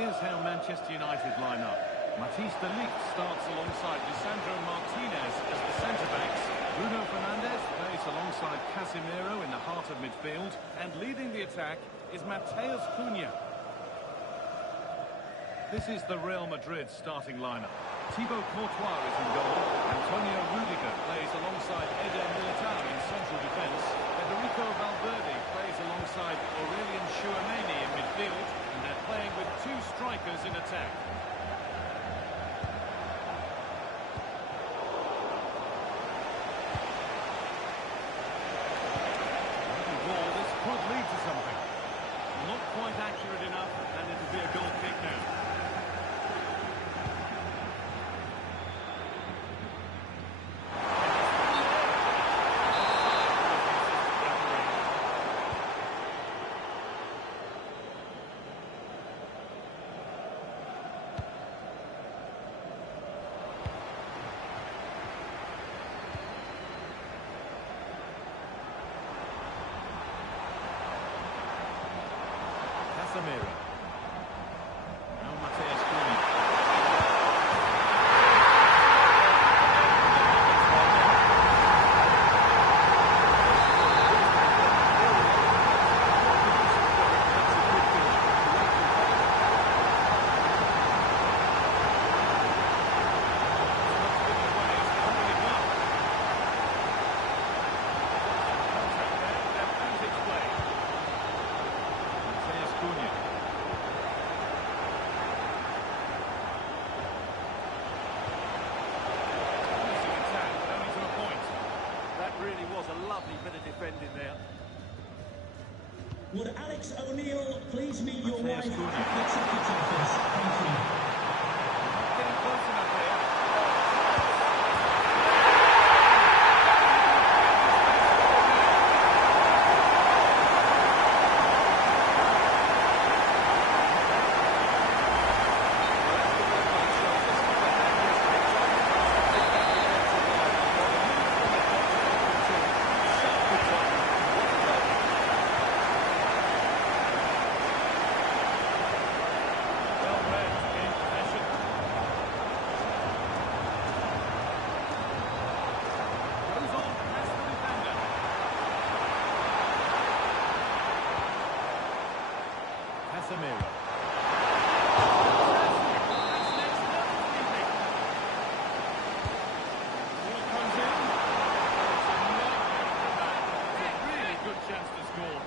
Here's how Manchester United line up. Matthijs de Ligt starts alongside Lisandro Martinez as the centre-backs. Bruno Fernandes plays alongside Casemiro in the heart of midfield. And leading the attack is Matheus Cunha. This is the Real Madrid starting lineup. Thibaut Courtois is in goal. Antonio Rudiger plays alongside Eder Militao in central defence. Federico Valverde plays alongside Aurelien Tchouameni in midfield. And they're playing with two strikers in attack. This could lead to something. Not quite accurate enough, and it'll be a goal kick now. Casemiro. Now Matheus Cunha. There. Would Alex O'Neill please meet your wife? Thank you. Thank you. Getting close enough here. Casemiro. Comes in. Really good chance to score.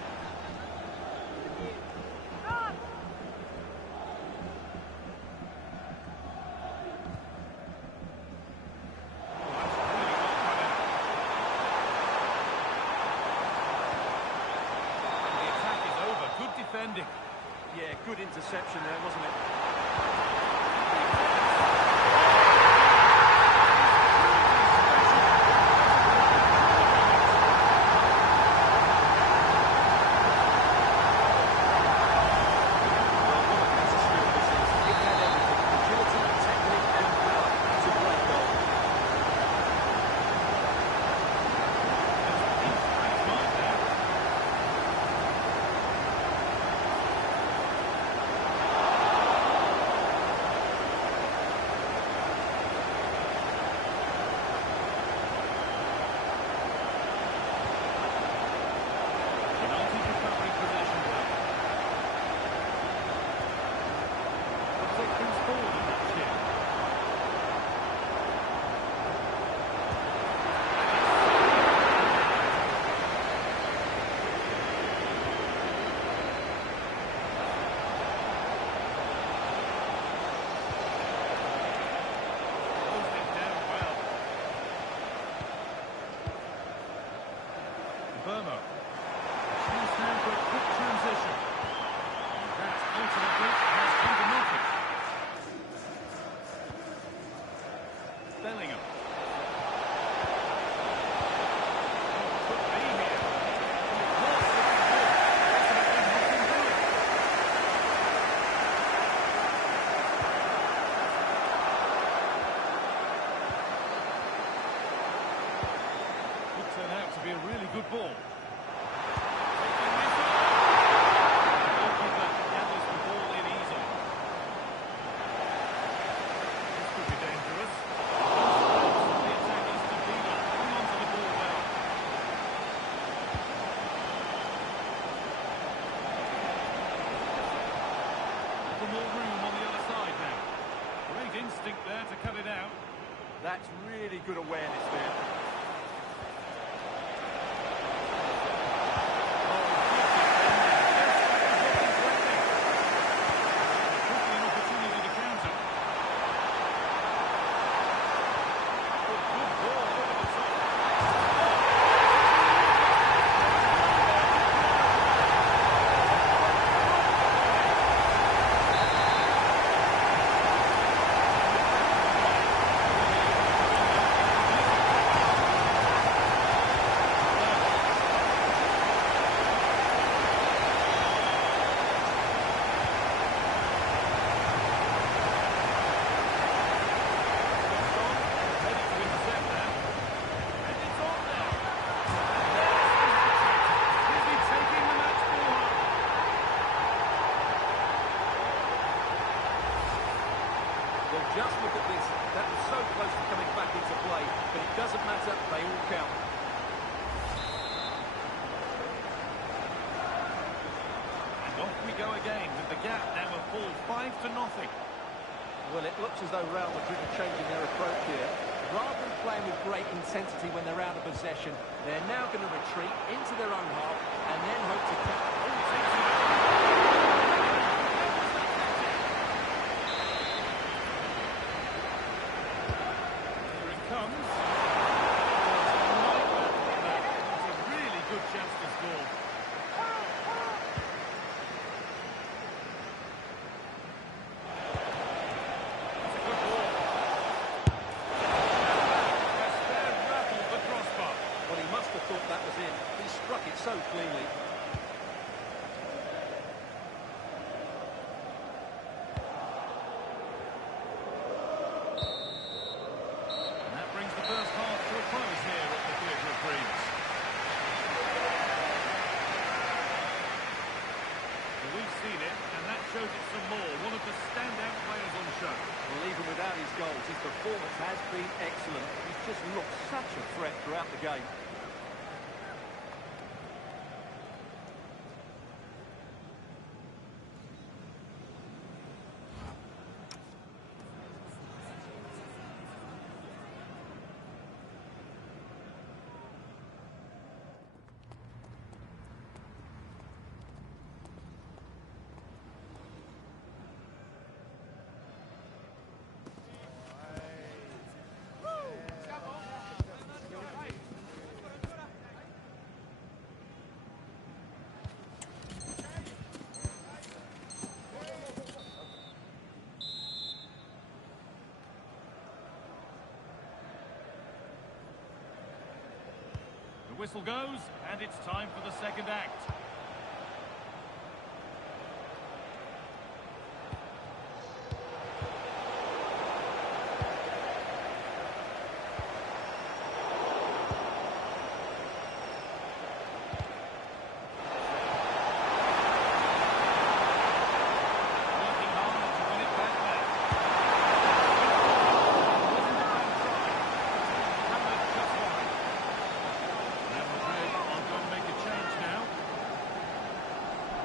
The attack is over. Good defending. Yeah, good interception there, wasn't it? Burmo. Chance now for a quick transition. That ultimately has underneath it. Bellingham. Could be here. Could turn out to be a really good ball. Taking this on. The goalkeeper gathers the ball in easily. That's really good awareness there. Just look at this. That was so close to coming back into play, but it doesn't matter. They all count. And off we go again with the gap now a full 5-0. Well, it looks as though Real Madrid are changing their approach here. Rather than playing with great intensity when they're out of possession, they're now going to retreat into their own half and then hope to catch. So cleanly. And that brings the first half to a close here at the Theatre of Dreams. Well, we've seen it, and that shows it some more. One of the standout players on show. Well, even without his goals, his performance has been excellent. He's just looked such a threat throughout the game. The whistle goes, and it's time for the second act.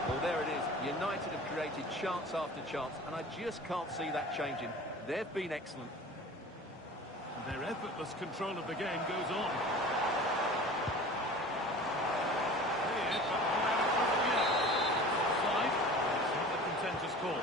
Well, there it is. United have created chance after chance, and I just can't see that changing. They've been excellent. And their effortless control of the game goes on. Cleared, but not out of trouble yet. Offside. It's not a contentious call.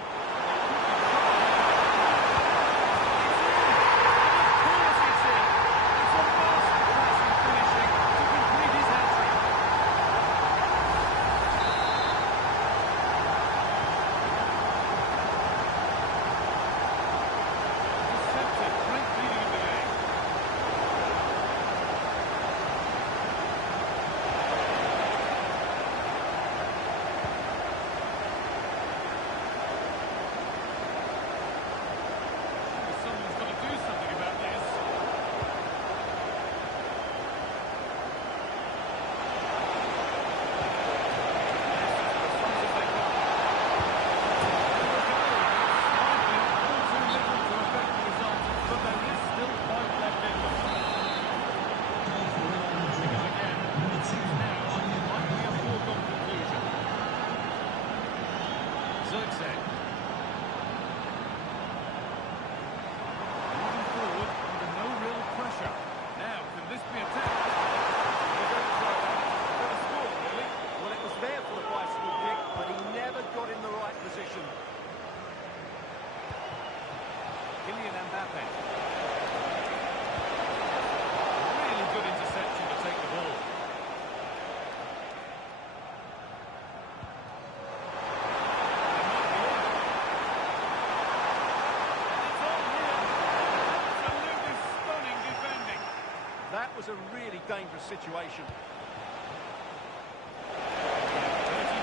That was a really dangerous situation. 30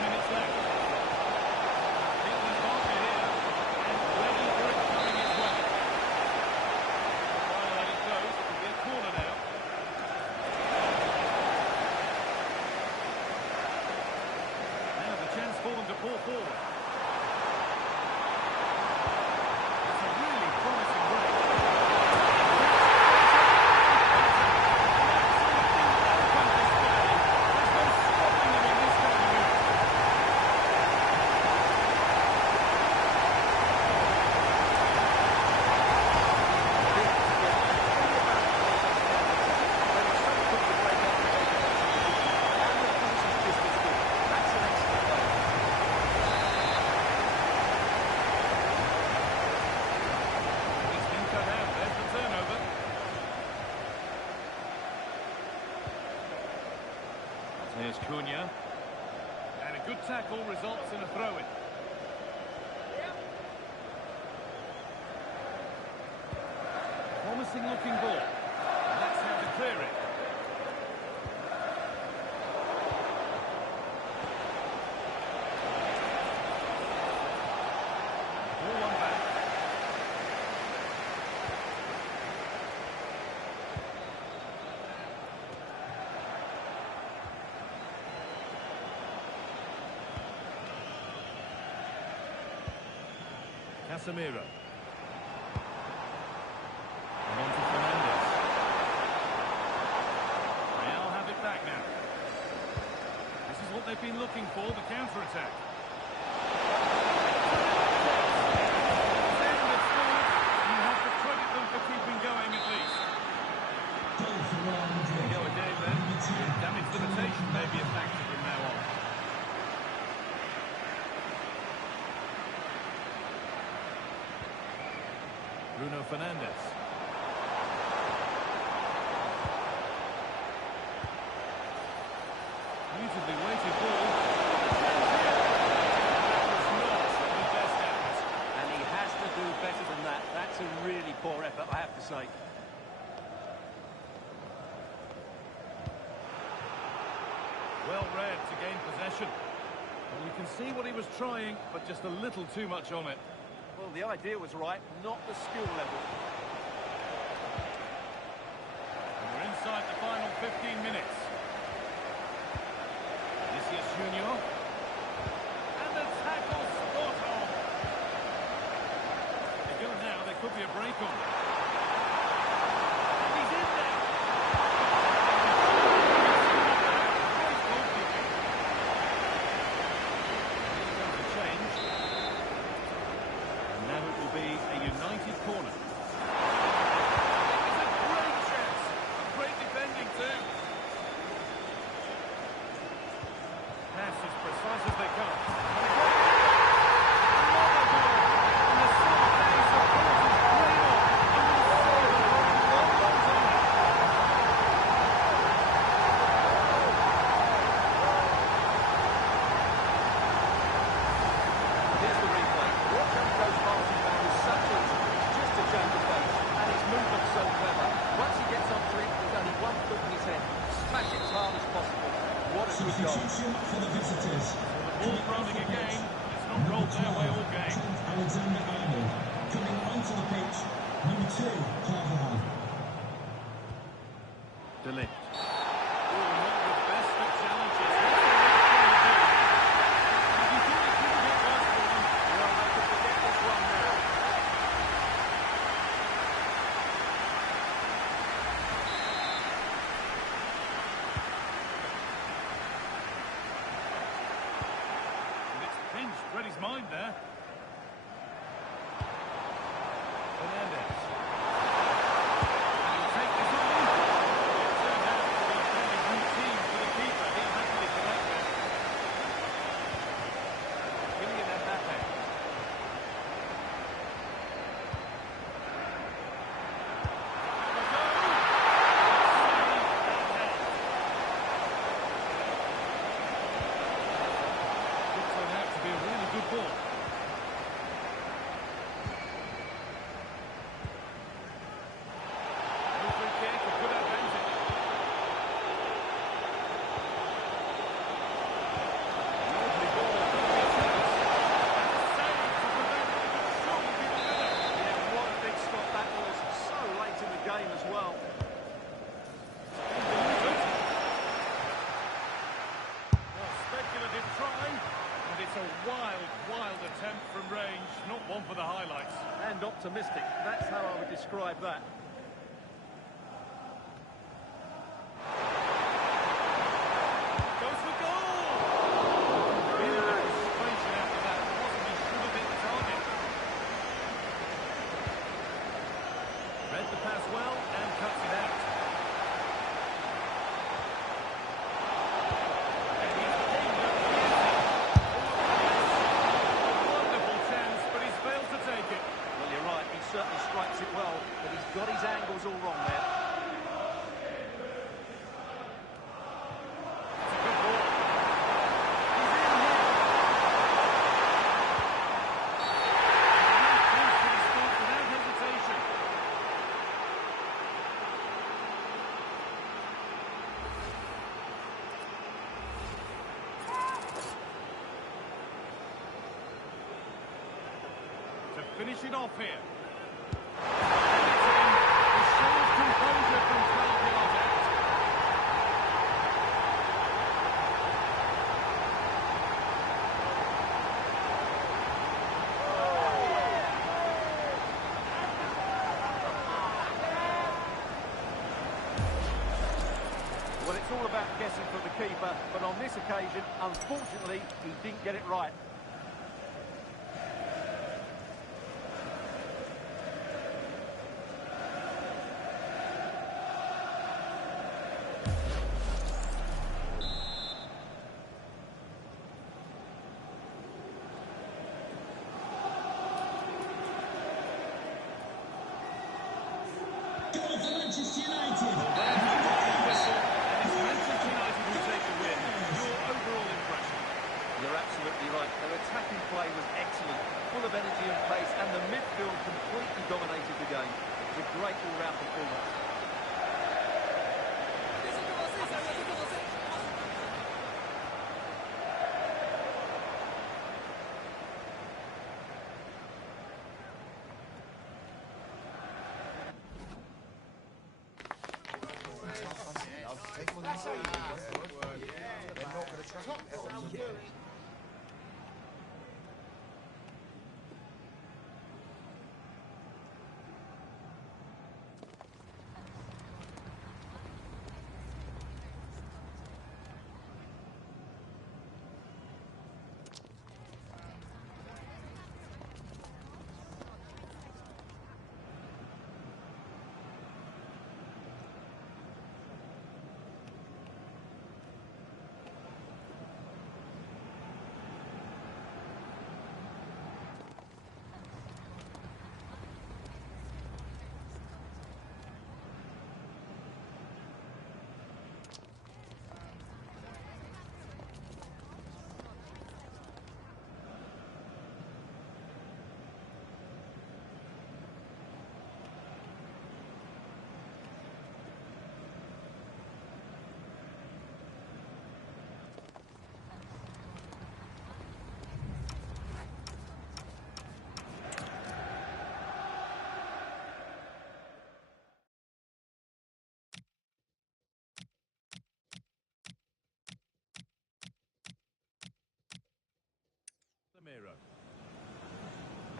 minutes left. I think he's got it here, and ready for it coming his way. While it goes, it will be a corner now. Now the chance for them to pull forward. It's a really promising break. Here's Cunha. And a good tackle results in a throw-in. Promising looking ball. And that's how to clear it. Ball one back. Casemiro. And on to Fernandes. Real have it back now. This is what they've been looking for, the counter-attack. You have to credit them for keeping going at least. Goal for Real Madrid. There you go again then. Damage limitation may be a factor from now on. Bruno Fernandes. Beautifully weighted ball. That was not the best effort. And he has to do better than that. That's a really poor effort, I have to say. Well read to gain possession. Well, you can see what he was trying, but just a little too much on it. Well, the idea was right, not the skill level. And we're inside the final 15 minutes. Vinicius Junior. And the tackle spot on. They go now, there could be a break on. And he's in there. Great goalkeeping. Here comes a change. And now it will be a United corner. It's a great chance. Great defending too. Pass as precise as they come. Another goal. And the Sunday supporters bring on. And we'll see the long time. Here's the replay. Watch how he goes passing back with such ease. It's just a change of pace. And his movement's so clever. Once he gets onto it, there's only one foot in his head. Smash it as hard as possible. What a good goal. Substitution for the visitors. Ball running again. It's not rolled their way all game. Alexander-Arnold. Coming onto the pitch, number 2, Carvajal. De Ligt. Oh, not the best of challenges. What's the trying to do? Did you think it couldn't get worse for them? Well, they could forget this one now. And it's pinched. Read his mind there. Fernandes. He'll take this on. It turned out to be a fairly routine for the keeper. He'll happily collect that. Giving it that backhand. Could turn out to be a really good ball. a wild, wild attempt from range. Not one for the highlights. And optimistic. That's how I would describe that. Goes for goal! Real frustration after that. Possibly should have hit the target. Read the pass well and cuts it out. And he's pinned up wonderful chance, but he's failed to take it. Well, you're right. He certainly strikes it well, but he's got his angles all wrong there. Finish it off here. And it's in. He shows composure from 12 yards out. Well, it's all about guessing for the keeper, but on this occasion, unfortunately, he didn't get it right. Goal for Manchester United. There's the goal whistle, and it's Manchester United who take the win. Your overall impression? You're absolutely right. Their attacking play was excellent, full of energy and pace, and the midfield completely dominated the game. It was a great all-round performance.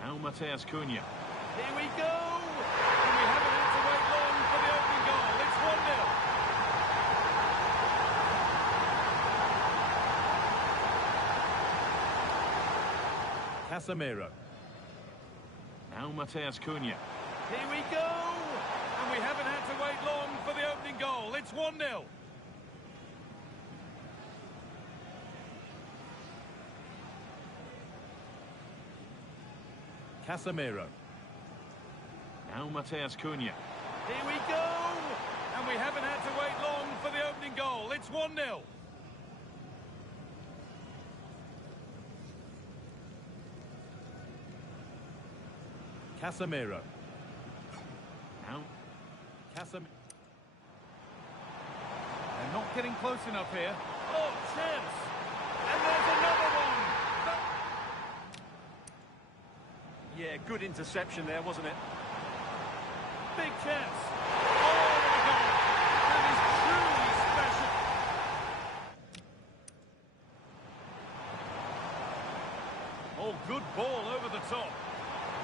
Now Mateus Cunha. Here we go! And we haven't had to wait long for the opening goal. It's 1-0. Casemiro. Now Mateus Cunha. Here we go! And we haven't had to wait long for the opening goal. It's 1-0. Casemiro. Now Mateus Cunha. Here we go! And we haven't had to wait long for the opening goal. It's 1-0. Casemiro. Now Casemiro. They're not getting close enough here. Oh, chance! And there's another one! Yeah, good interception there, wasn't it? Big chance. Oh, what a goal. That is truly special. Oh, good ball over the top.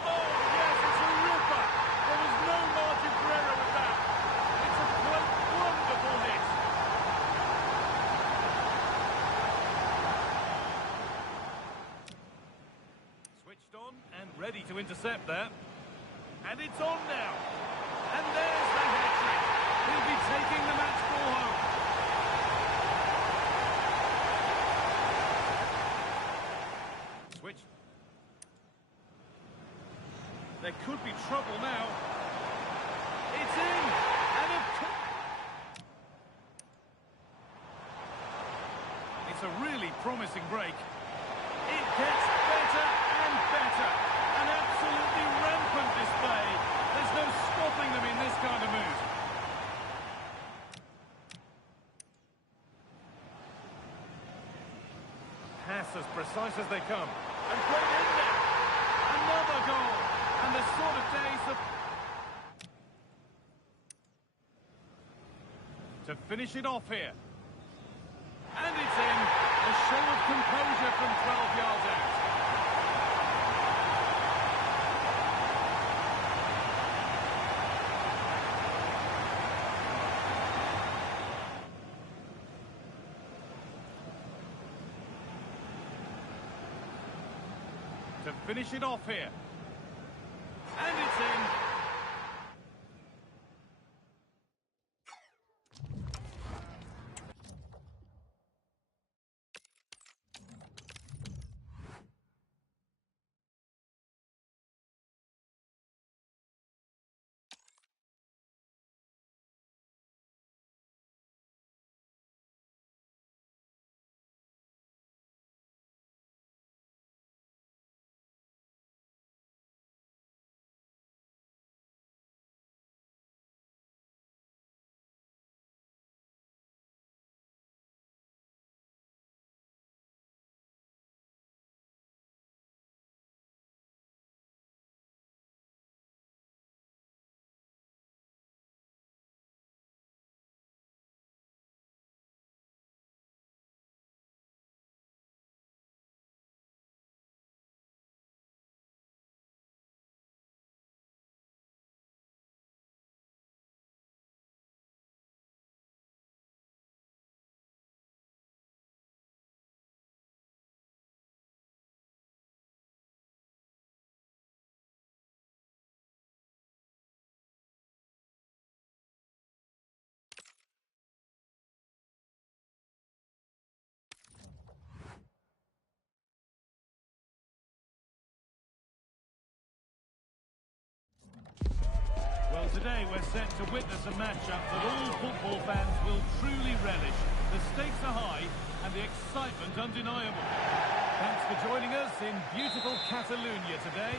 Oh, yes, it's a ripper. There was no margin for error with that. It's a great, wonderful hit. Switched on and ready to intercept there. And it's on now. And there's the hat-trick. He'll be taking the match ball home. Switch. There could be trouble now. It's in! And it's a really promising break. It gets better and better. An absolutely rampant display. There's no stopping them in this kind of mood. Pass as precise as they come. And played in there. Another goal. And the sort of days to finish it off here. And it's in. A show of composure from 12 yards out. To finish it off here. And it's in. Well, today we're set to witness a matchup that all football fans will truly relish. The stakes are high and the excitement undeniable. Thanks for joining us in beautiful Catalonia today.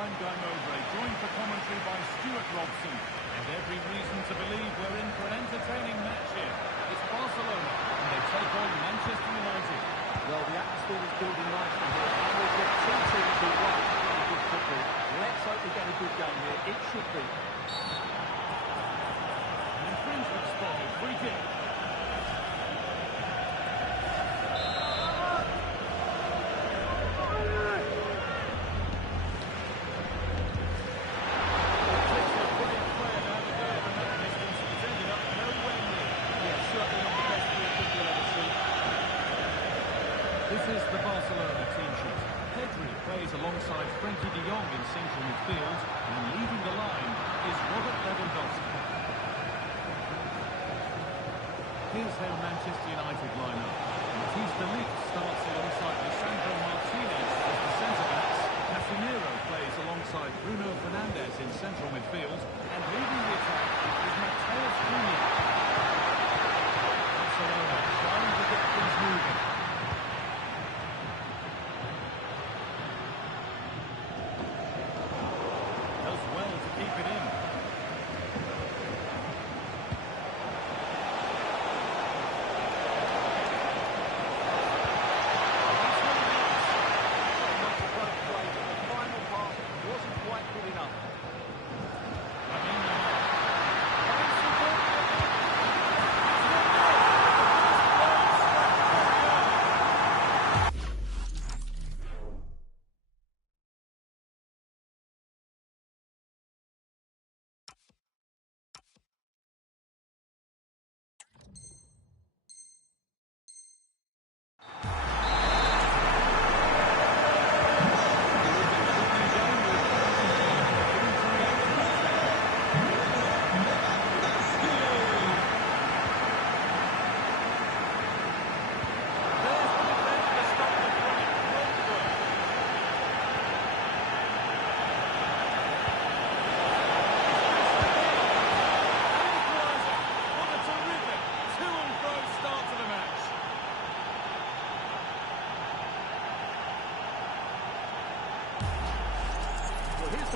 I'm Guy Mowbray, joined for commentary by Stuart Robson. And every reason to believe we're in for an entertaining match here. It's Barcelona and they take on Manchester United. Well, the atmosphere is building nicely here. We've got two teams who want to play good football. Let's hope we get a good game here. It should be. An infringement spotted. Free kick. This is the Barcelona team sheet. Pedri plays alongside Frankie de Jong in central midfield, and leading the line is Robert Lewandowski. Here's how Manchester United line up. Matthijs de Ligt starts alongside Lisandro Martinez as the centre-backs. Casemiro plays alongside Bruno Fernandes in central midfield, and leading the attack is Matheus Cunha. Barcelona trying to get things moving.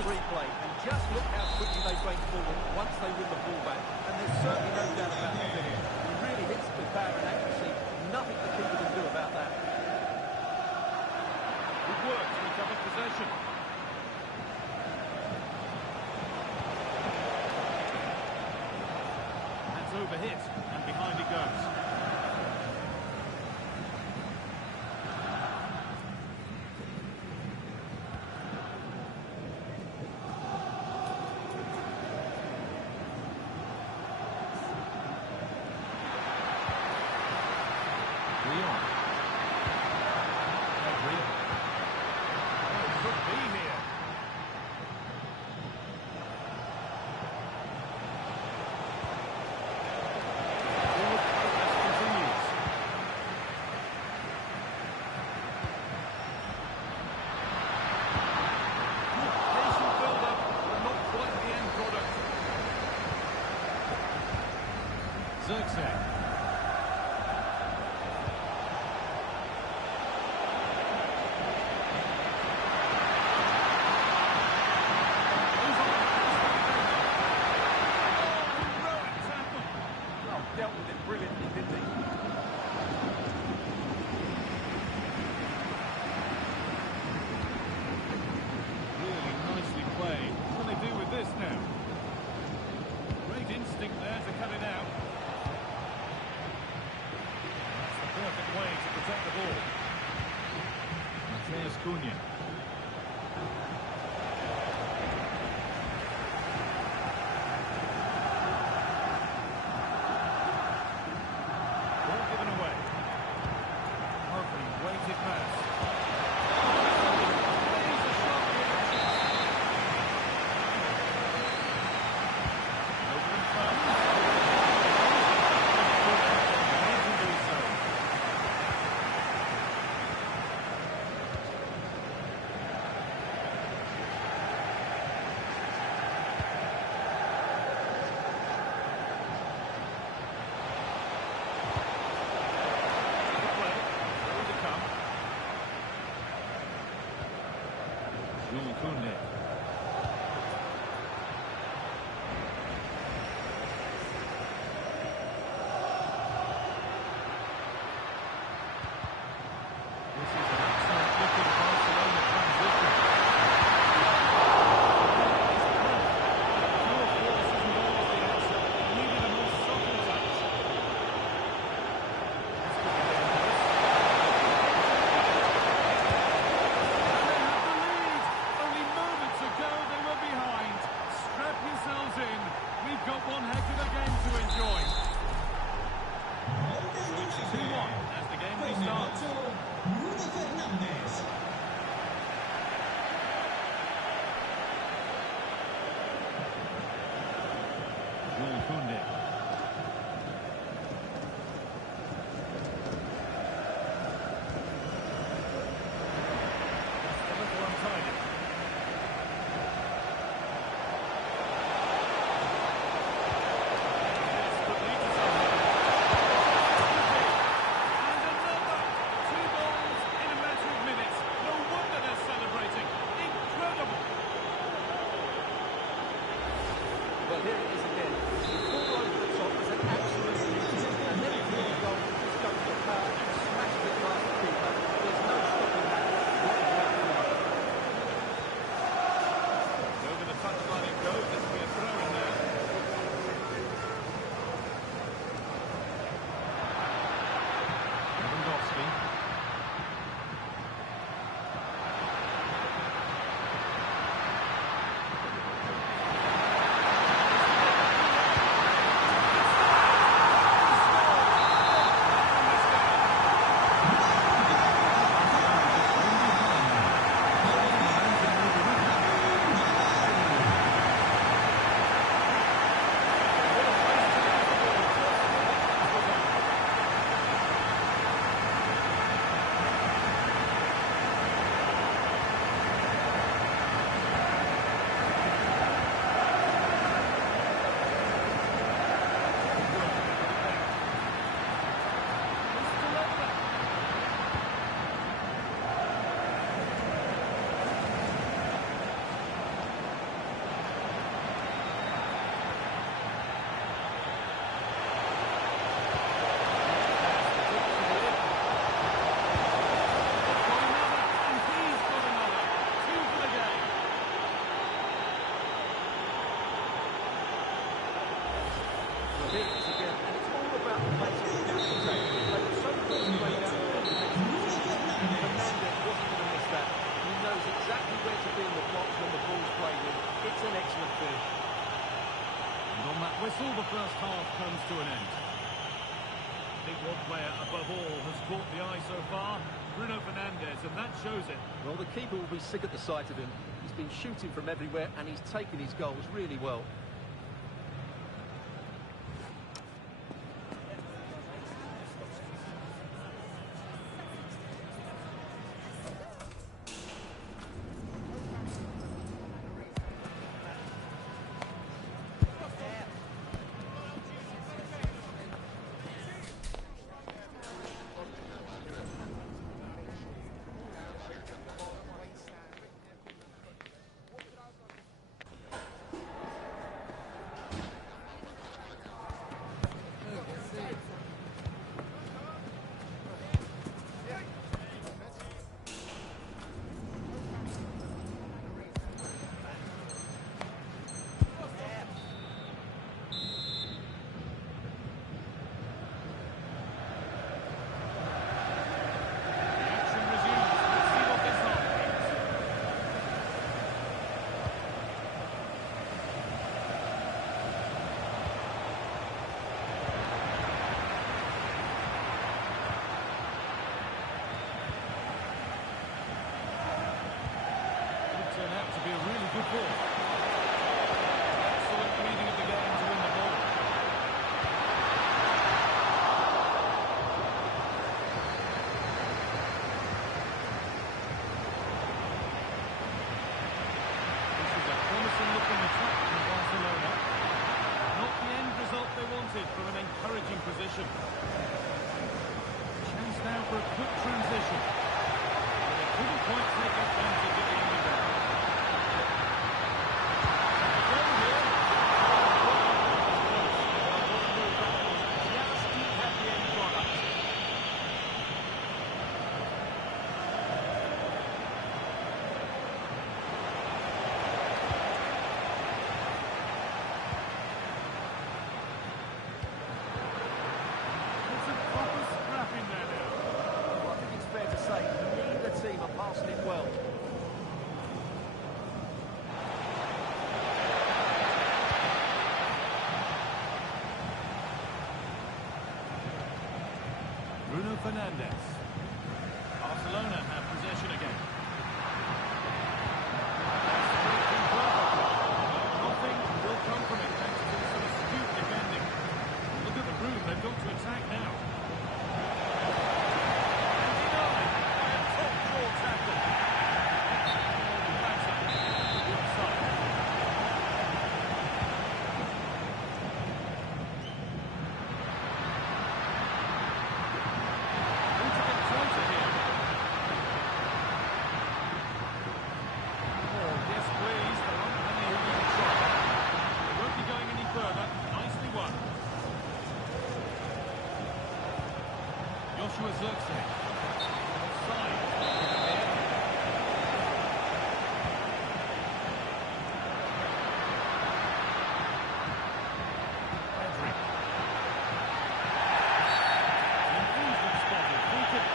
free play, and just look how quickly they break forward once they win the ball back. And there's certainly no doubt about the finish. He really hits it with power and accuracy. Nothing the keeper can do about that. Good work to recover possession. That's overhit, and behind it goes. Zirkzee. Dealt with it brilliantly, didn't he? Really nicely played. What do they do with this now? Great instinct there to cut it out. That's the perfect way to protect the ball. Matheus Cunha. Ball given away. Lovely weighted pass. Koundé. This is an excellent looking Barcelona transition. Pure force isn't always the answer. He needed a more subtle touch. This could be dangerous. And they have the lead. Only moments so far. Bruno Fernandes, and that shows it. Well, the keeper will be sick at the sight of him. He's been shooting from everywhere, and he's taken his goals really well. Excellent reading of the game to win the ball. This is a promising looking attack from Barcelona. Not the end result they wanted from an encouraging position. Chance now for a quick transition. They couldn't quite take advantage at the end of that. Bruno Fernandes. Barcelona have possession again. Nothing will come from it thanks to some astute defending. Look at the room they've got to attack now. And denied by a top-draw tackle. That's up. Good side. Joshua Zirkzee. Offside. Pedri. Improvement spotted. Free kick.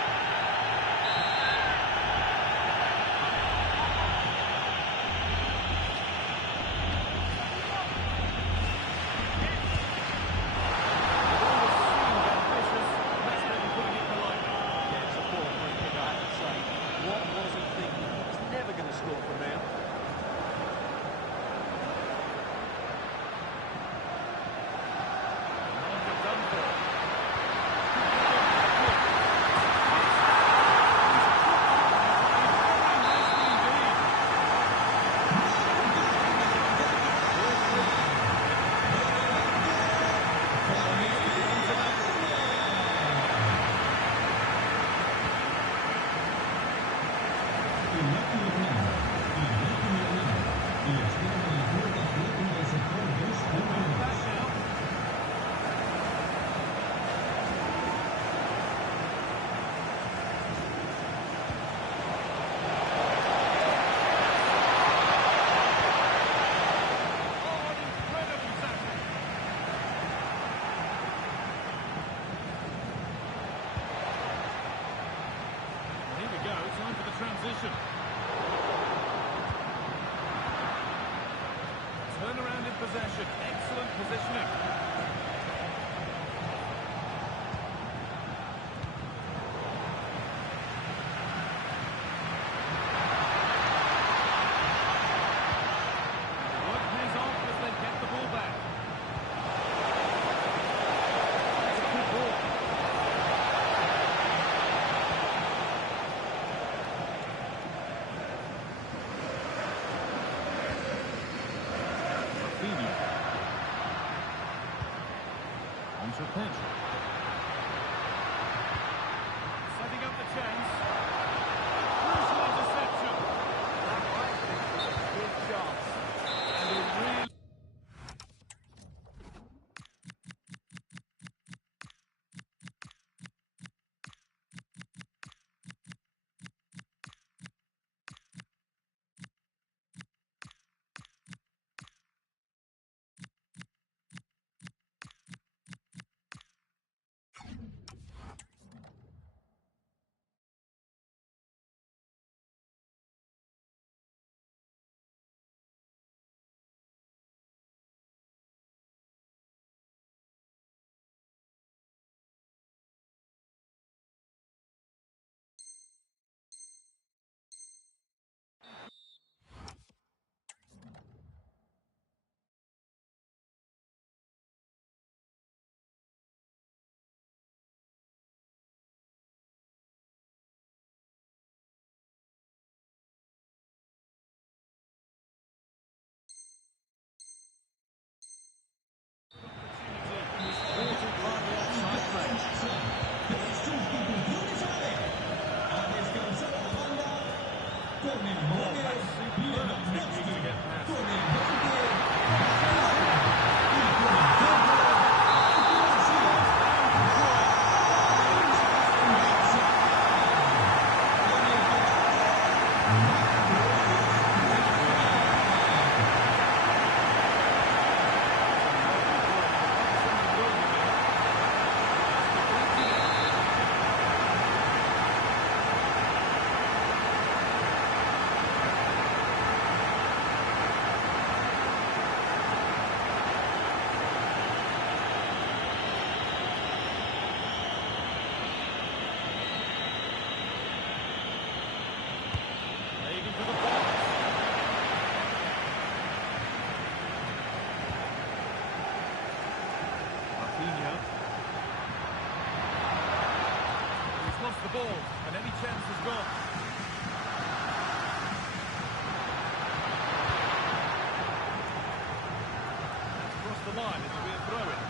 Transition. Turn around in possession. Excellent positioning. pitch. Setting up the chance. Crucial interception. That, I think, is a big chance. And a really... The ball, and any chance is gone. That's crossed the line, it'll be a throw-in.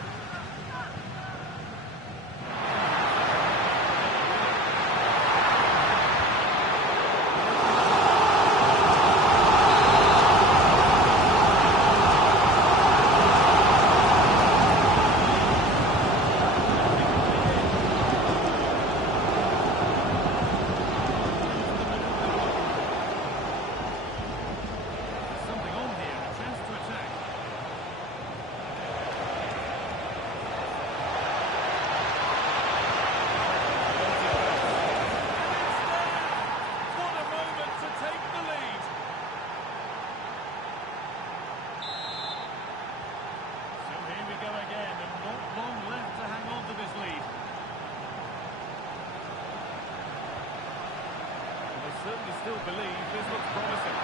Certainly still believe this looks promising.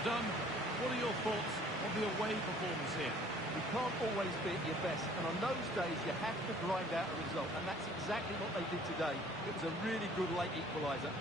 Done. What are your thoughts on the away performance here? You can't always be at your best, and on those days you have to grind out a result, and that's exactly what they did today. It was a really good late equaliser.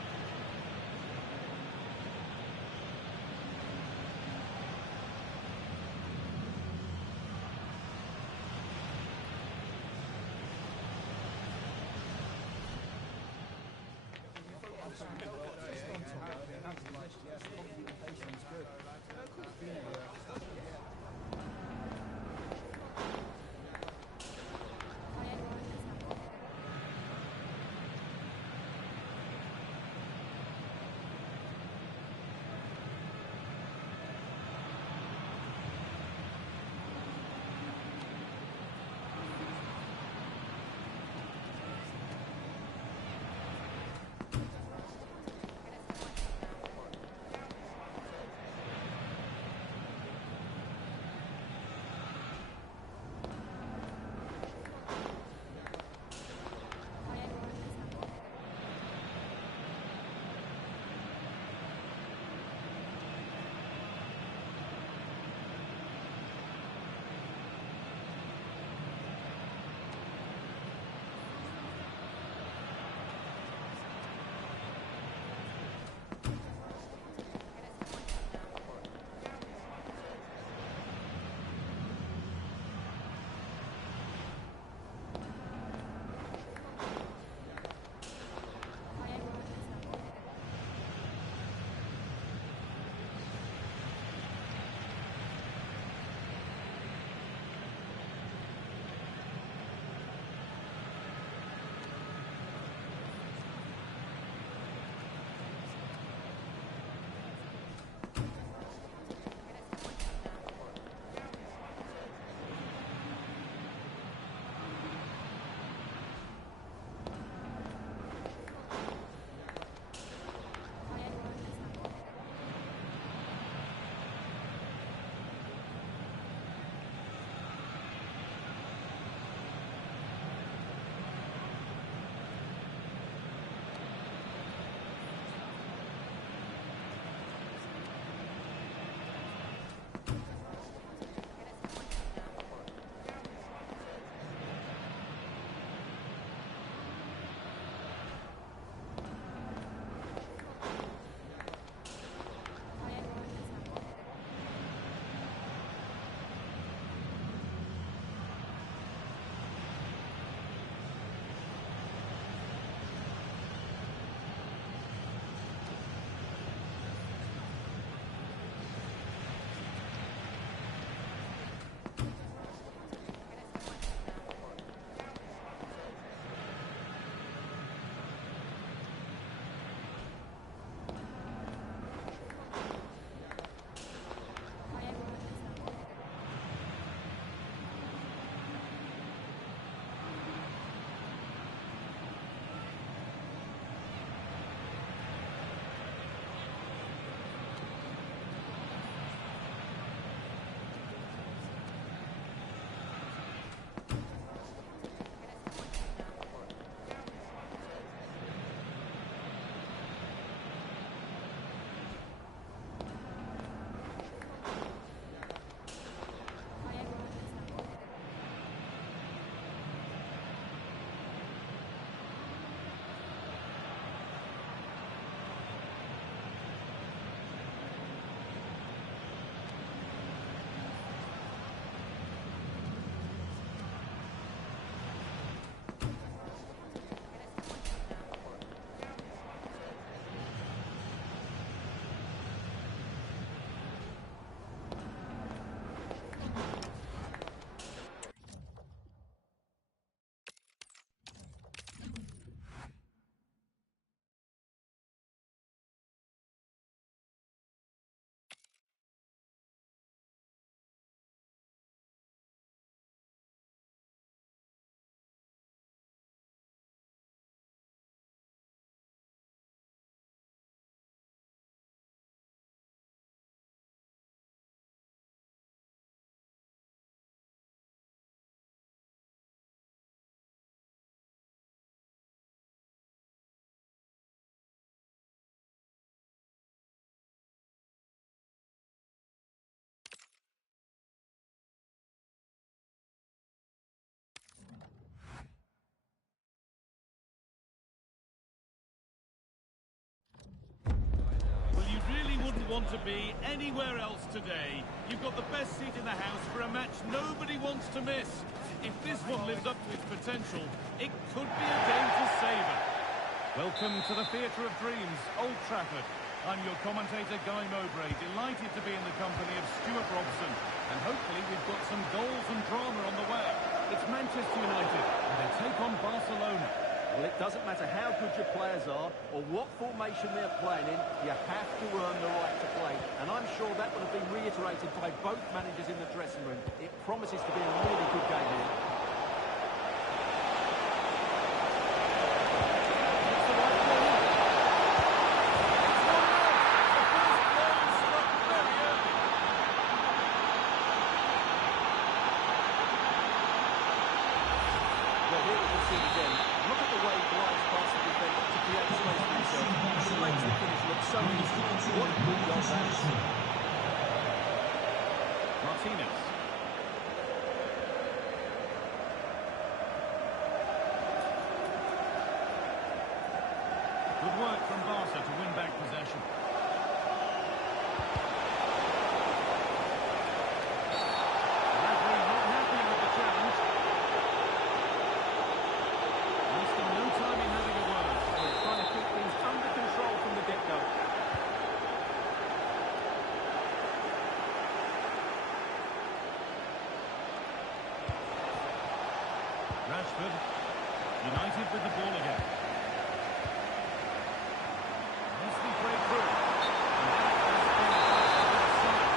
Want to be anywhere else today. You've got the best seat in the house for a match nobody wants to miss. If this one lives up to its potential, it could be a game to savour. Welcome to the Theatre of Dreams, Old Trafford. I'm your commentator, Guy Mowbray, delighted to be in the company of Stuart Robson. And hopefully we've got some goals and drama on the way. It's Manchester United, and they take on Barcelona. Well, it doesn't matter how good your players are or what formation they're playing in, you have to earn the right to play. And I'm sure that would have been reiterated by both managers in the dressing room. It promises to be a really good game here. Martinez. Good work from Barca to win back possession. The referee not happy with the challenge. Wasting no time in having a word. They're trying to keep things under control from the get-go. Rashford, United with the ball again. Nicely played through. And that has been a good sign.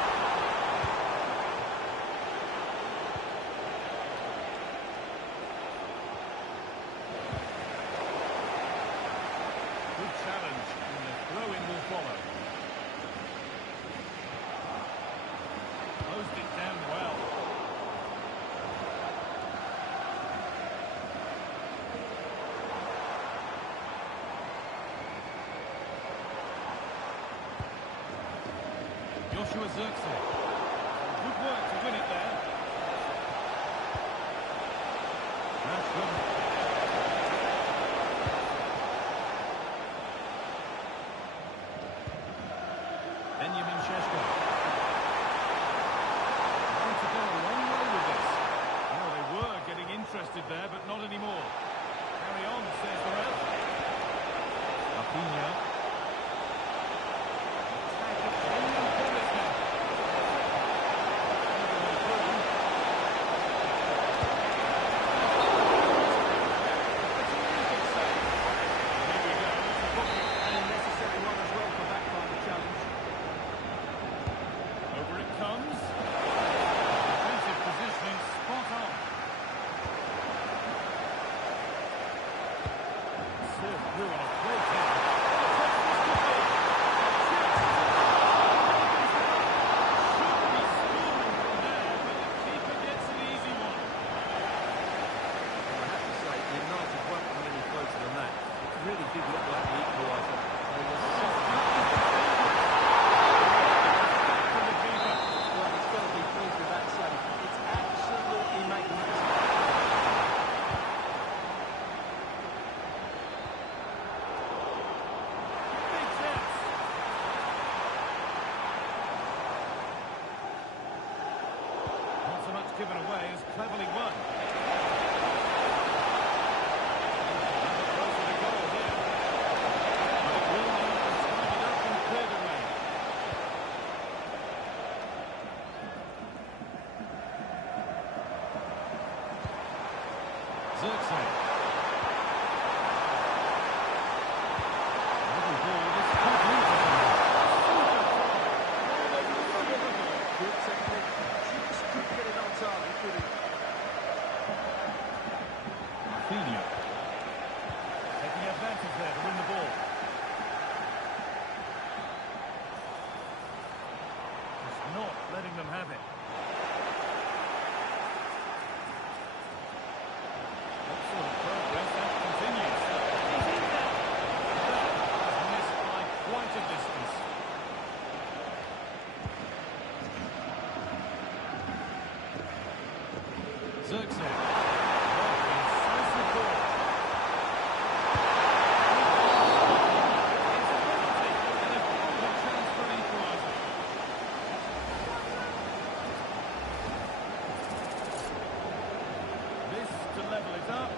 Good challenge, and the throw-in will follow. Closed it down well. Joshua Zirkzee. Good work to win it there. Rashford. Benjamin Šeško. Going to go a long way with this. Oh, they were getting interested there, but not anymore. Carry on, says the ref. Rafinha. Given away is cleverly won. Closer to goal here. But it will now be tidied up and cleared away. Zirkzee. Little ball, this could lead to Good technique. Just couldn't get it on target, could he? Rafinha. Taking advantage there to win the ball. Just not letting them have it. Excellent progress, that continues. He's in there. That was missed by quite a distance. Zirkzee. Incisive ball. It's a penalty, and a golden chance for an equaliser. This to level it up.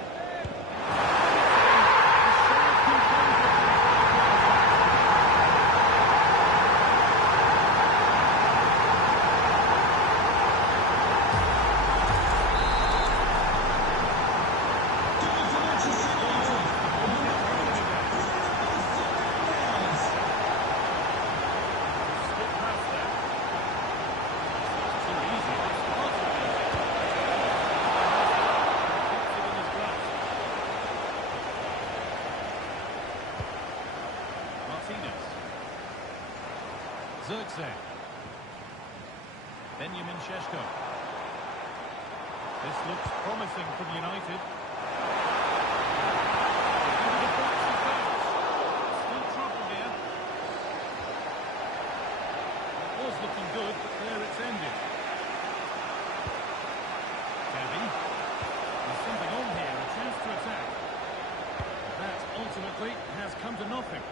Zirkzee. Benjamin Šeško. This looks promising from United. Into the box he goes. Still trouble here. It was looking good, but there it's ended. Gavi. There's something on here, a chance to attack. That ultimately has come to nothing.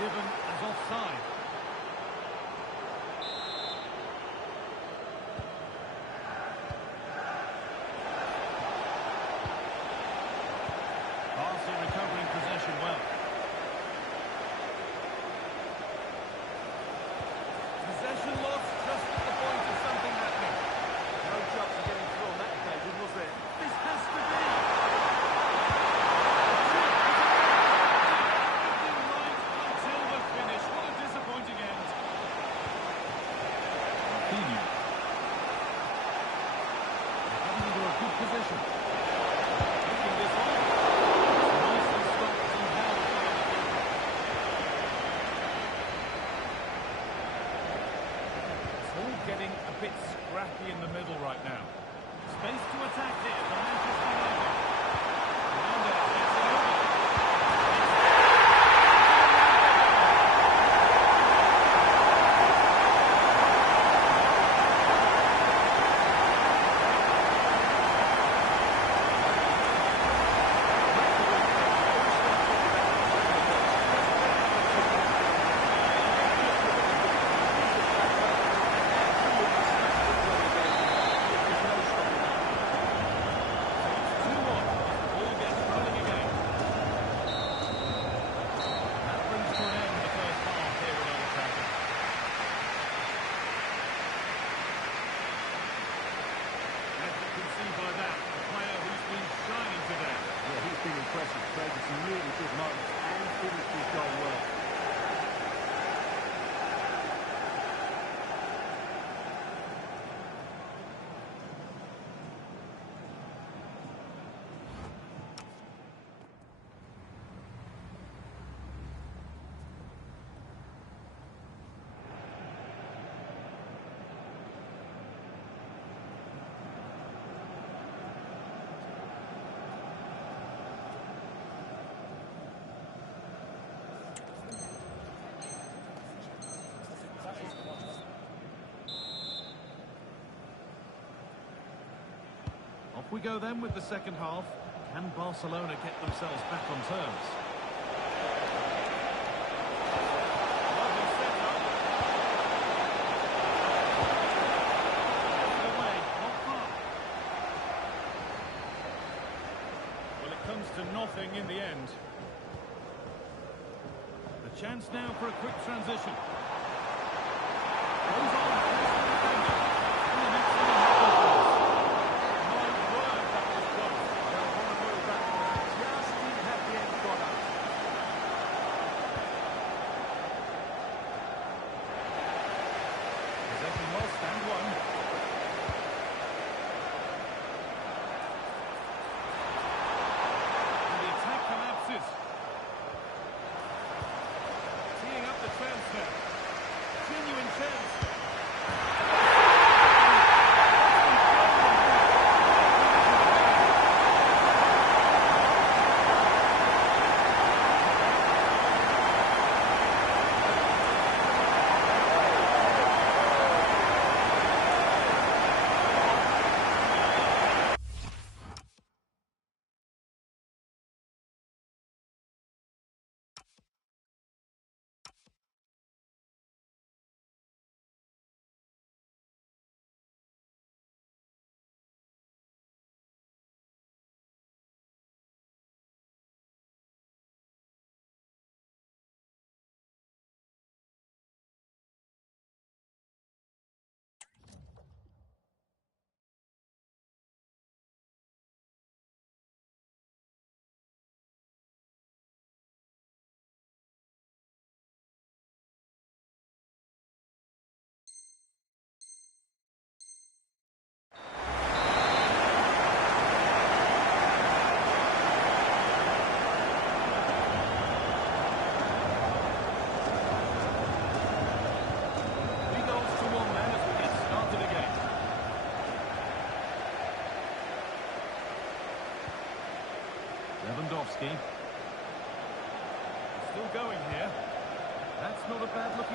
Given as offside. Barca recovering possession well. Possession lost just at the point of something happening. No chance of getting through on that occasion, was there? This has to be. Position. Taking this on. Nicely stopped and held by the keeper. It's all getting a bit scrappy in the middle right now. Space to attack here for Manchester United. Fernandez gets it over. Created some really good moments and finished his goal well. Off we go then with the second half. Can Barcelona get themselves back on terms? Lovely set-up. Away, not far. Well, it comes to nothing in the end. The chance now for a quick transition. Goes on, past the defender. And the next thing happens. Teeing up the transfer.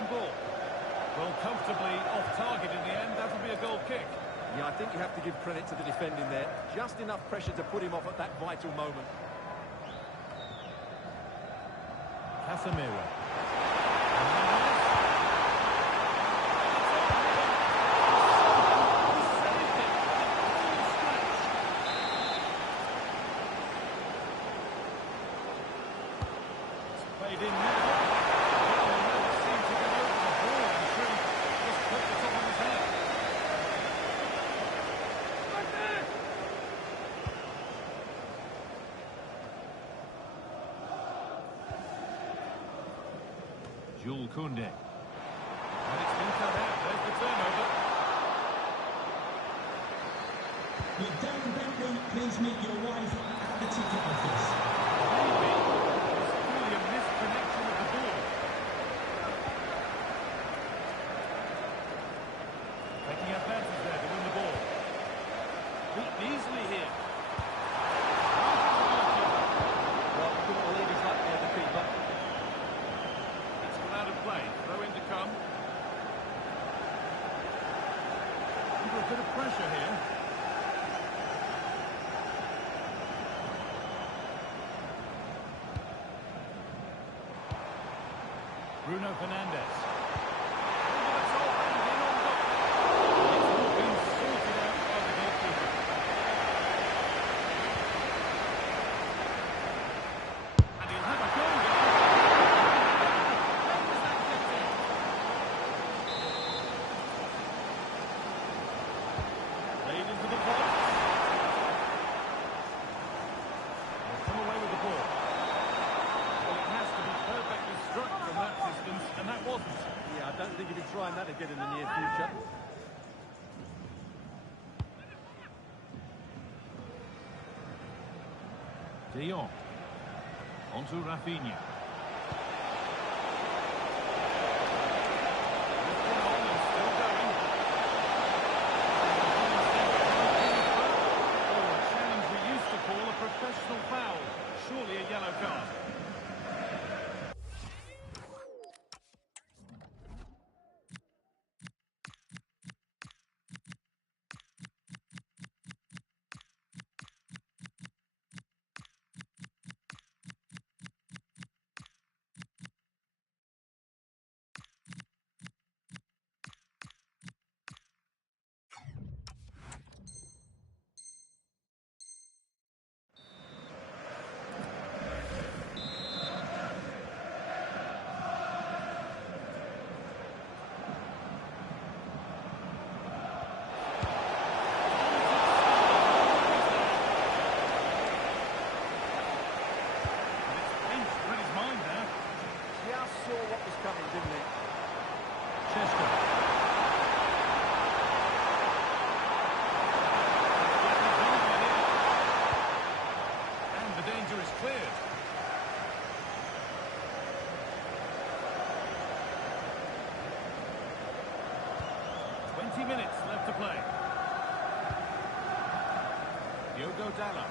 ball. Well, comfortably off target in the end. That'll be a goal kick. Yeah, I think you have to give credit to the defending there. Just enough pressure to put him off at that vital moment. Casemiro. Played in now. Seemed to get over the ball and should just put the top of his head. Right there. Jules Koundé. And it's been cut out. There's the turnover. Will Darren Bentley please meet your wife at the ticket office? Maybe it's purely a misconnection of the ball. Taking advantage there to win the ball. Beaten easily here. Well, couldn't believe he's like the keeper. It's come out of play. Throw in to come. Under a bit of pressure here. Bruno Fernandes. Over the top and in on goal. It's all been sorted out by the goalkeeper. And he'll have a goal there. Where was that kept in? Played into the box. They'll come away with the ball. Well, it has to be perfectly struck from that distance, and that wasn't. Yeah, I don't think he'll be trying that again in the near future. De Jong. Onto Rafinha. Lifting on and still going. Oh, a challenge we used to call a professional foul. Surely a yellow card. Saw what was coming, didn't he? Chester. And the danger is cleared. Minutes left to play. Diogo Dalla.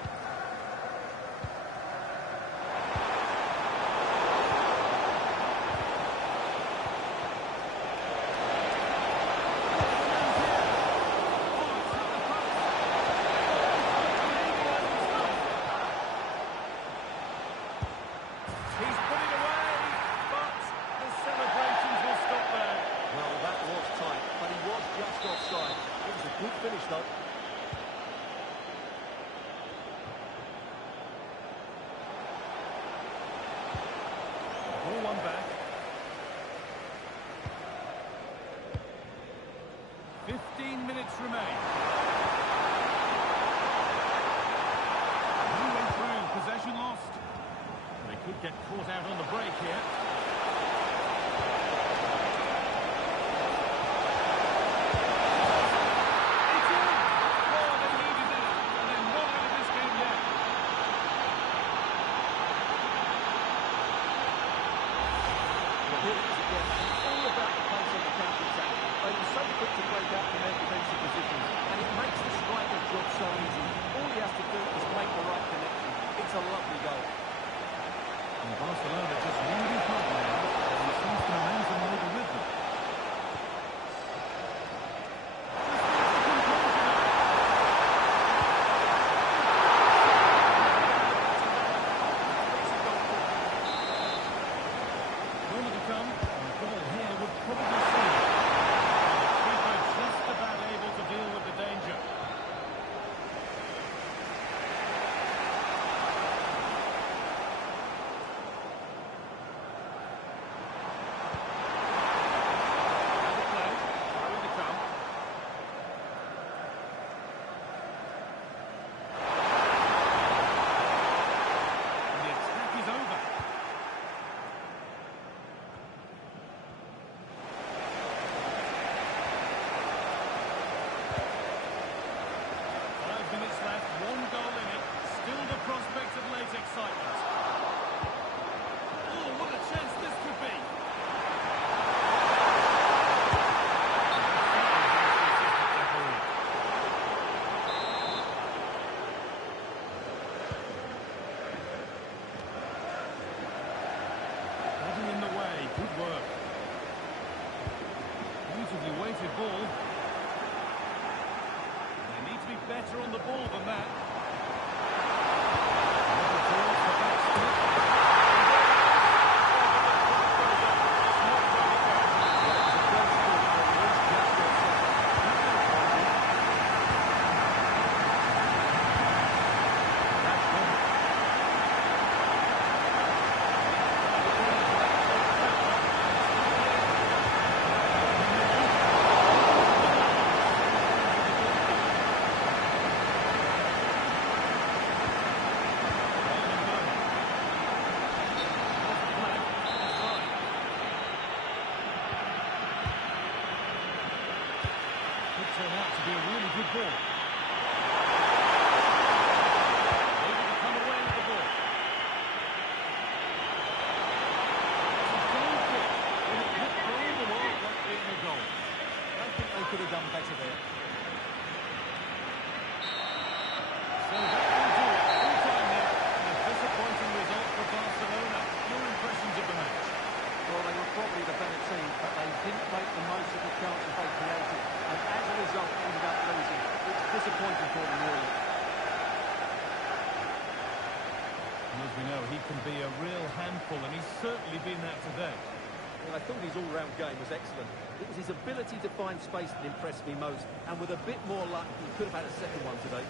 Good finish, though. Ball one back. 15 minutes remain. Who went through? Possession lost. They could get caught out on the break here. So easy. All he has to do is make the right connection. It's a lovely goal. And Barcelona just really beautifully weighted ball. They need to be better on the ball than that. Looking towards the back stop. Turned out to be a really good ball. Able to come away with the ball. It's a goal kick, and it hit for all the world like being a goal. I think they could have done better there. So that will do it. Full time here. A disappointing result for Barcelona. Your impressions of the match? Well, they were probably the better team, but they didn't make the most of the chances they created, and as a result, ended up losing. It's disappointing for them, really. And as we know, he can be a real handful, and he's certainly been that today. Well, I thought his all-round game was excellent. It was his ability to find space that impressed me most, and with a bit more luck, he could have had a second one today.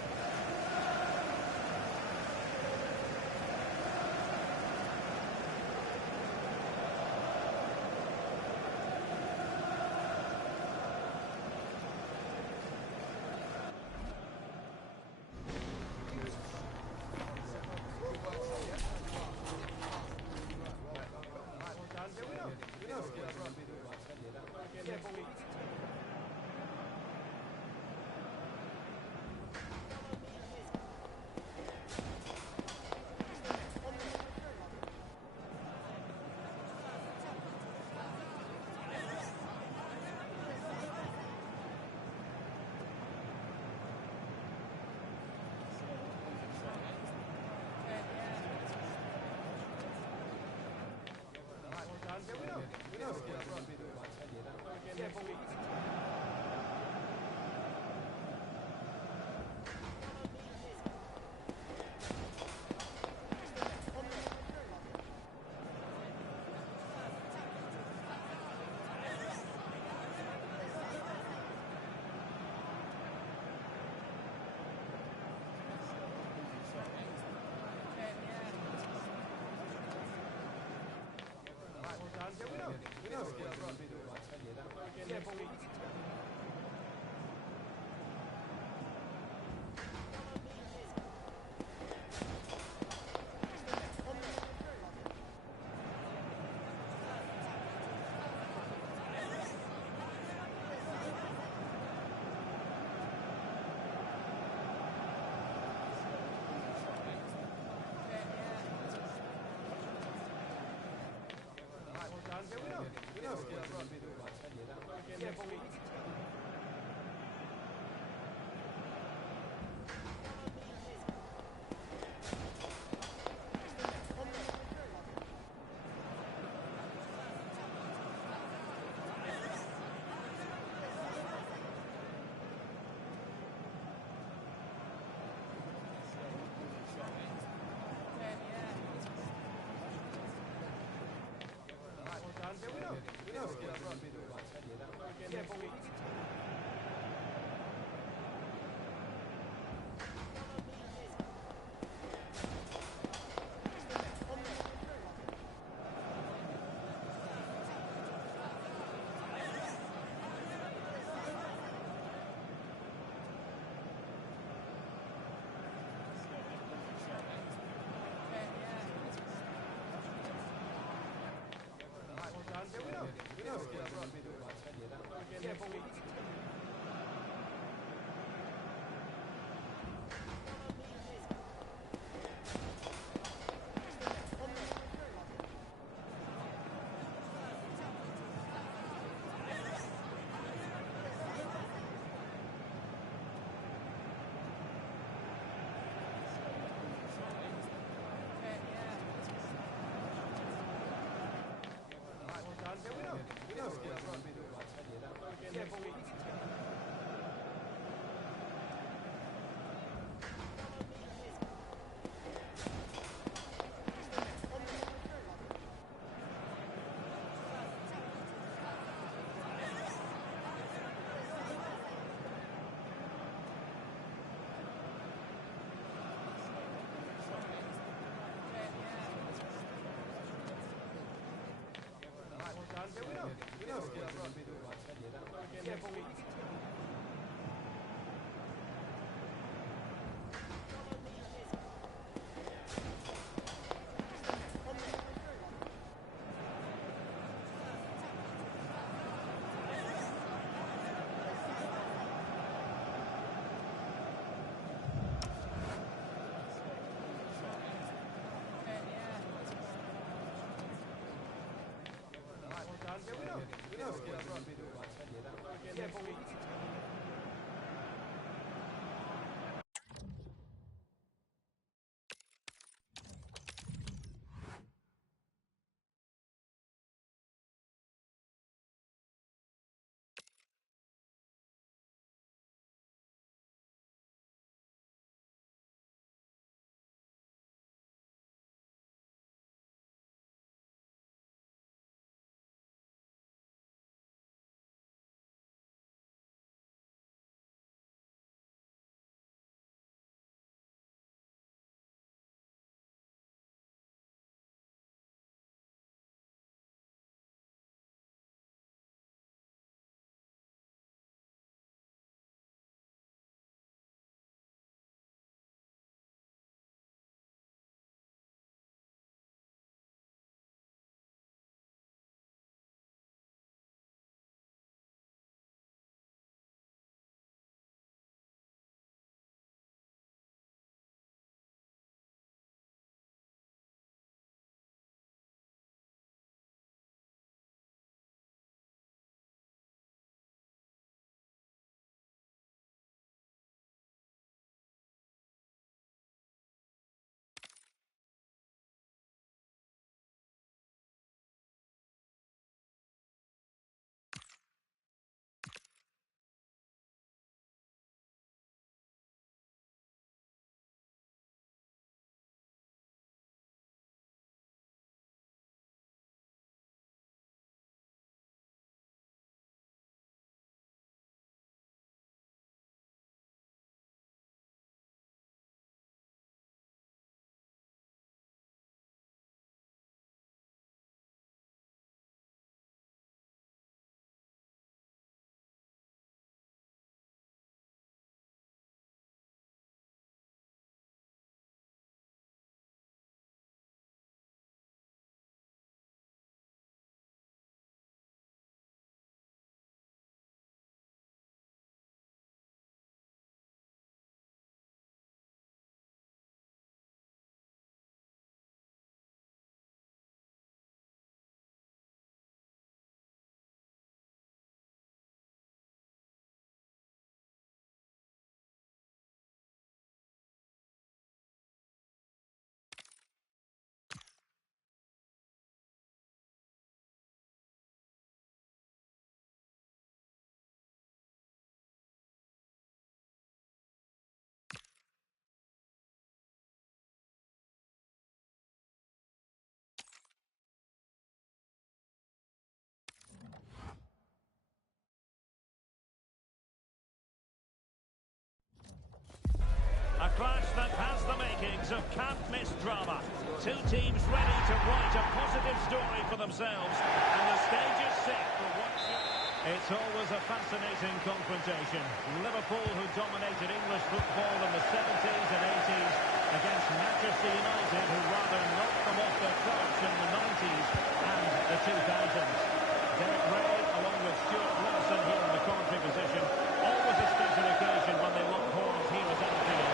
minutes of can't-miss drama. Two teams ready to write a positive story for themselves, and the stage is set for what should... It's always a fascinating confrontation. Liverpool, who dominated English football in the 70s and 80s, against Manchester United, who rather knocked them off their perch in the 90s and the 2000s. Derek Ray, along with Stuart Robson here in the commentary position, always a special occasion when they lock horns here as Anfield.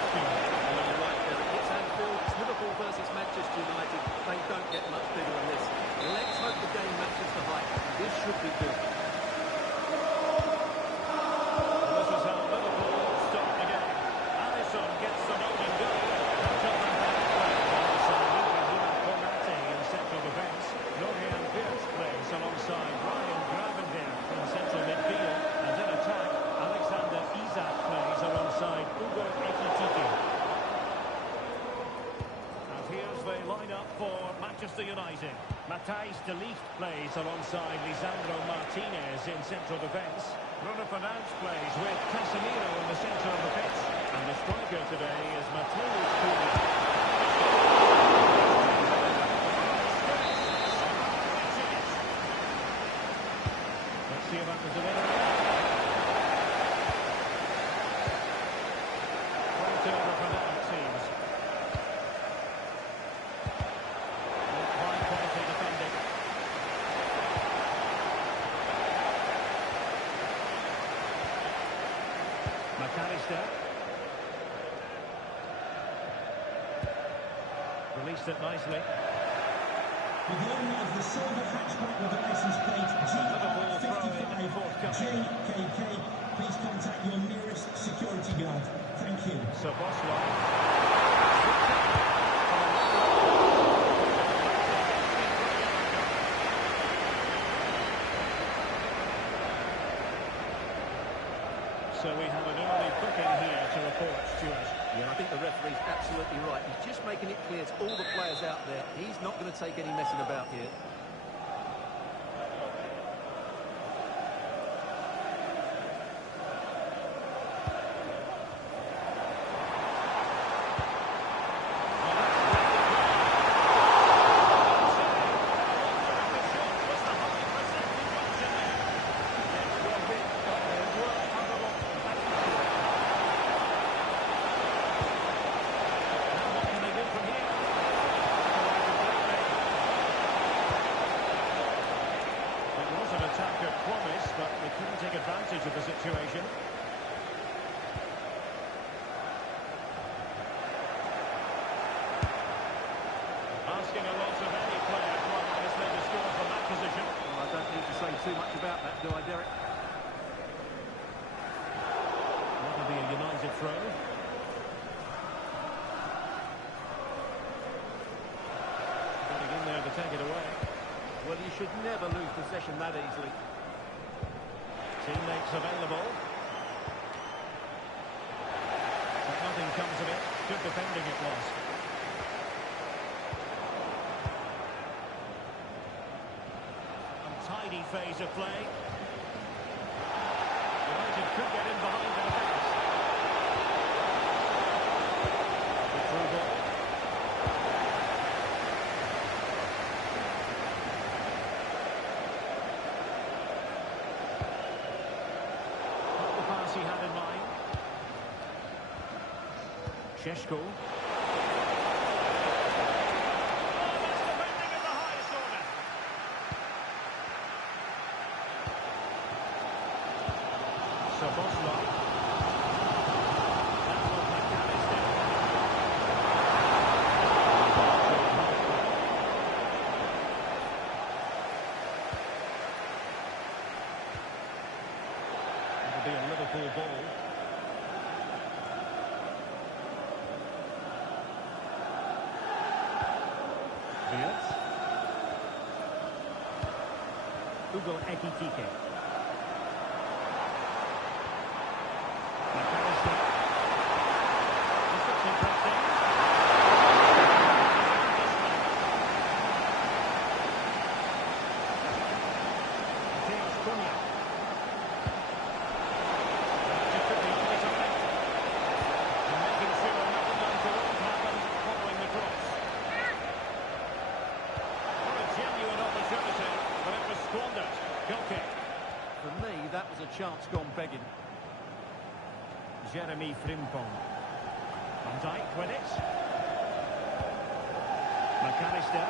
Well, you're right, Derek. It's Anfield, it's Liverpool versus Manchester United. They don't get much bigger than this. Let's hope the game matches the hype. This should be good. This is how Liverpool start the game. Alisson gets the opening goal. In central defence. Florian Wirtz plays alongside Ryan Gravenberch in central midfield. And in attack, Alexander Isak plays alongside Ugo Ekitike. And here's the lineup for Manchester United. Matthijs de Ligt plays alongside Lisandro Martinez in central defence. Bruno Fernandes plays with Casemiro in the centre of the pitch. And the striker today is Matheus Cunha. Let's see about the delivery. Right over for now, it seems. Fine quality defending. McAllister. Released it nicely. With the owner of the silver hatchback with the license plate GR55 JKK, please contact your nearest security guard. Thank you. So So we have an early booking here to report, Stuart. Yeah, I think the referee's absolutely right. He's just making it clear to all the players out there, he's not going to take any messing about here. Advantage of the situation. Asking a lot of any player to obviously to score from that position. Well, I don't need to say too much about that, do I, Derek? That'll be a United throw. Getting in there to take it away. Well, you should never lose possession that easily. Teammates available. But nothing comes of it. Good defending it was. Untidy phase of play. United could get in behind the defence. The through ball. He had in mind. Sheshko. Oh, that's defending at the highest order. Szoboszlai. That was McAllister. It'll be a Liverpool ball. Wirtz. Ugo Ekitike. McAllister. This looks interesting. Matheus Cunha. Just took the overtime. And making sure nothing untoward happened following chance gone begging. Jeremy Frimpong. Van Dijk with it. McAllister.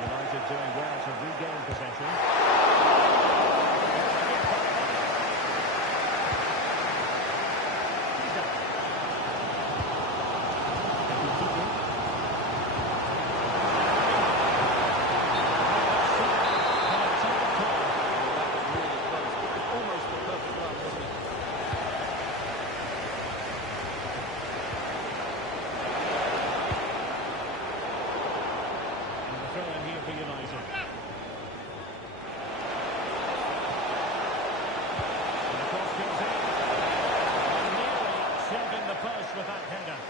United doing well to regain possession. With that header.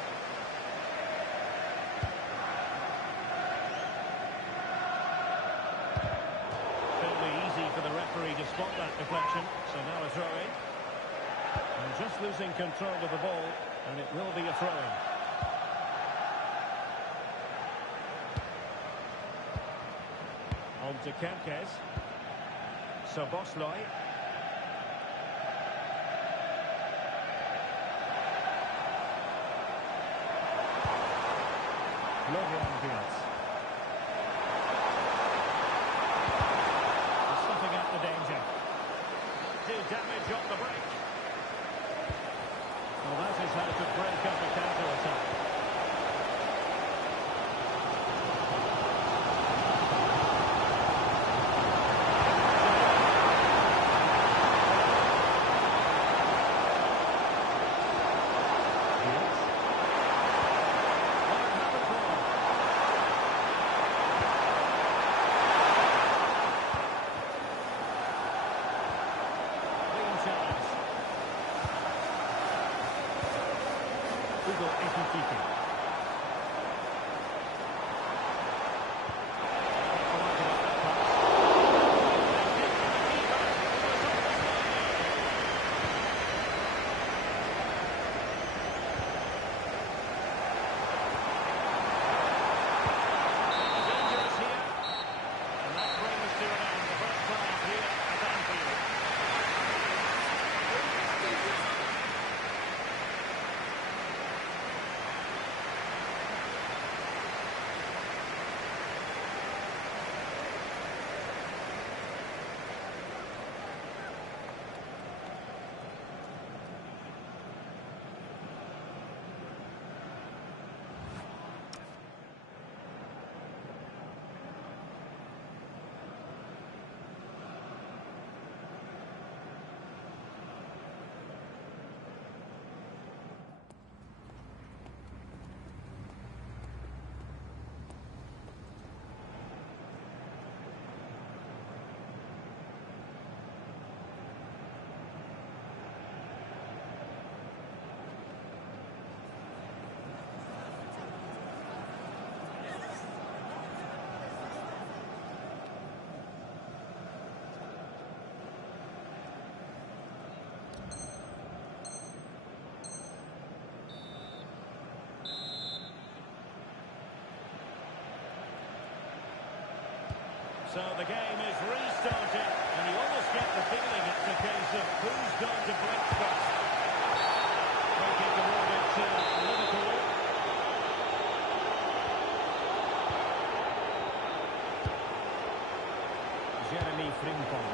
Fairly easy for the referee to spot that deflection, so now a throw-in. And just losing control of the ball, and it will be a throw-in. On to Kempkes. Soboslai. Stuffing up the danger. Do damage on the break. Well, that is how to break up a counter-attack. So the game is restarted, and you almost get the feeling it's a case of who's going to blink first. Taking the awarded to Liverpool. Jeremy Frimpong.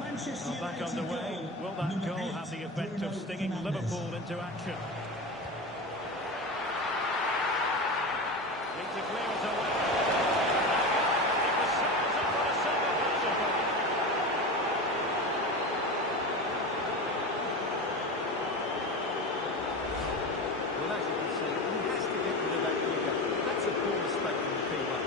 Manchester Back United underway. goal. Will that Number goal 8, have the effect of Bruno stinging Fernandes. Liverpool into action? Need to clear it away. It was sails up on a silver bicycle. Well, as you can see, he has to get rid of that kicker. That's a poor mistake from the keeper.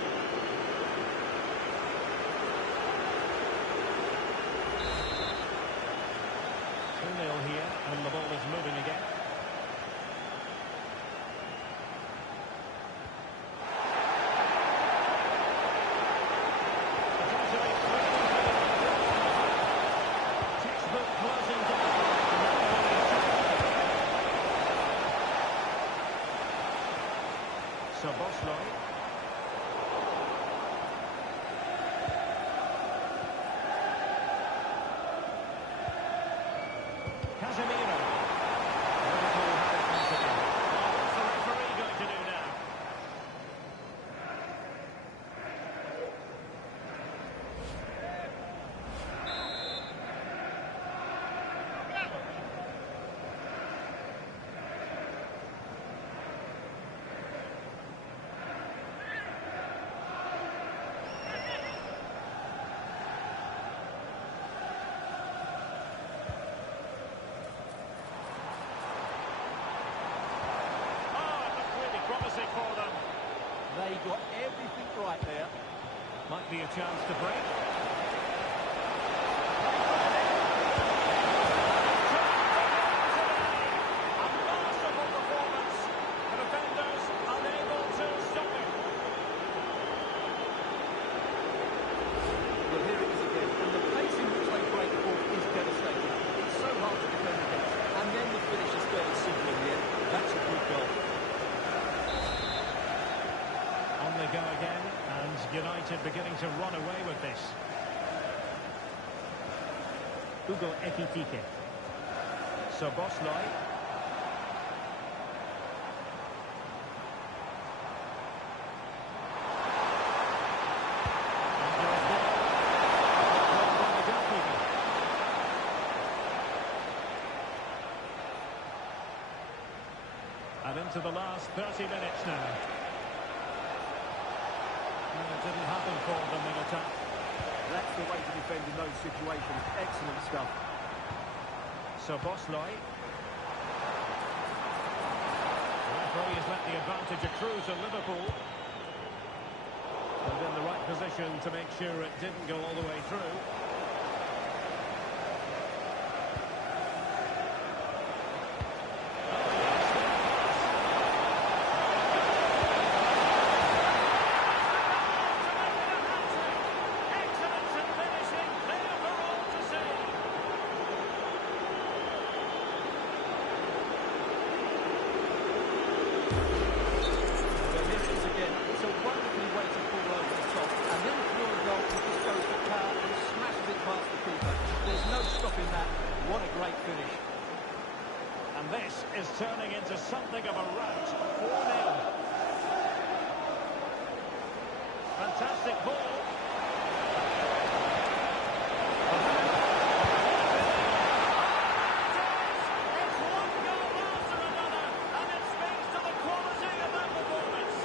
And the ball is moving again. Textbook closing down. So Bosley. Casemiro. Liverpool have it once again. What's the referee going to do now? Promising for them. They got everything right there. Might be a chance to break. A masterful performance. The defenders unable to stop it. Well, here it is again. And the pace in which they break the ball is devastating. It's so hard to defend against. And then the finish is fairly simple in the end. That's a good goal. On they go again, and United beginning to run away with this. Hugo Ekitike. So Bosley. And into the last 30 minutes now. And it didn't happen for them in attack. That's the way to defend in those situations. Excellent stuff. So Bosley. The referee has let the advantage accrue to Liverpool. And in the right position to make sure it didn't go all the way through. And this is turning into something of a rout. 4-0. Fantastic ball. It's one goal after another, and it speaks to the quality of that performance.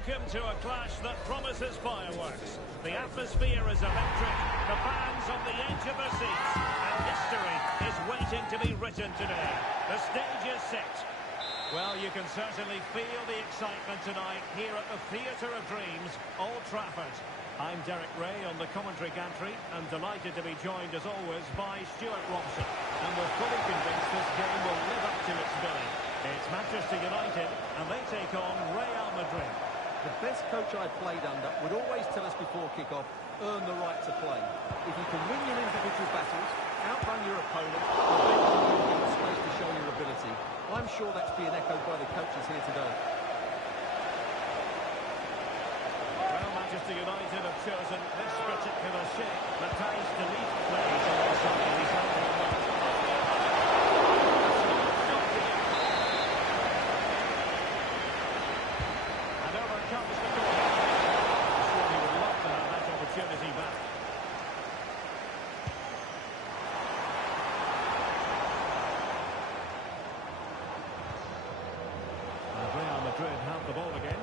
Welcome to a clash that promises fireworks. The atmosphere is electric, the fans on the edge of their seats, and history is waiting to be written today. The stage is set. Well, you can certainly feel the excitement tonight here at the Theatre of Dreams, Old Trafford. I'm Derek Ray on the commentary gantry, and delighted to be joined, as always, by Stuart Robson. And we're fully convinced this game will live up to its billing. It's Manchester United, and they take on Real Madrid. The best coach I've played under would always tell us before kick-off, earn the right to play. If you can win your individual battles, outrun your opponent, eventually you'll get space to show your ability. I'm sure that's being echoed by the coaches here today. Well, Manchester United have chosen this particular shape. Matthijs de Ligt plays alongside Lisandro Martinez. And over comes the corner. Surely would love to have that opportunity back. And Real Madrid have the ball again.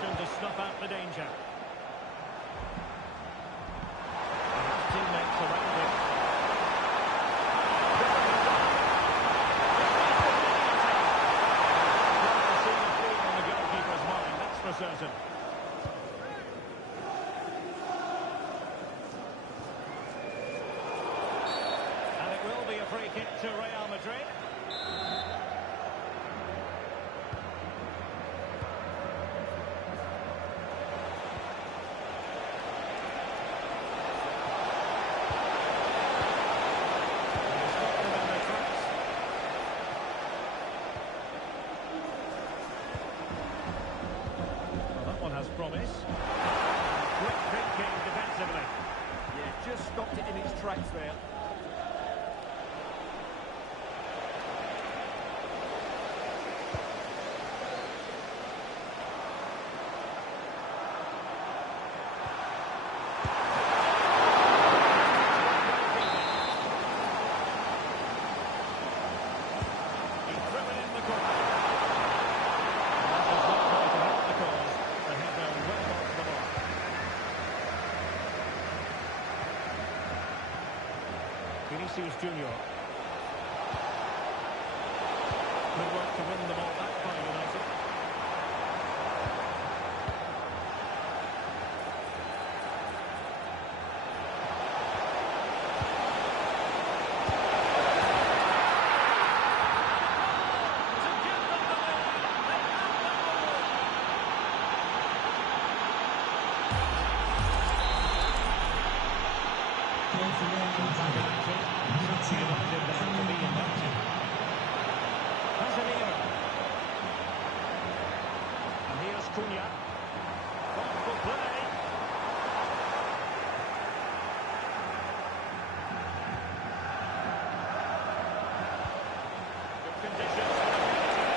To snuff out the danger. His teammates around him. To see the fear on the goalkeeper's mind, that's for certain. And it will be a free kick to Real Madrid. Promise. Quick thinking defensively. Yeah, just stopped it in its tracks there. He threw it in the corner. That is not going to help the cause. The header well off the ball. Vinicius Junior. Good work to win the ball back by United. And here's Cunha. Thoughtful play. Good conditions for the penalty.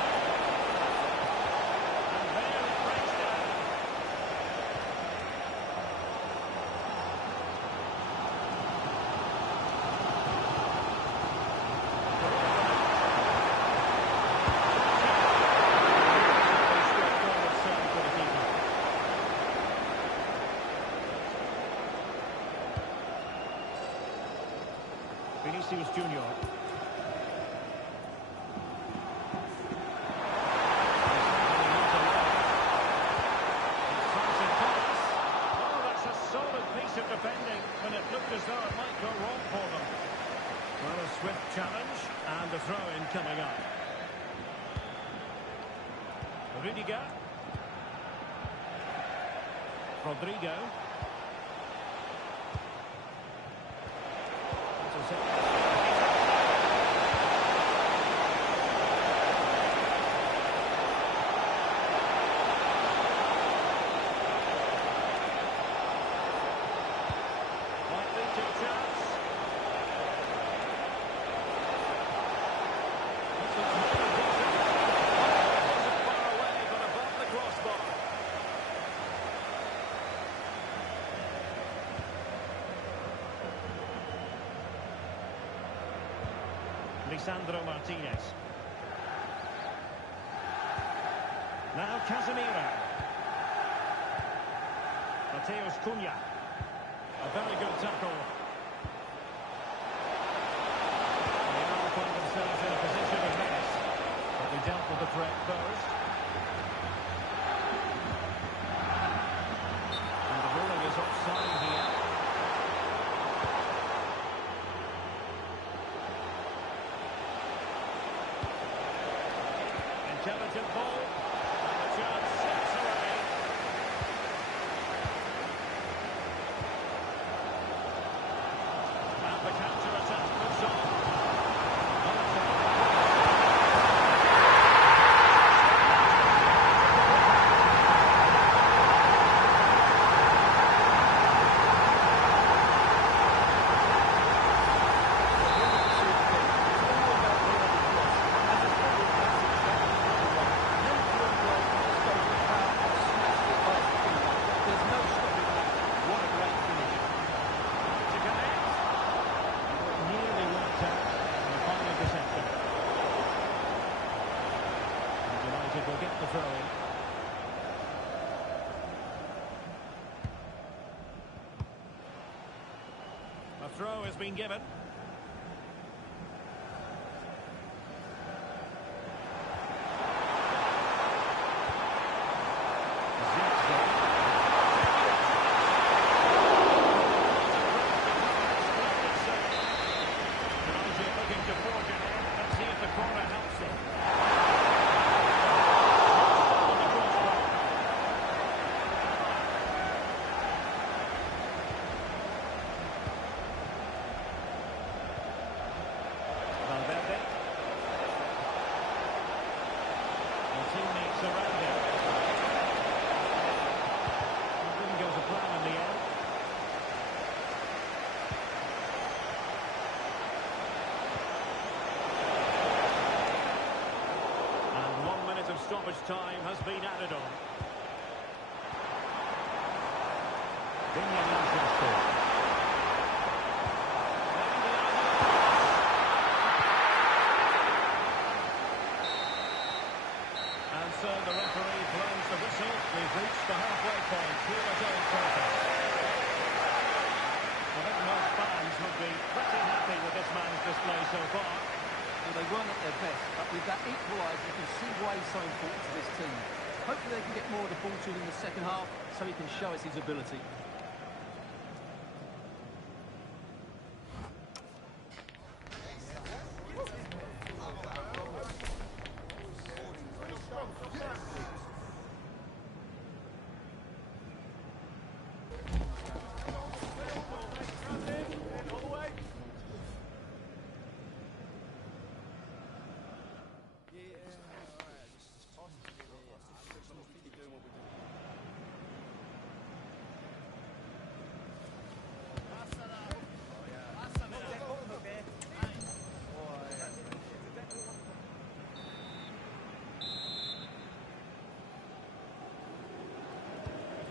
And there it breaks down. Vinicius Junior. Oh, that's a solid piece of defending when it looked as though it might go wrong for them. Well, a swift challenge and the throw-in coming up. Rudiger. Rodrigo. Lisandro Martinez. Now Casemiro. Mateus Cunha. A very good tackle. They now find themselves in a position of menace. But they dealt with the threat first. And the ruling is offside here. Intelligent ball. And the chance slips away. And the counter-attack moves on. Will get the throw in. A throw has been given. Looking to forge ahead. Let's see if the corner helps him. Teammates around him. It didn't go to plan in the end. And 1 minute of stoppage time has been added on. Benjamin Sesko. So the referee blows the whistle. We've reached the halfway point here at Old Trafford. I think most fans would be pretty happy with this man's display so far. Well, they weren't at their best, but with that equaliser, you can see why he's so important to this team. Hopefully they can get more of the ball to him in the second half, so he can show us his ability.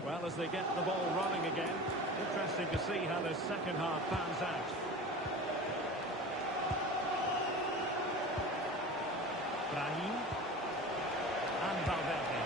Well, as they get the ball running again, interesting to see how the second half pans out. Brahim and Valverde.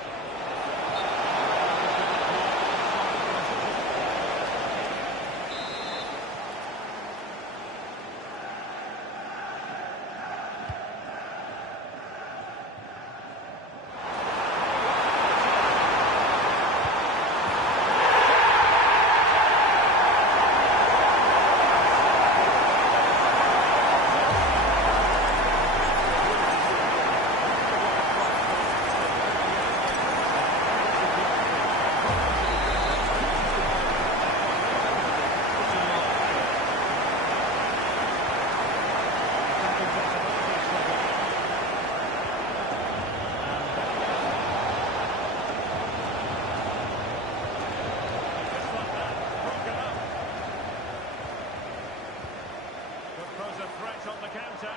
On the counter.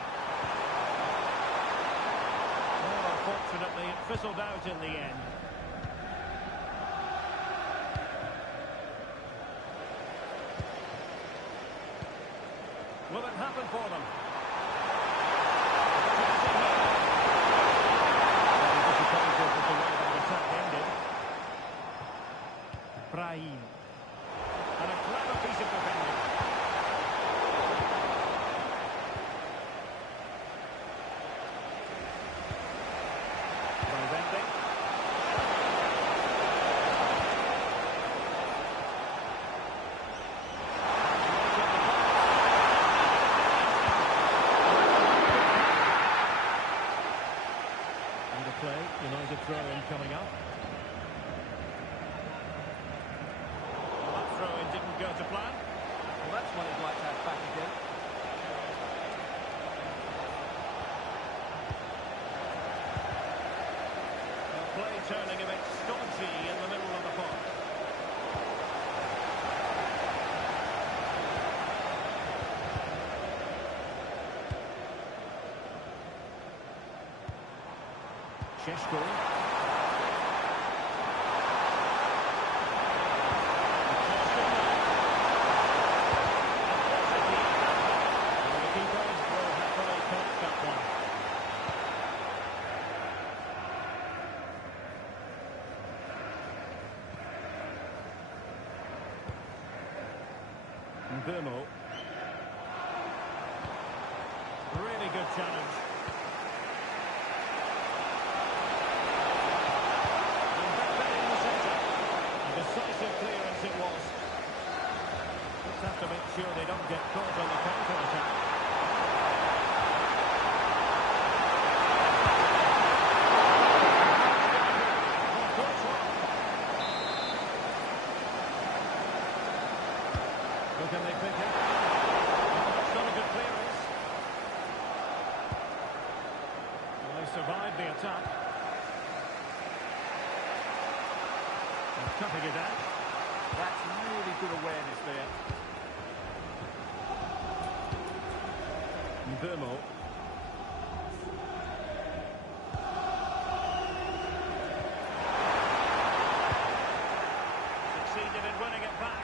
Oh, unfortunately, it fizzled out in the end. Will it happen for them? Sheshko. Burmo. Really good challenge. And back in the centre. A decisive clearance it was. Just have to make sure they don't get caught on the counter-attack. Can they pick it? That's not a good clearance. Well, they survived the attack. And cutting it out. That's really good awareness there. Burmo. Succeeded in winning it back.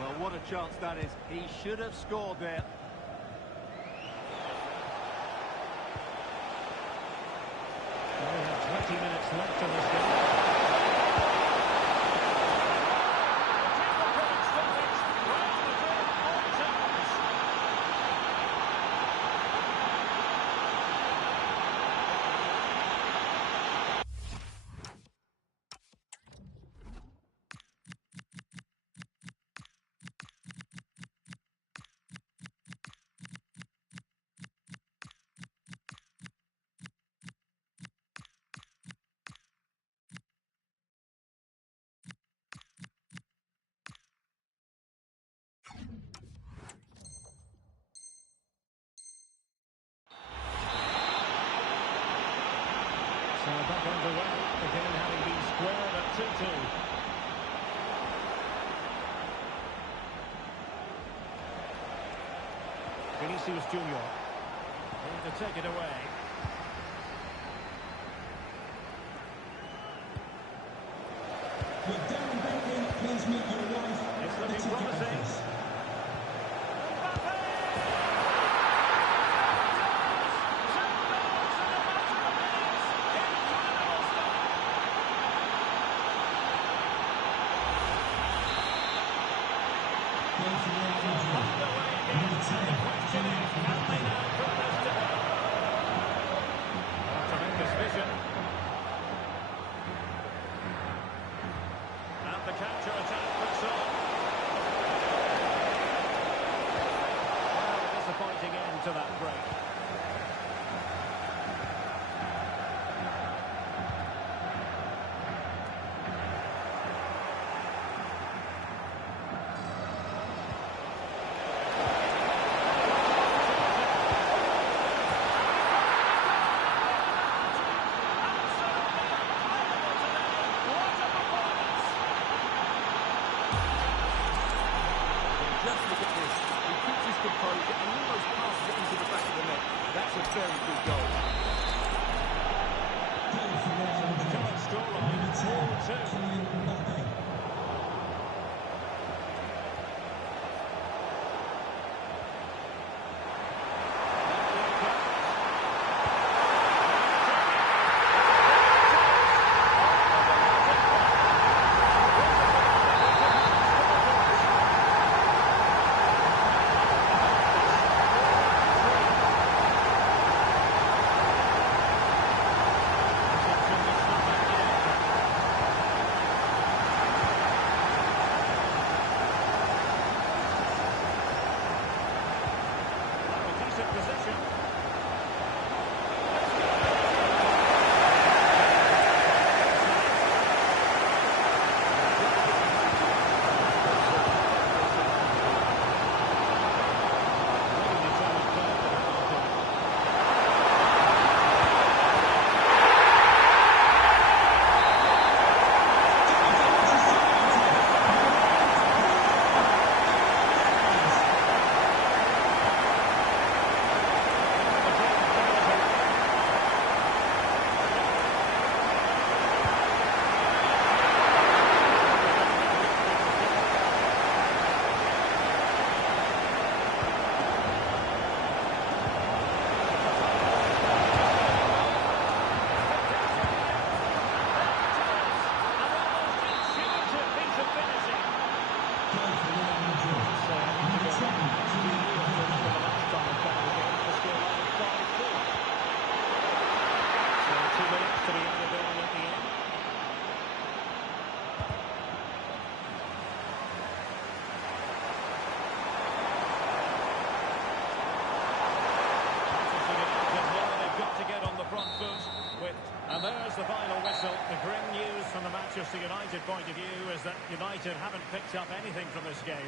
Well, what a chance that is. He should have scored there. Well, we have 20 minutes left in this game. So back underway, the game having been squared at 2-2. Vinicius Junior going to take it away. With Darren Bentley, please meet your wife. It's at the looking ticket promising. office. Tremendous vision. And the counter-attack puts on. Well, a disappointing end to that break. Just look at this. He keeps his composure and almost passes it into the back of the net. That's a very good goal. The current scoreline, 4-2. So the grim news from the Manchester United point of view is that United haven't picked up anything from this game.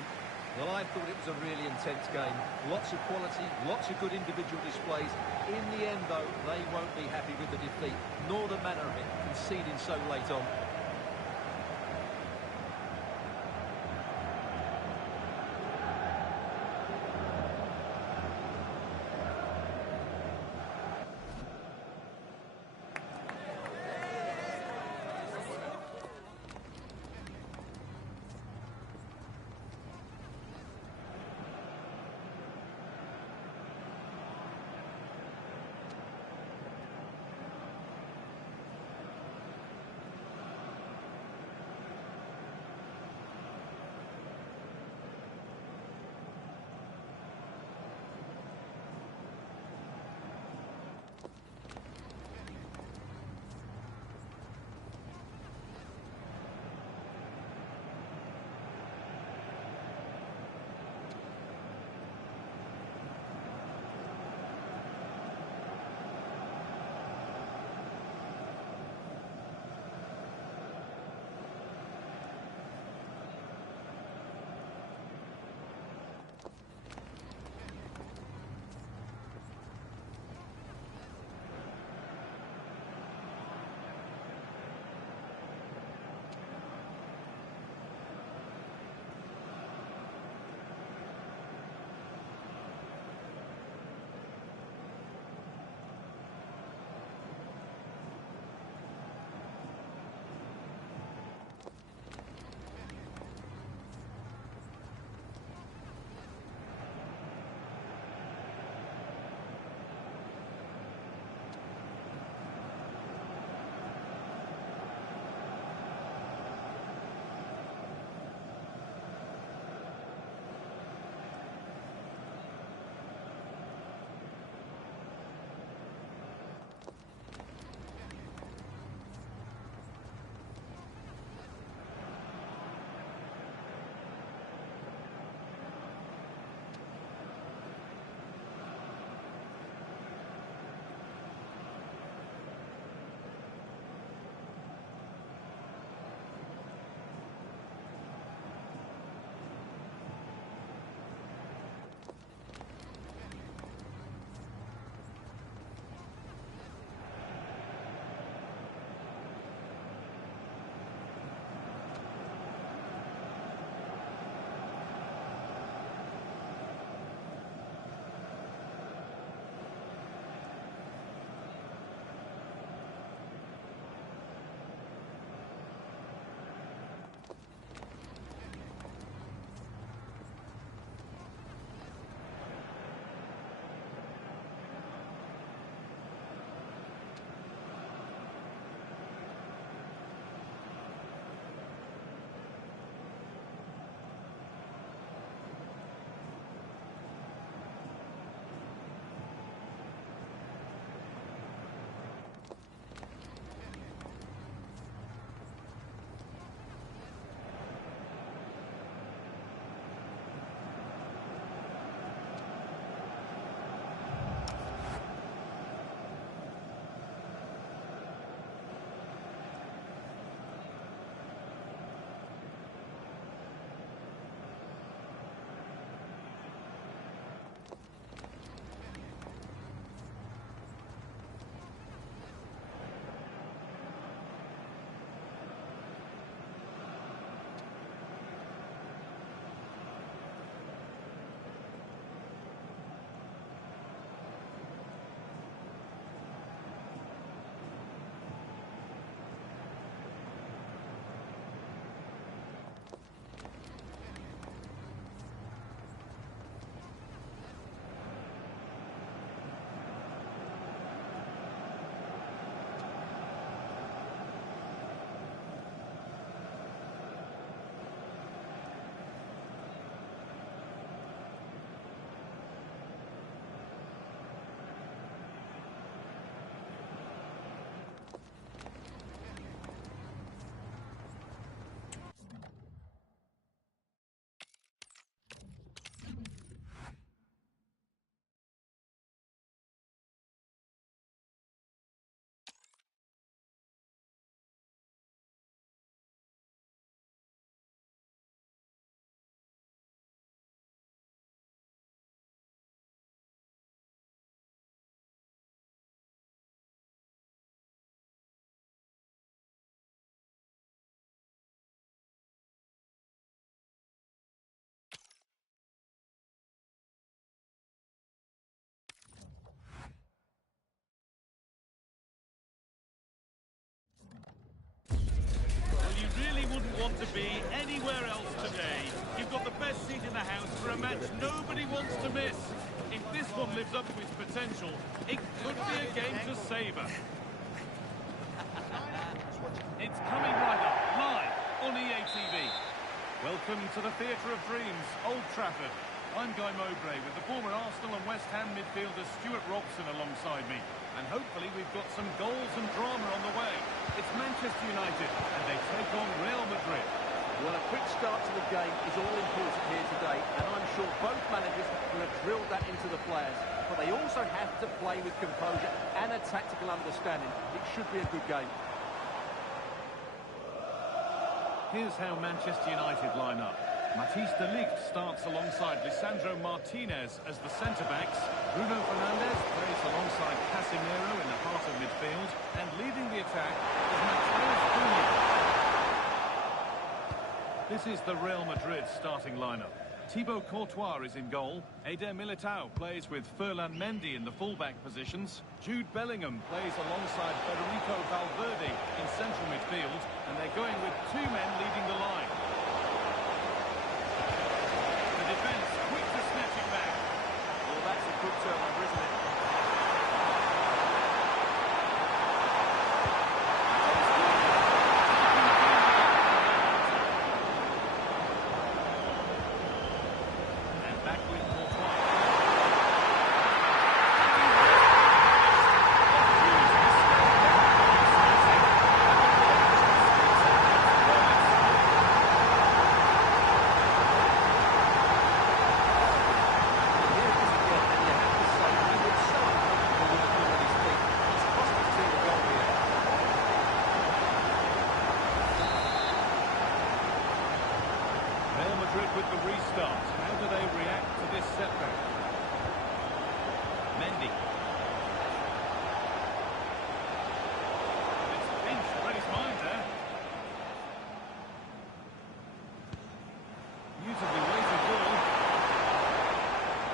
Well, I thought it was a really intense game. Lots of quality, lots of good individual displays. In the end, though, they won't be happy with the defeat, nor the manner of it, conceding so late on. want to be anywhere else today. You've got the best seat in the house for a match nobody wants to miss. If this one lives up to its potential, it could be a game to savour. It's coming right up, live on EA TV. Welcome to the Theatre of Dreams, Old Trafford. I'm Guy Mowbray with the former Arsenal and West Ham midfielder Stuart Robson alongside me. And hopefully we've got some goals and drama on the way. It's Manchester United and they take on Real Madrid. Well, a quick start to the game is all important here today, and I'm sure both managers will have drilled that into the players. But they also have to play with composure and a tactical understanding. It should be a good game. Here's how Manchester United line up. Matthijs de Ligt starts alongside Lisandro Martinez as the centre-backs. Bruno Fernandes plays alongside Casemiro in the heart of midfield. And leading the attack is Matheus Cunha. This is the Real Madrid starting lineup. Thibaut Courtois is in goal. Eder Militao plays with Ferland Mendy in the full-back positions. Jude Bellingham plays alongside Federico Valverde in central midfield. And they're going with two men leading the line. The defence quick to snatch it back. Well, that's a good turnover, isn't it? And back with Courtois. With the restart, how do they react to this setback? Mendy. It's pinched, read his mind there. Beautifully weighted ball.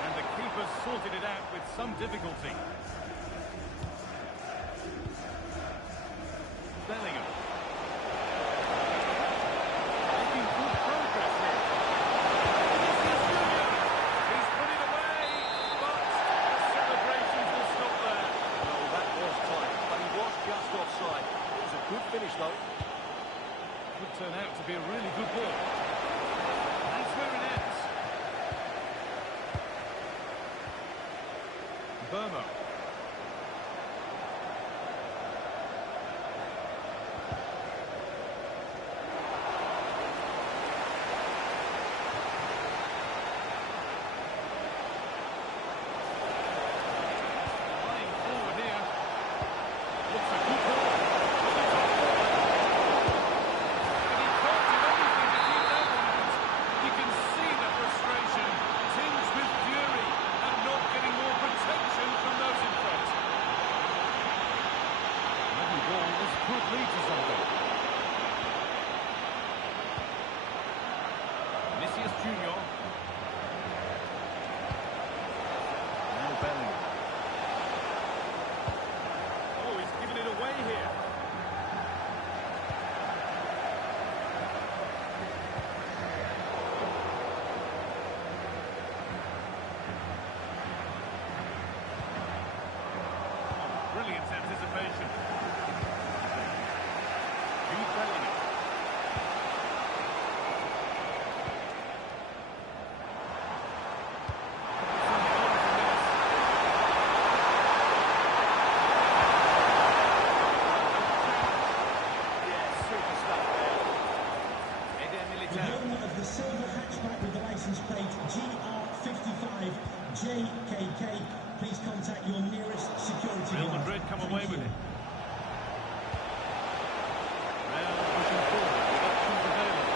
And the keeper sorted it out with some difficulty. Bellingham. Making good progress here. Good finish, though. Could turn out to be a really good ball. That's where it ends. Burma. Flying forward here. Looks a good ball. Could lead to something. Vinicius Junior. Now Bellingham. Oh, he's given it away here. Oh, brilliant anticipation. The owner of the silver hatchback with the licence plate GR55JKK, please contact your nearest security Real guard. Madrid come Thank away you. with it. Real pushing forward with options available.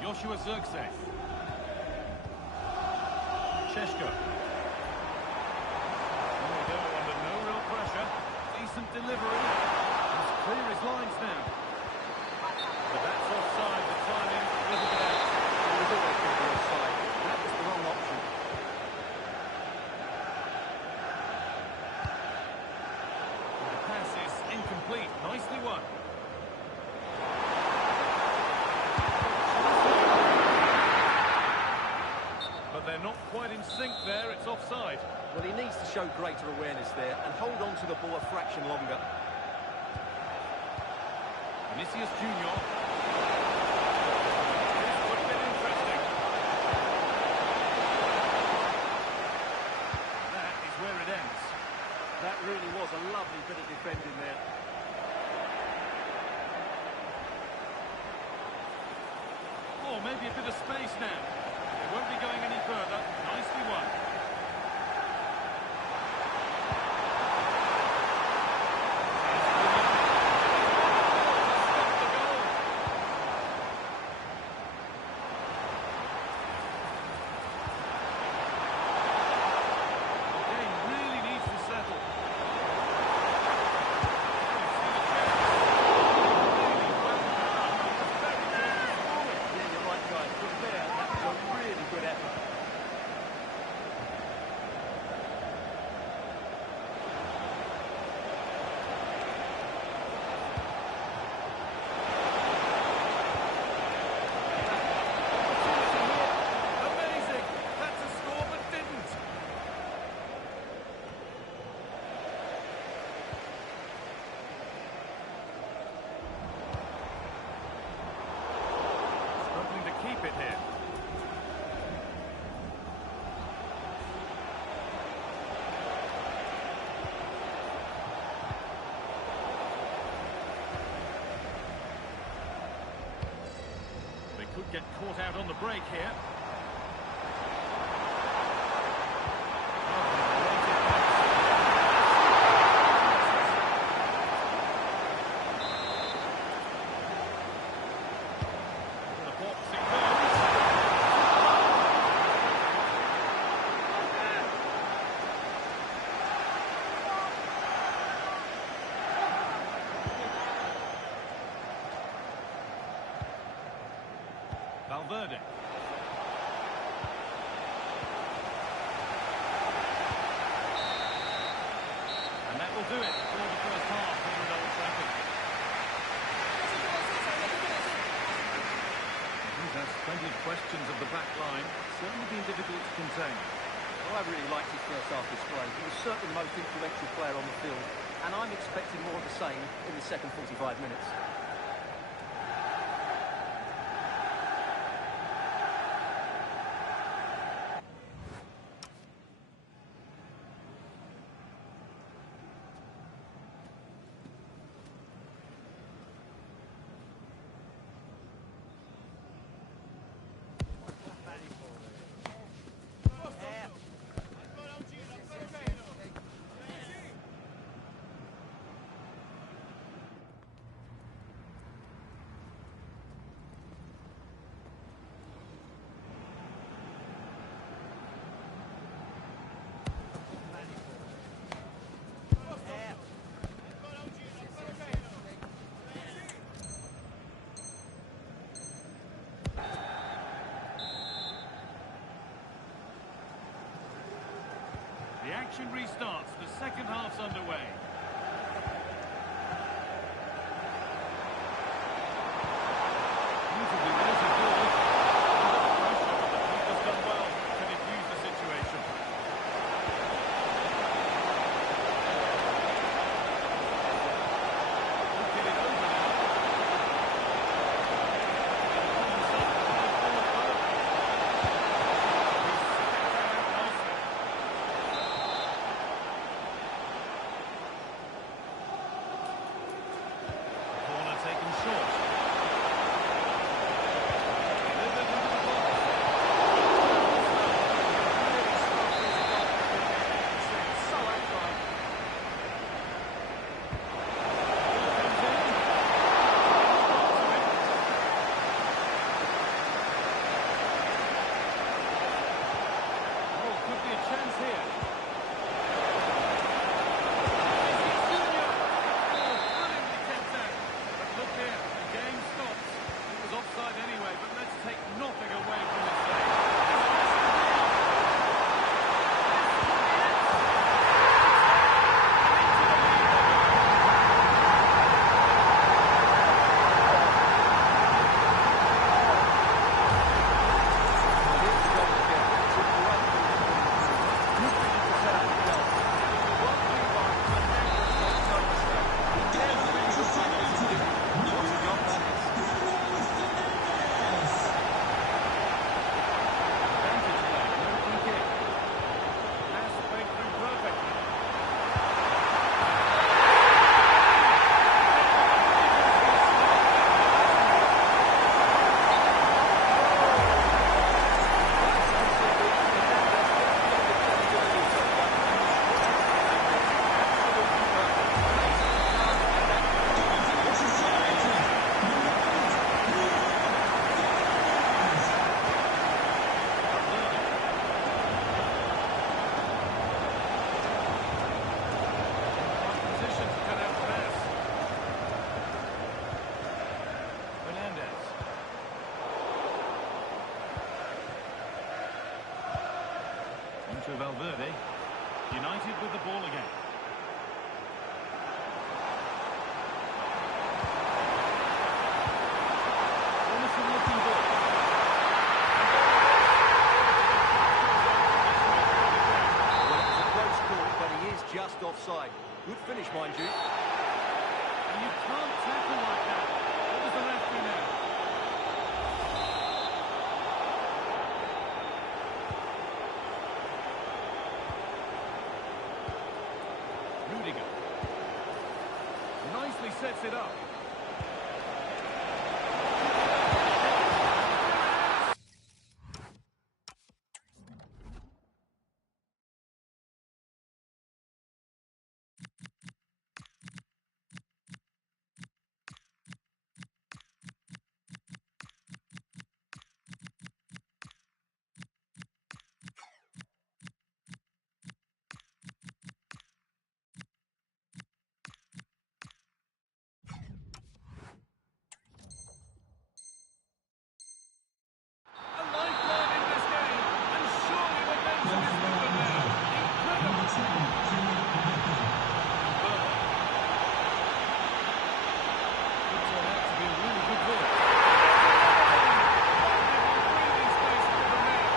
Joshua Zirkzee. Sheshko. Under no real pressure. Decent delivery. He's clear his lines now. But that's offside. The timing isn't out. It was always going to be offside. That was the wrong option. complete. Nicely won. But they're not quite in sync there. It's offside. Well, he needs to show greater awareness there and hold on to the ball a fraction longer. Vinicius Junior. This could get interesting. That is where it ends. That really was a lovely bit of defending there. Oh, maybe a bit of space now. It won't be going any further. Nicely won. Stop the goal. The game really needs to settle. Yeah, you're right, guys. From there, that was a really good effort. Amazing! That's a score, but didn't. Struggling to keep it here. They could get caught out on the break here. The box it goes. Valverde. And that will do it for the first half here at Old Trafford. He's asked plenty of questions of the back line. Certainly been difficult to contain. Well, I really liked his first half display. He was certainly the most influential player on the field, and I'm expecting more of the same in the second 45 minutes. The action restarts. The second half's underway. Beautifully weighted ball. Under pressure, but the keeper's done well to defuse the situation. Could get it over now. He's set it out nicely. offside. Good finish, mind you. And you can't tackle like that. What does the ref do now? Rudiger. Nicely sets it up. A lifeline in this game, and surely momentum is with them now. Incredible. Could turn out to be a really good goal. Breathing space for them now.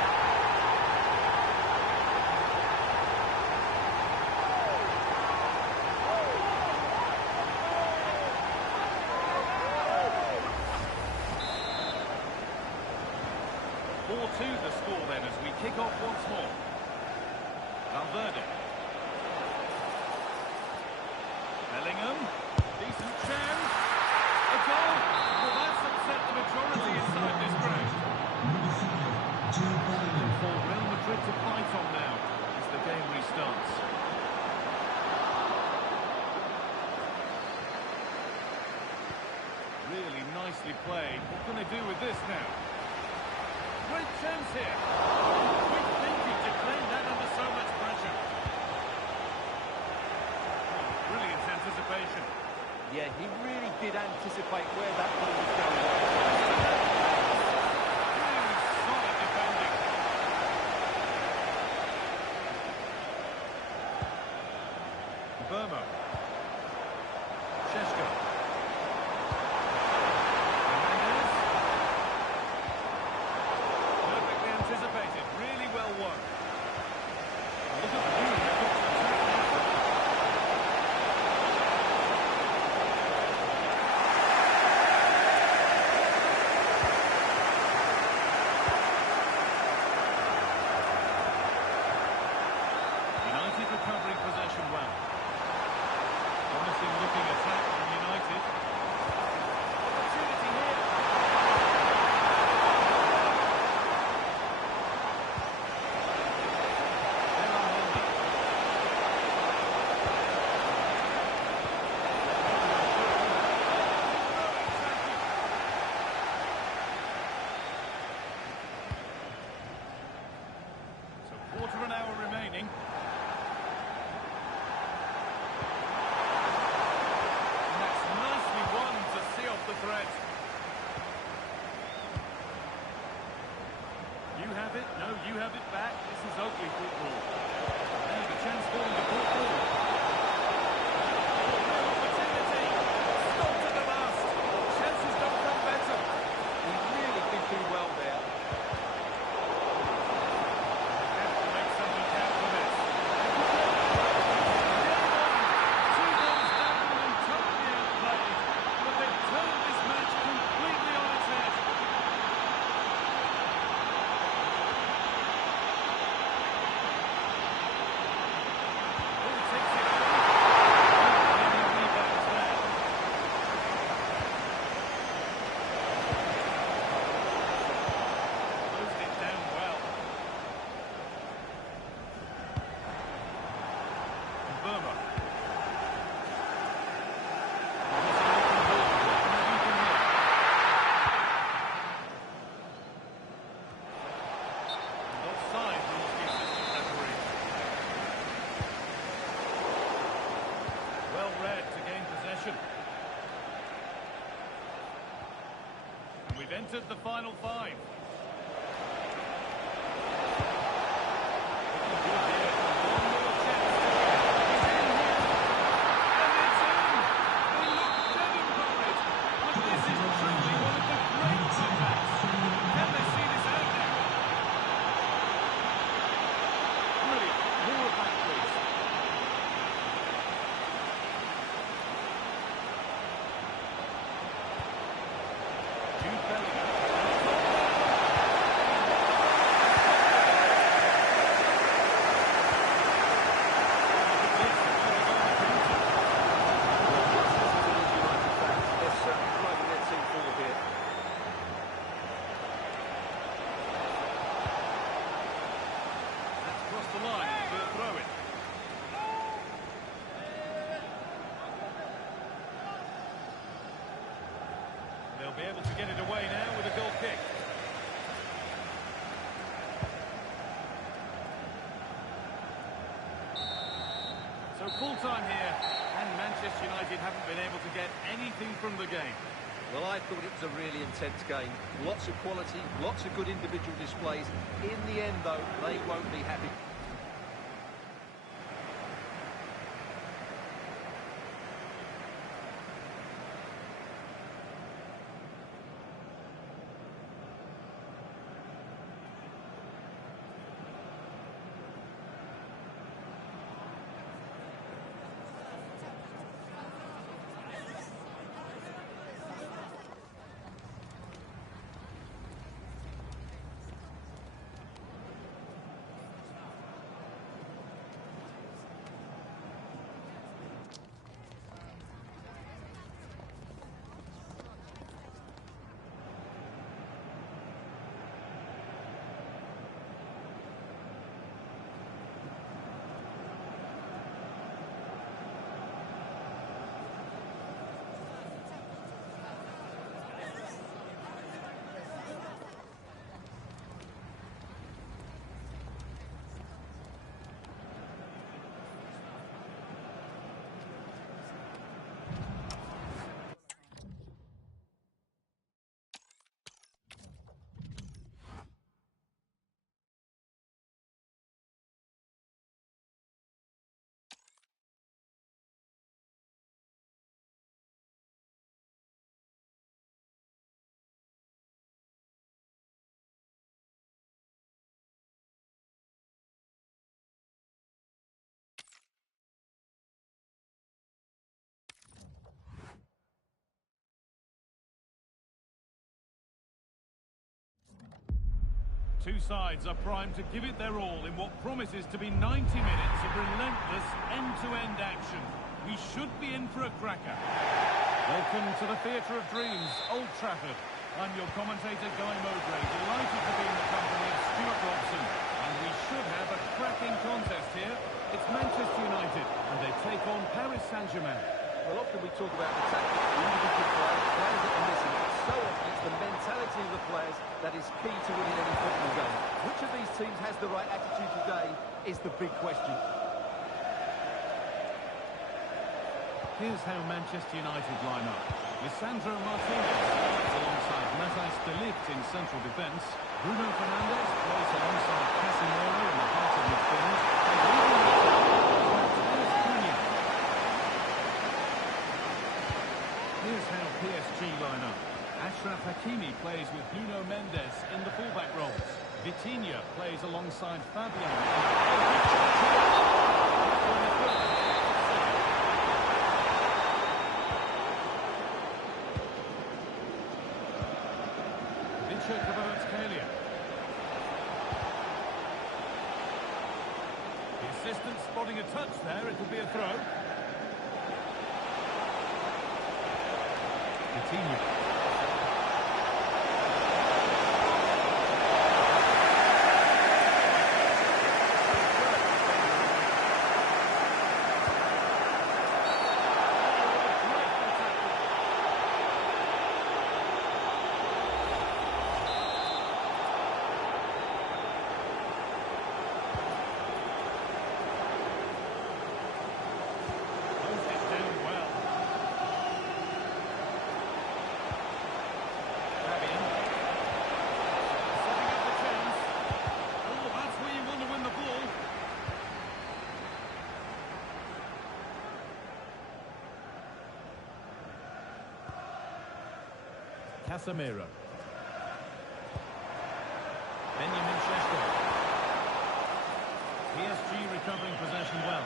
The score then as we kick off once more. Valverde. Bellingham. Decent chance. A goal. Well, that's upset the majority inside this ground. For Real Madrid to fight on now as the game restarts. Really nicely played. What can they do with this now? Great chance here. Quick thinking to claim that under so much pressure. Brilliant anticipation. Yeah, he really did anticipate where that ball was going. Really solid defending. Burma. Shesko. Anticipated, really well won. Look at the view. United recovering possession well. Promising looking attack from United. Opportunity here. Quarter of an hour remaining. And that's nicely won to see off the threat. You have it, no, you have it back. This is ugly football. Now the chance for them to pull forward. Opportunity. Stop to the last. Chances don't come better. He really did do well there. We've entered the final five. They'll be able to get it away now with a goal kick. So full time here, and Manchester United haven't been able to get anything from the game. Well, I thought it was a really intense game. Lots of quality, lots of good individual displays. In the end, though, they won't be happy. Two sides are primed to give it their all in what promises to be 90 minutes of relentless end-to-end action. We should be in for a cracker. Welcome to the Theatre of Dreams, Old Trafford. I'm your commentator, Guy Mowbray, delighted to be in the company of Stuart Robson. And we should have a cracking contest here. It's Manchester United, and they take on Paris Saint-Germain. Well, often we talk about the tactics, the individual players that are missing. So often it's the mentality of the players that is key to winning any football game. Which of these teams has the right attitude today is the big question. Here's how Manchester United line up. Lisandro Martinez plays alongside Matthijs de Ligt in central defence. Bruno Fernandes plays alongside Casemiro in the heart of midfield. And leading the attack is Matheus Cunha. Here's how PSG line up. Achraf Hakimi plays with Nuno Mendes in the fullback roles. Vitinha plays alongside Fabian. The assistant spotting a touch there, it could be a throw. Vitinha. Casemiro. Benjamin Sesko. PSG recovering possession well.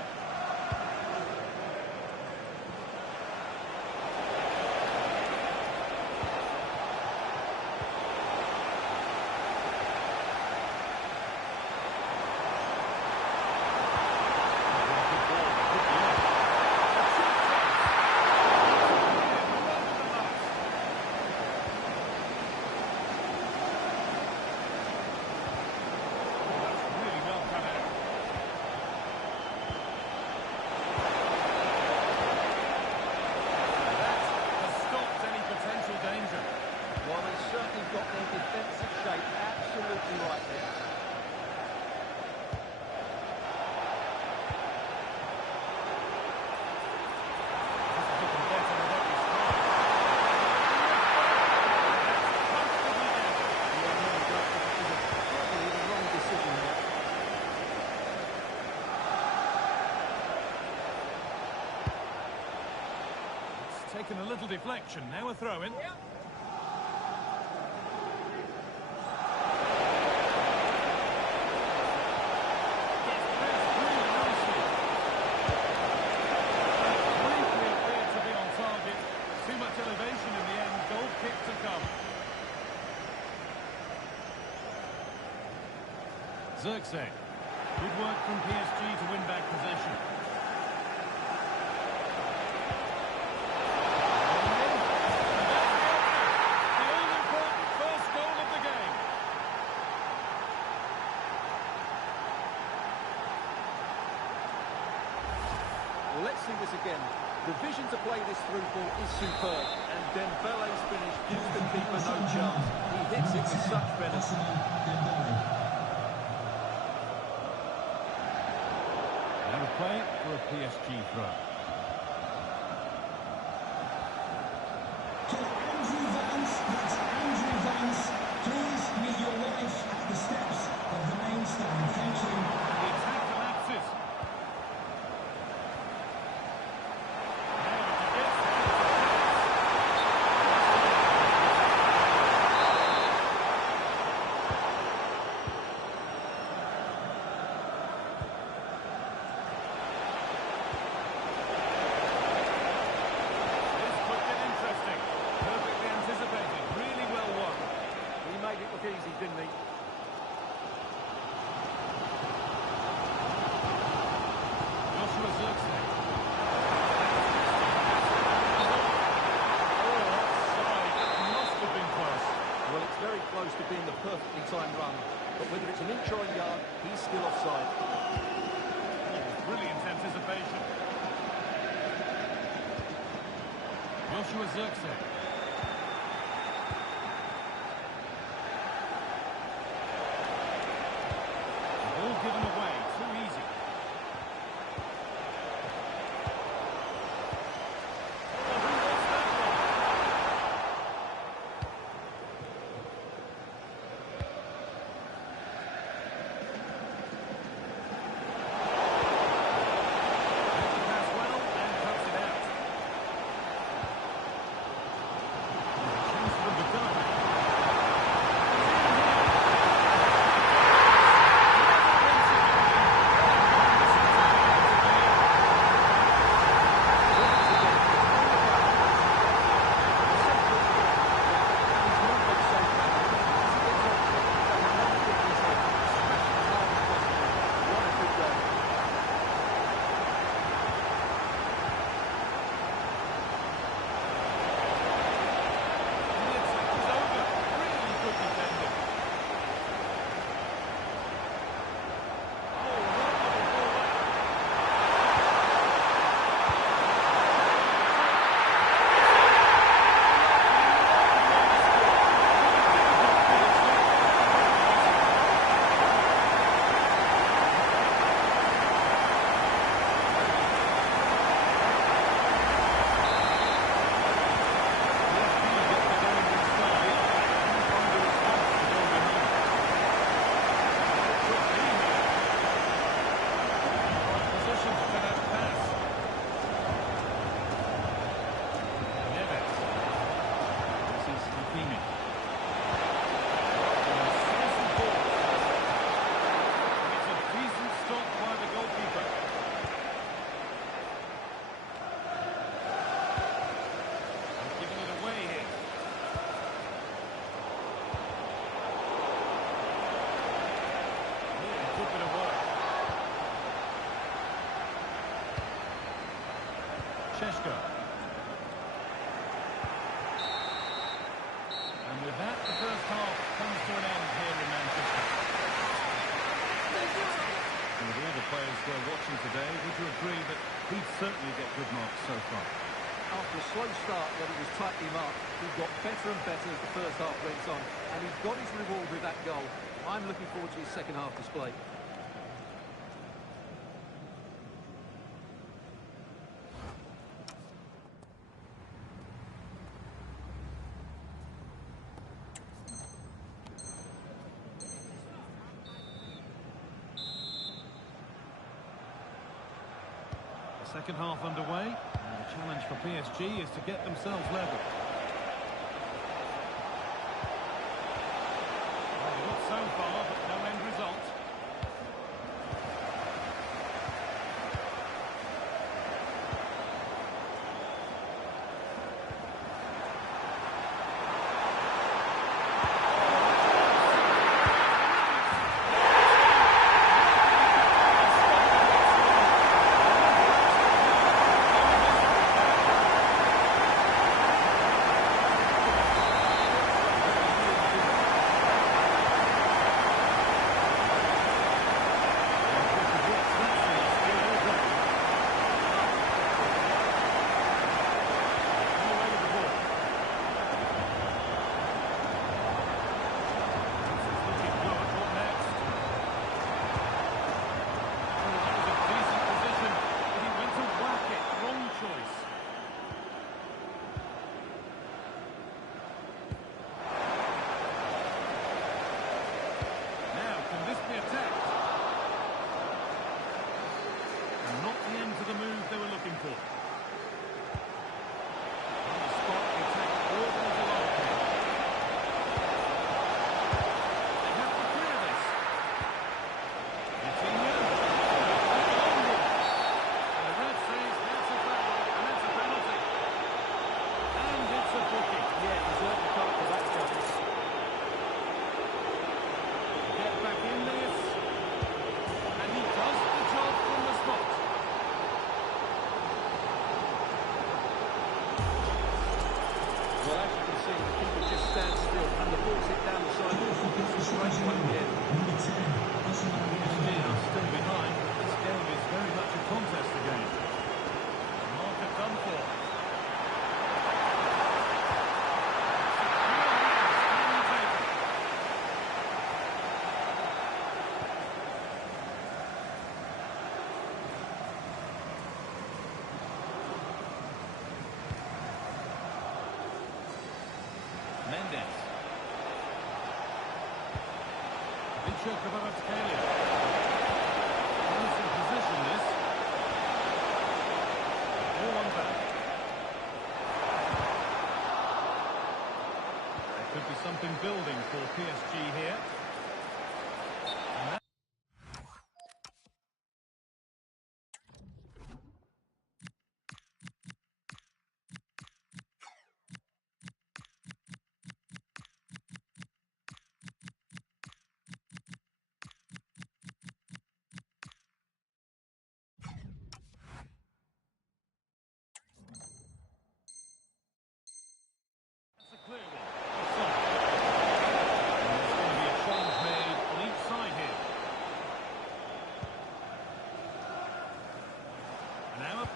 taken a little deflection. Now a throw-in. Zirkzee. Good work from PSG to win back possession. The all-important first goal of the game. Well, let's see this again. The vision to play this through ball is superb, and Dembele's finish gives the keeper no chance. He hits it with such menace. Play for a PSG throw. To Andrew Vance, that's Andrew Vance. Please meet your wife at the steps of the main stand. Thank you. The attack collapses. Easy, didn't he? Joshua Zirkzee. Offside. That must have been close. Well, it's very close to being the perfectly timed run, but whether it's an inch or a yard, he's still offside. Brilliant anticipation. Joshua Zirkzee. All given away, too easy. Oh, who lost that one? Pass well and cuts it out. Chance for them to go. Sheshko. And with that, the first half comes to an end here in Manchester. And with all the players we're watching today, would you agree that he'd certainly get good marks so far? After a slow start when he was tightly marked, he got better and better as the first half went on, and he's got his reward with that goal. I'm looking forward to his second half display. Second half underway, and the challenge for PSG is to get themselves level. Well, they got so far, but no end result. Could be something building for PSG here. That's a clear one.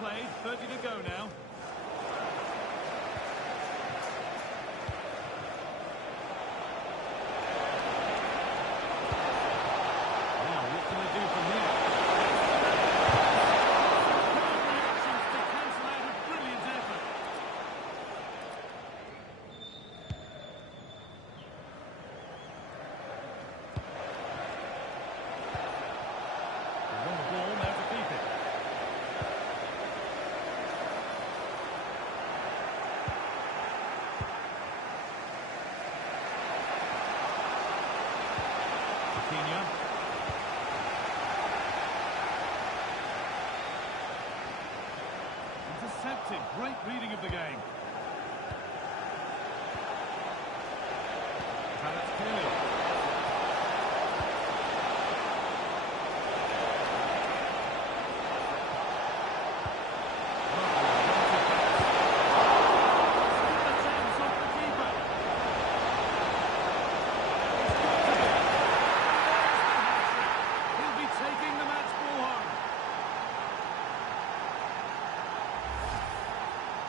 Played, 30 to go now. Now, what can they do from here? Reactions to cancel out a brilliant effort. They're on the ball, now to keep it. Intercepted. Great reading of the game.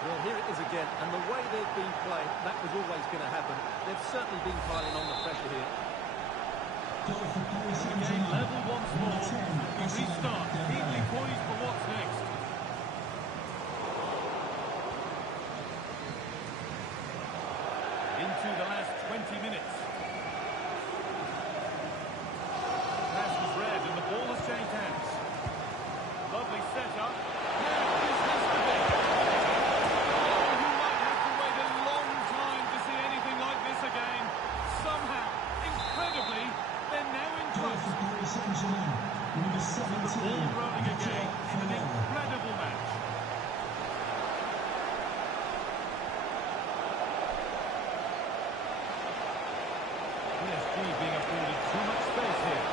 Well, here it is again, and the way they've been playing, that was always going to happen. They've certainly been piling on the pressure here. The game level once more. We restart, keenly poised for what's next. Into the last 20 minutes. The pass was read, and the ball has changed hands. Lovely setup. Now, business to be. Number 17. Ball rolling again in an incredible match. PSG being afforded too much space here.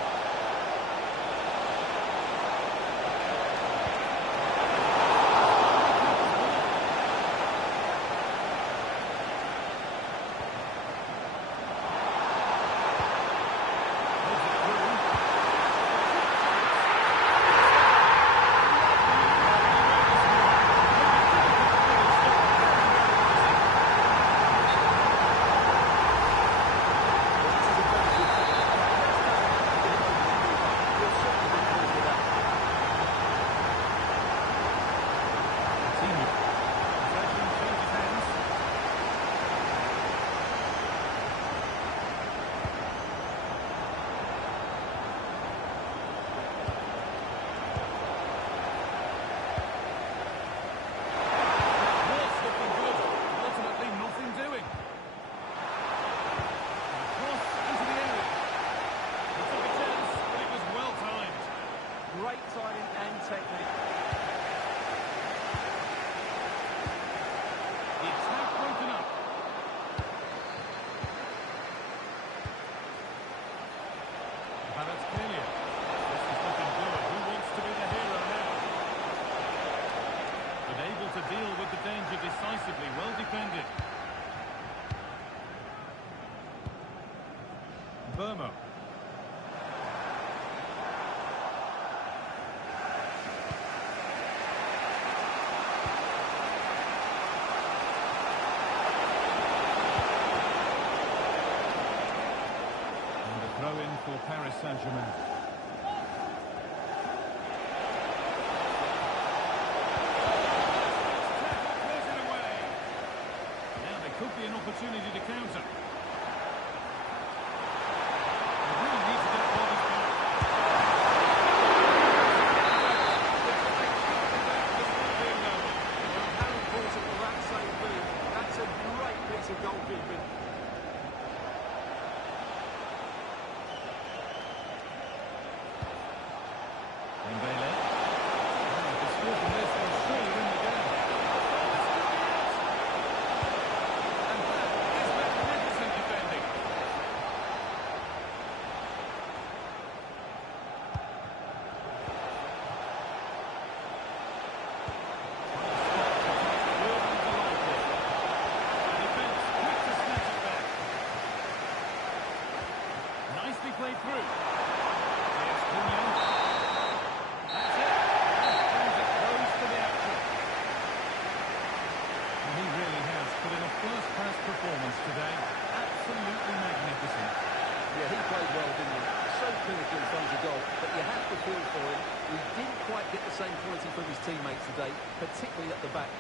Great timing and technique. The attack broken up. Kvaratskhelia. This is looking good. Who wants to be the hero now? But able to deal with the danger decisively. Well defended. Burmo. Throw-in for Paris Saint-Germain. Tackle clears it away. Now there could be an opportunity to counter. They really need to get bodies back. Well, how important will that save be? That's a great piece of goalkeeping. Played through. Here's Cunha. That's it. That brings it close to the action. And he really has put in a first-class performance today. Absolutely magnificent. Yeah, he played well, didn't he? So clinical in front of goal, but you have to feel for him. He didn't quite get the same quality from his teammates today, particularly at the back.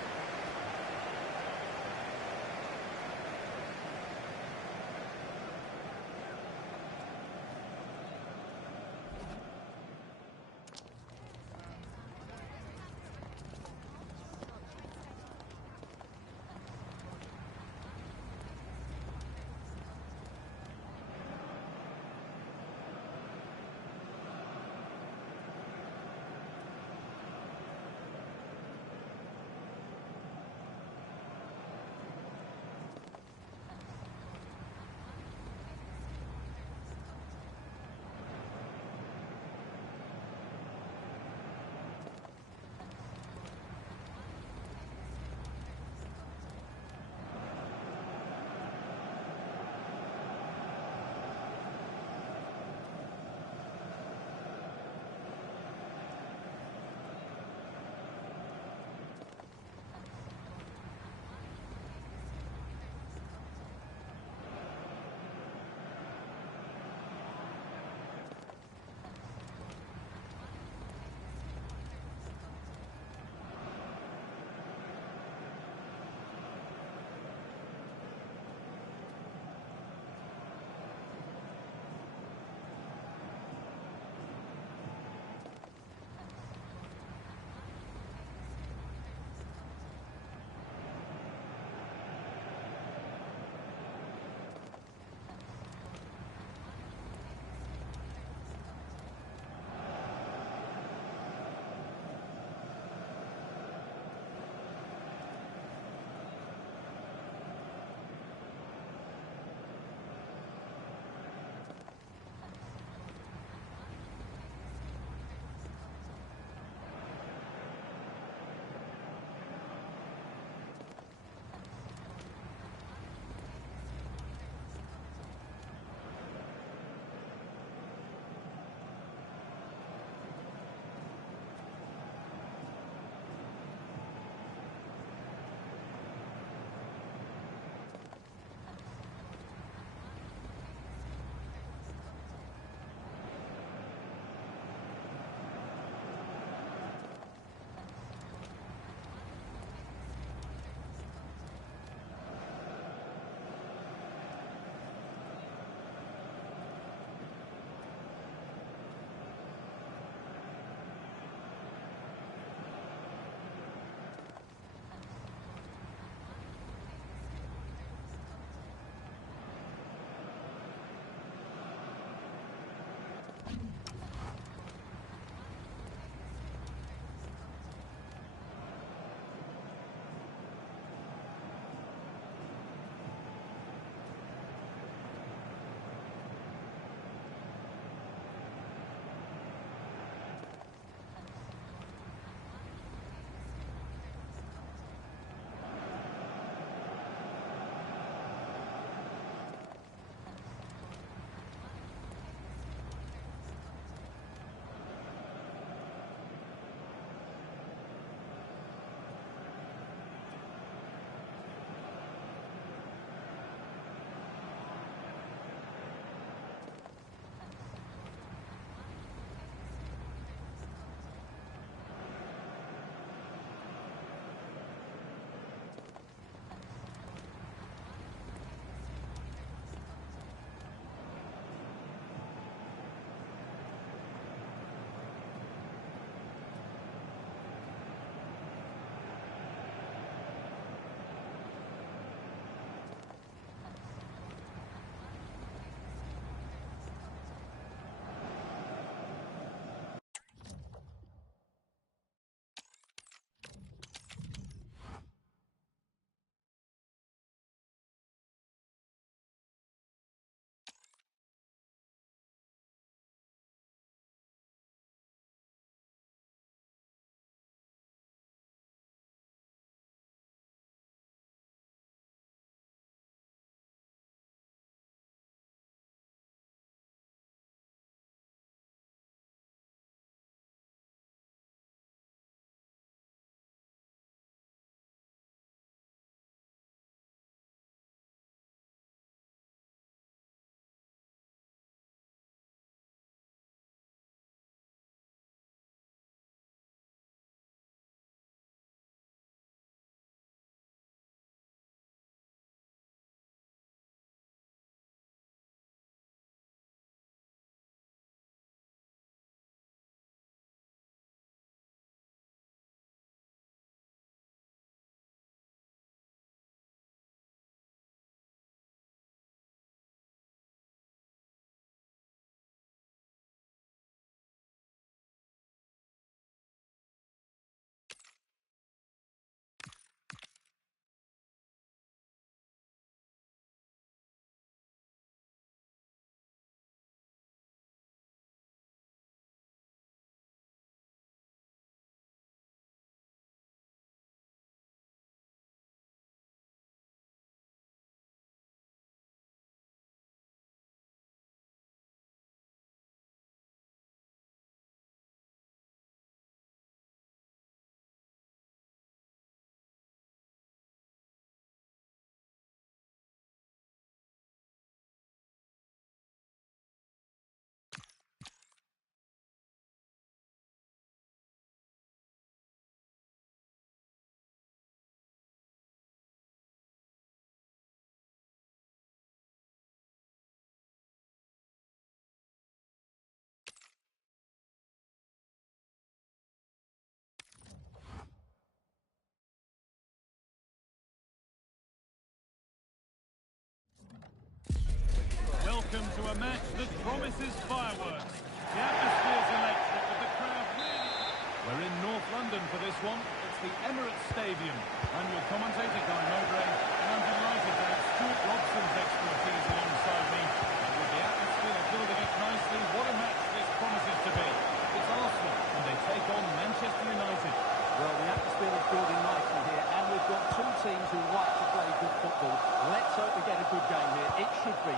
welcome to a match that promises fireworks. The atmosphere's electric, but the crowd really... We're in North London for this one. It's the Emirates Stadium. I'm your commentator, Guy Mowbray, and I'm delighted to have Stuart Robson's expertise alongside me. And with the atmosphere building up nicely, what a match this promises to be. It's Arsenal, and they take on Manchester United. Well, the atmosphere is building nicely here, and we've got two teams who like to play good football. Let's hope we get a good game here. It should be.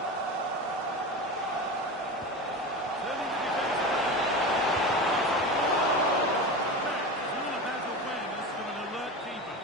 Turning the defence around. It's all about awareness from an alert keeper.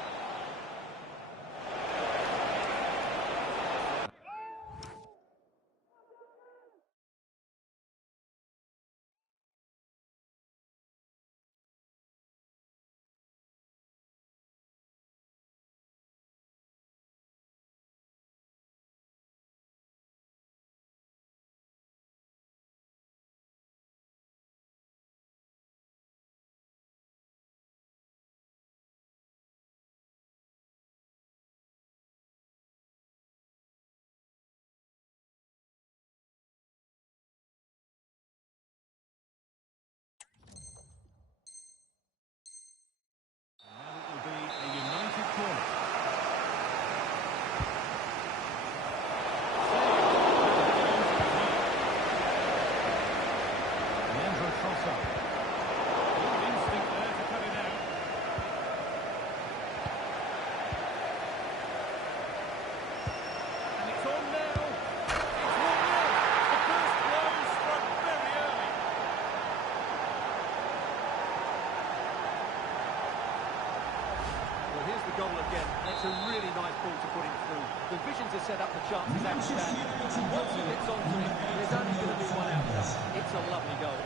Goal again. It's a really nice ball to put him through. The vision to set up the chances outstanding. Once he gets onto it, there's only going to be one outcome. It's a lovely goal.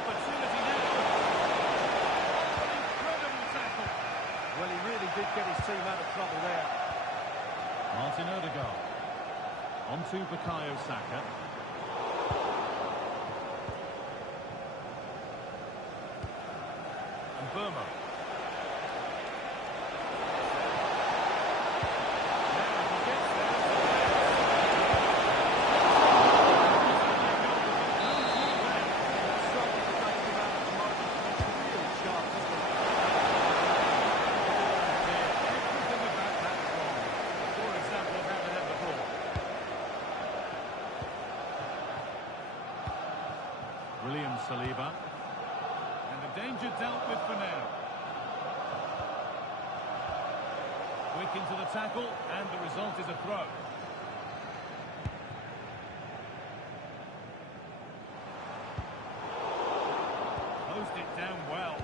Opportunity now. An incredible tackle. Well, he really did get his team out of trouble there. Martin Odegaard. On to Bukayo Saka. Burma. Now he gets there. Struggling to take him out at the moment. It's really sharp, isn't it? Everything about that wrong. A poor example of having had the ball. William Saliba. Danger dealt with for now. Quick into the tackle, and the result is a throw. Closed it down well.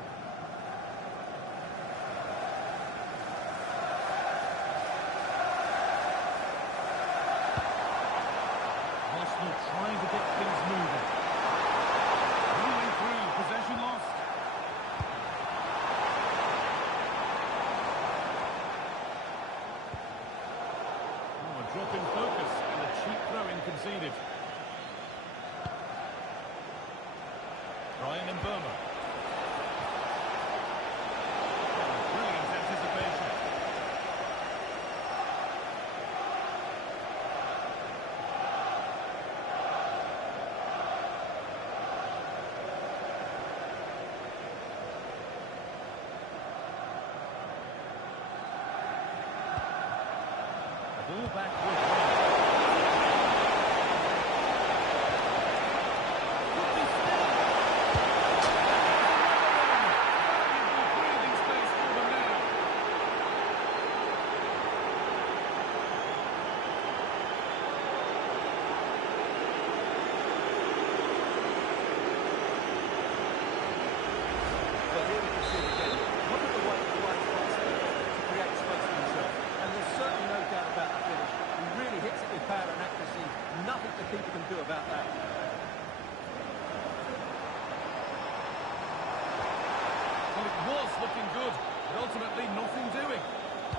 Arsenal trying to get things moving. Moving through, possession lost. Drop in focus and a cheap throw-in conceded. Ryan and Burma. Brilliant anticipation. Ball back with breathing space for them now. Well, here we can see it again. Look at the way the right pass to create space for himself. And there's certainly no doubt about the finish. He really hits it with power and accuracy. Nothing the keeper can do about that. Well, it was looking good, but ultimately nothing doing.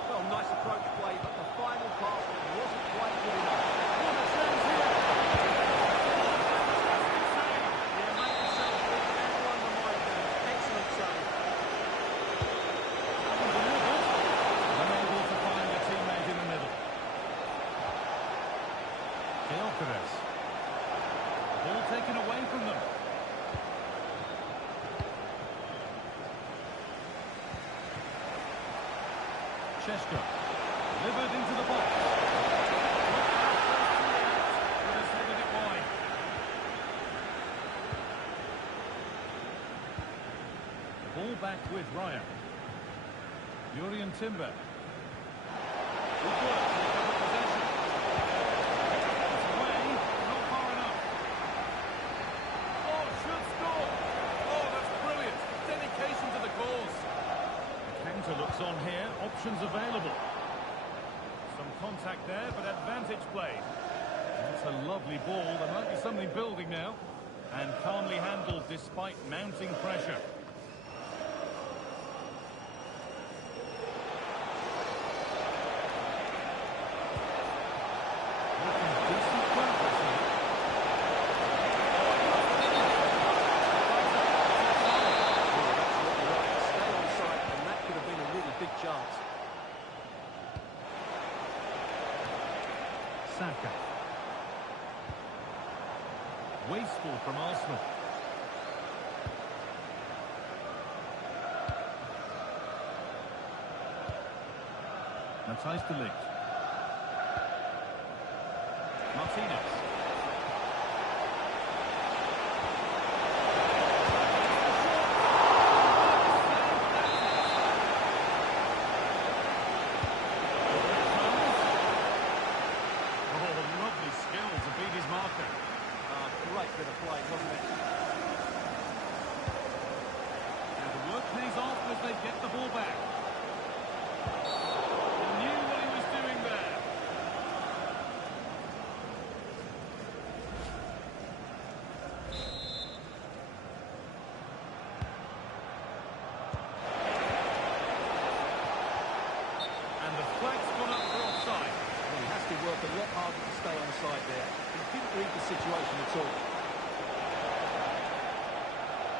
Well, nice approach play, but the final pass wasn't quite good enough. What a chance here! Yeah, made himself look and won the mind there. Excellent save. Unable to find a teammate in the middle. Gyökeres. Ball taken away from them. Cheshko. Delivered into the box. Could have headed it wide. The ball back with Ryan. Jurriën Timber. Good work to recover possession. It's away, not far enough. Oh, should score. Oh, that's brilliant. Dedication to the cause. The counter looks on here. Options available. Some contact there, but advantage played. That's a lovely ball. There might be something building now. And calmly handled despite mounting pressure. Saka. Wasteful from Arsenal. Matthijs de Ligt. Martinez. Great bit of play, wasn't it? And the work pays off as they get the ball back. He knew what he was doing there. And the flag's gone up for offside. Well, he has to work a lot harder to stay onside there. He didn't read the situation at all.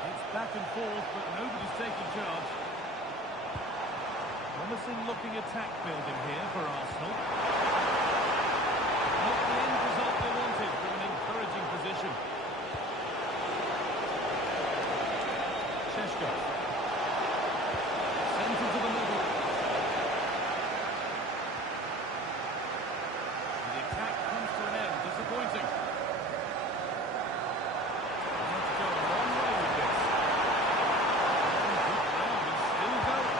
It's back and forth, but nobody's taking charge. Promising looking attack building here for Arsenal. Not the end result they wanted, but an encouraging position. Cheshko. Sent into the middle. The attack comes to an end, disappointing. Let's go a long way with this. Good ground and still going.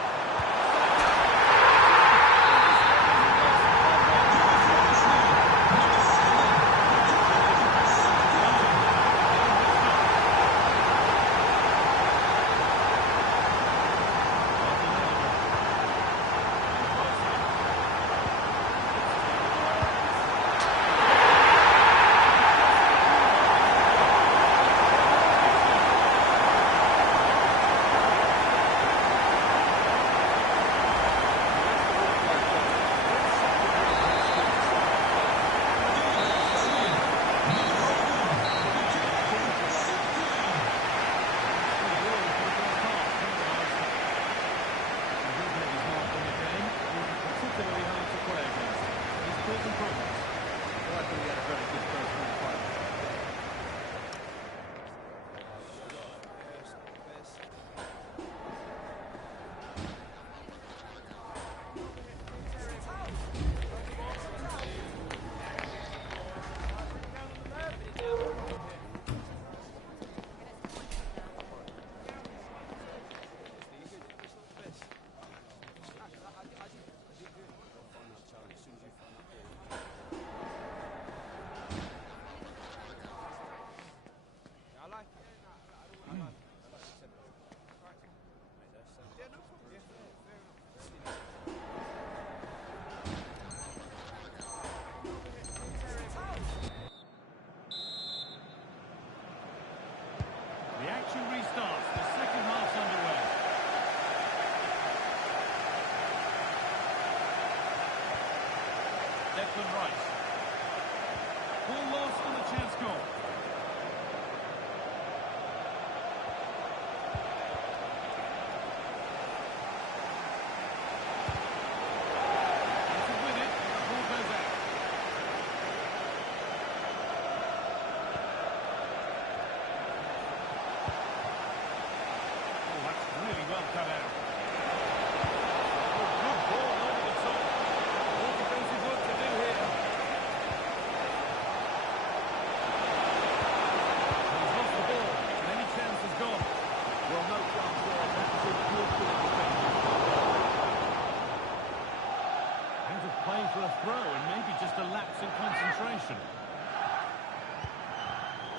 The action restarts. The second half's underway. Declan Rice. Ball lost on the chance goal. He could win it, but the ball goes out. for a throw and maybe just a lapse in concentration.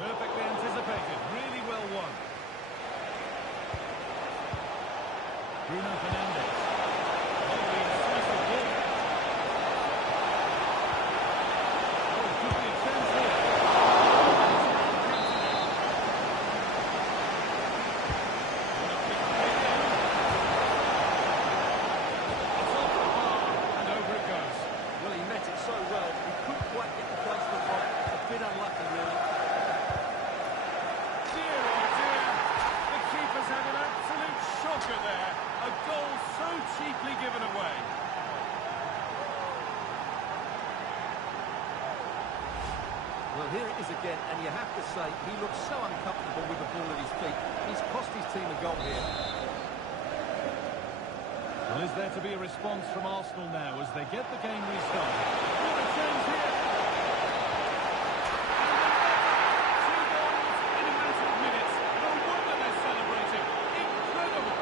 Perfectly anticipated, really well won. Bruno Fernandes. Lovely incisive ball. Oh, could be a chance here. It's off the bar and over it goes. Well, he met it so well. He couldn't quite get the placement right. A bit unlucky, really. Dear, oh dear. The keeper's had an absolute shocker there. A goal so cheaply given away. Well, here it is again, and you have to say, he looks so uncomfortable with the ball at his feet. He's cost his team a goal here. Well, is there to be a response from Arsenal now as they get the game restarted? What a change here! And they get it. 2 goals in a matter of minutes. No wonder they're celebrating. Incredible!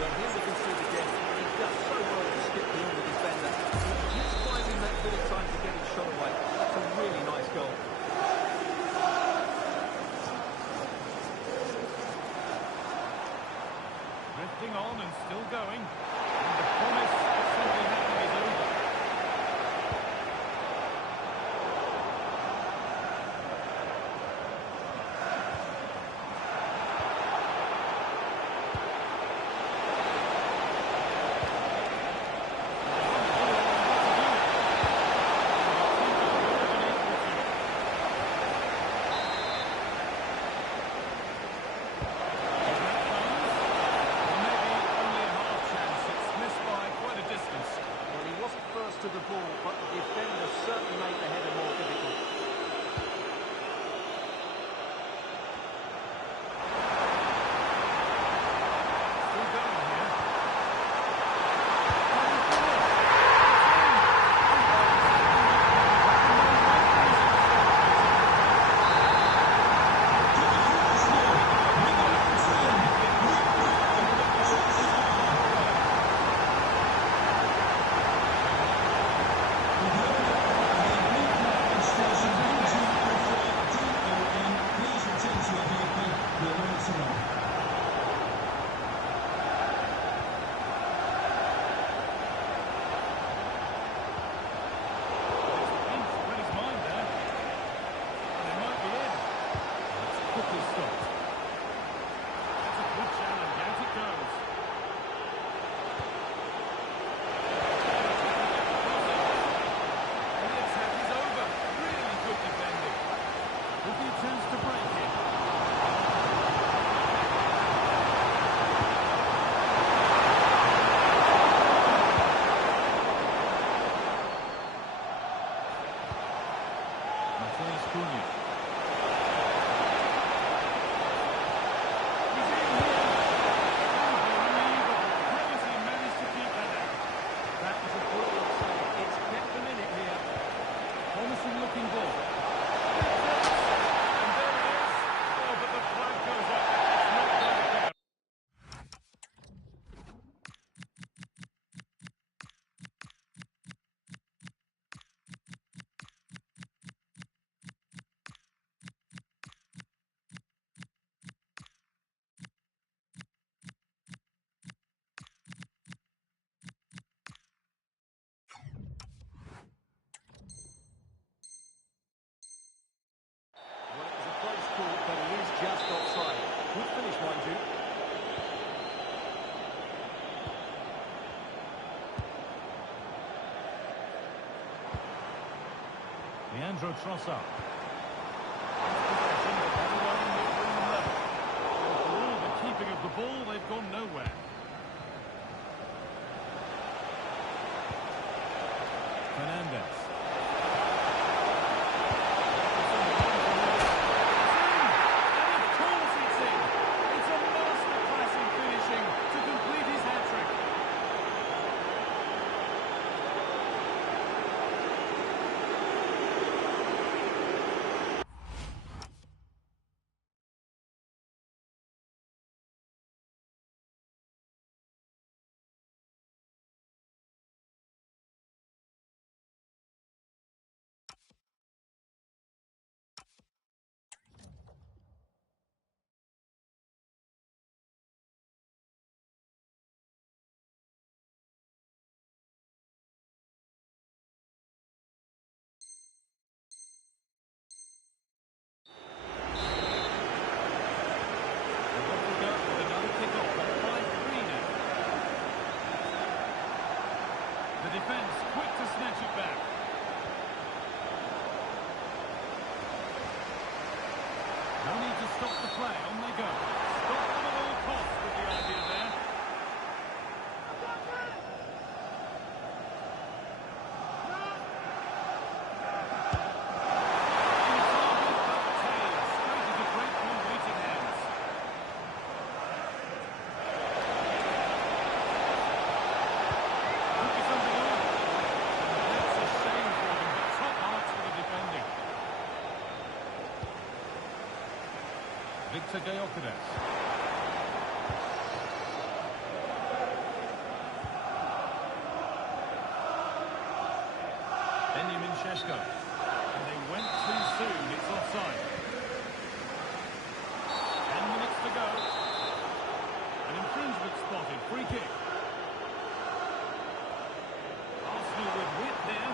Well, here we can see it again. He does so well to skip beyond the defender. He's just finding that bit of time to get his shot away. That's a really nice goal. Drifting on and still going. And the promise of something happening is over. To the ball, but the defender certainly made the header more difficult. Still going here. Quickly stopped. That's a good challenge. Out it goes. And the attack is over. Really good defending. Could be a chance to break it. Mateus Cunha. Looking ball. And there it is. Oh, but the flag goes up. It's not going to count. But he is just offside. Good finish, mind you. Leandro Trossard. For all the keeping of the ball, they've gone nowhere. Fernandes. stop the play. On they go. Stop them at all costs with the idea there. And they went too soon. It's offside. 10 minutes to go. An infringement spotted. Free kick. Arsenal with wit there.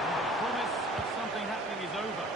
And the promise of something happening is over.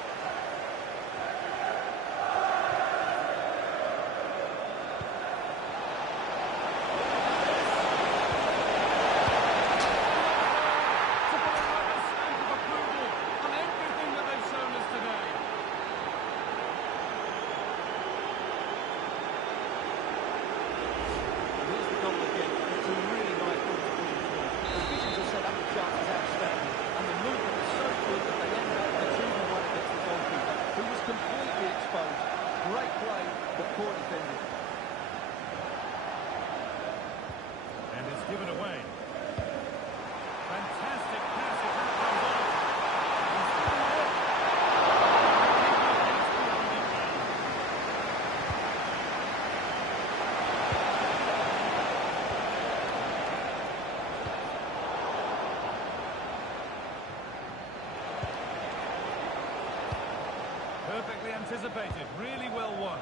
Perfectly anticipated, really well won.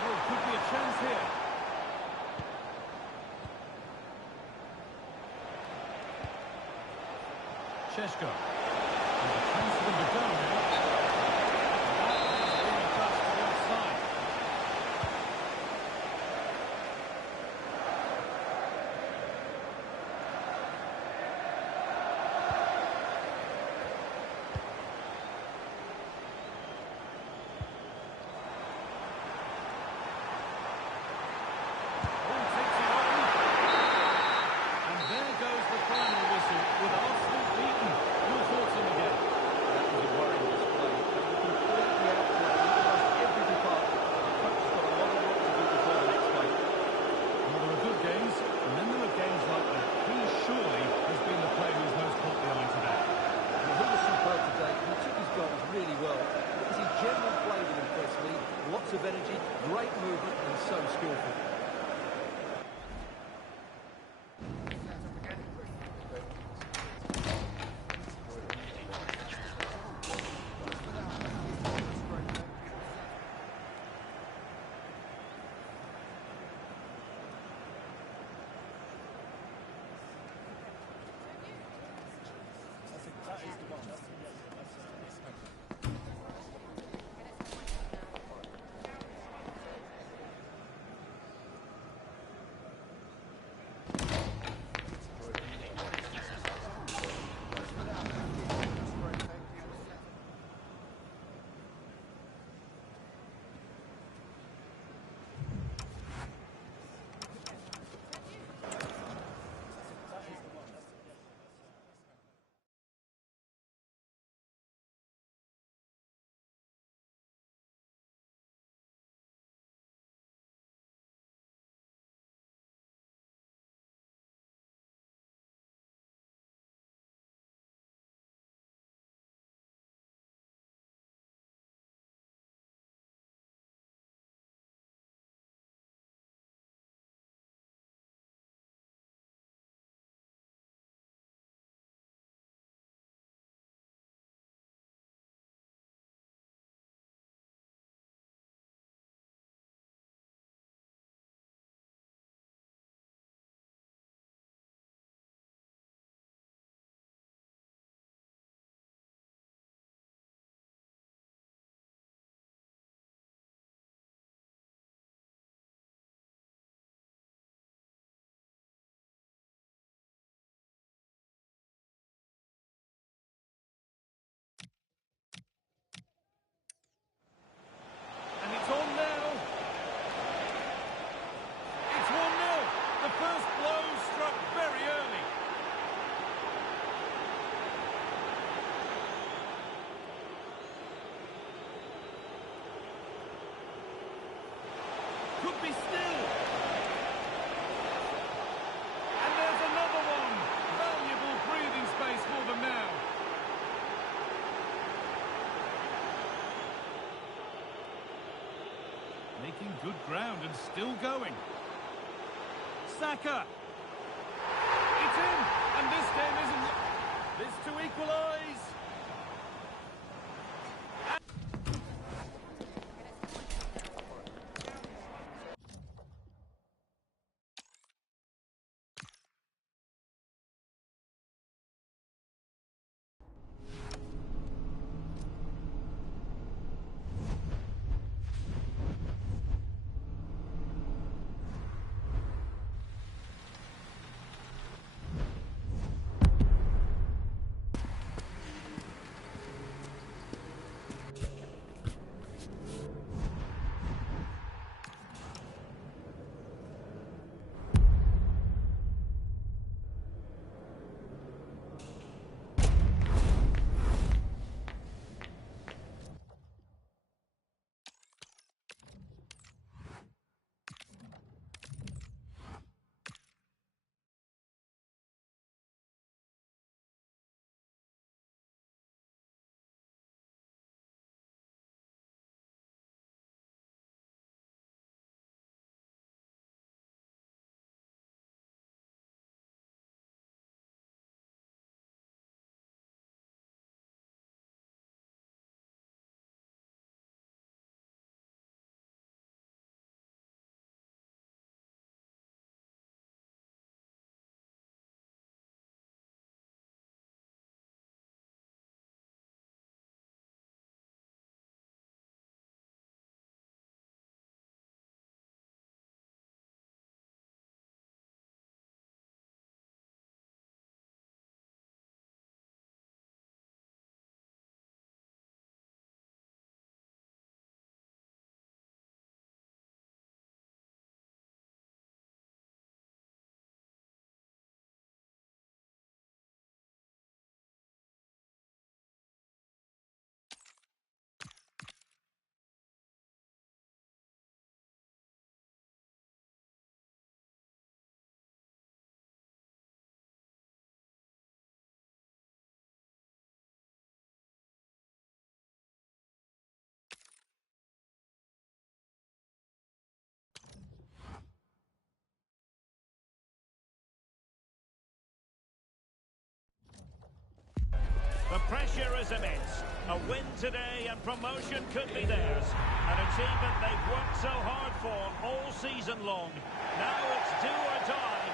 Oh, could be a chance here. Šeško. There's a chance for them to go now. That has been a touch to the offside. Lots of energy, great movement, and so skillful. could be still. And there's another one. Valuable breathing space for them now. Making good ground and still going. Saka. It's in. And this game isn't... This to equalise. The pressure is immense. A win today and promotion could be theirs. An achievement they've worked so hard for all season long. Now it's do or die.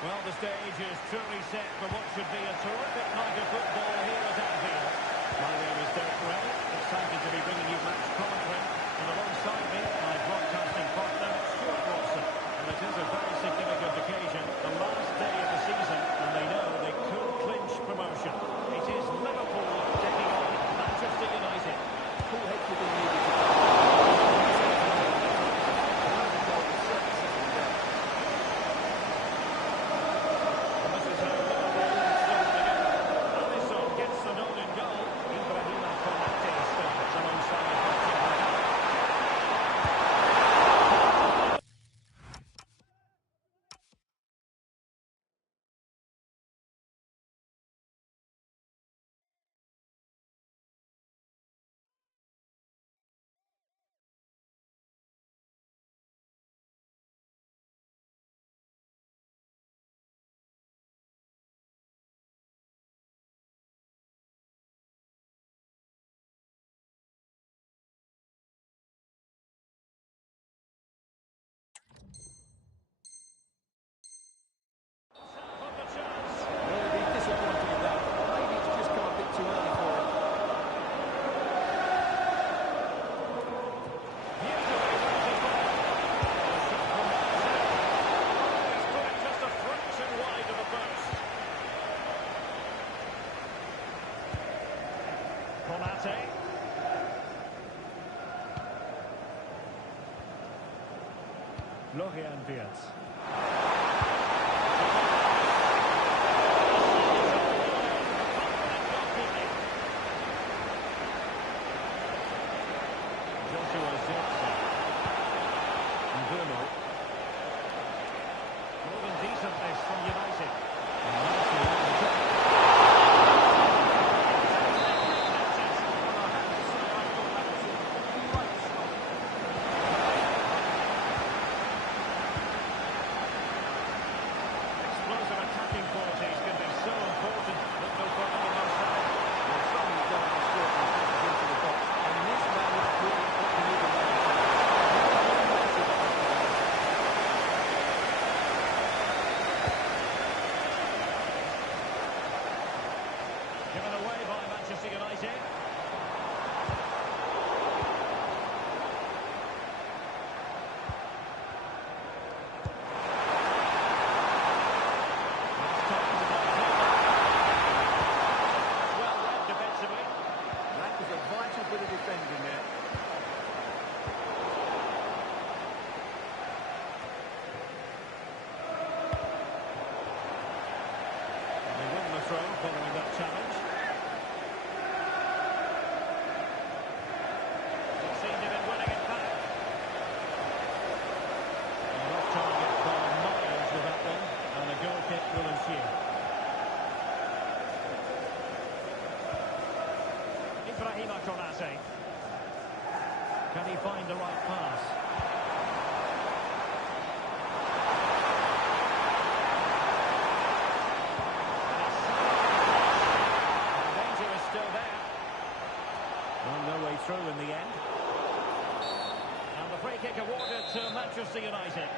Well, the stage is truly set for what should be a terrific night of football here at Anfield. My name is Derek Ray. Excited to be bringing you match commentary. And alongside me, my broadcasting partner, Stuart Watson. And it is a very significant occasion. The last day of the season, and they know they could clinch promotion. It is Liverpool taking on Manchester United. Cool heads will be needed to And this is how Liverpool start again. Alisson gets the nod in goal. Ibrahima Konate starts alongside Virgil van Dijk. Well, he'll be disappointed with that. Maybe it's just come a bit too early for him. Just a fraction wide of the post. Konate. Florian Wirtz. Joshua Zirkzee. Can he find the right pass? The danger is still there. Well, no way through in the end. And the free kick awarded to Manchester United.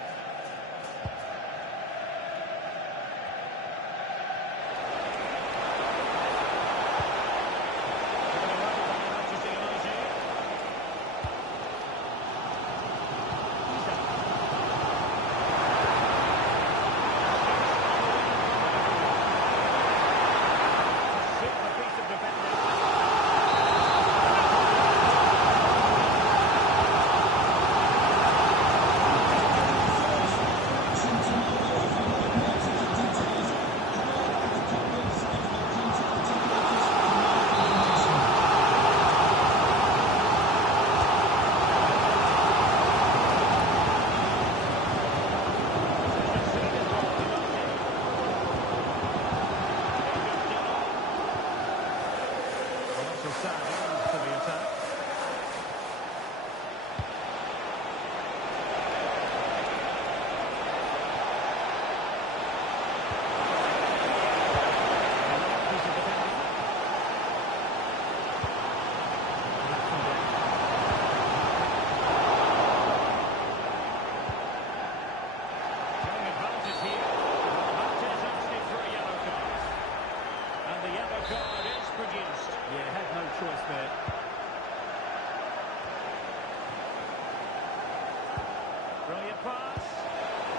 Brilliant pass.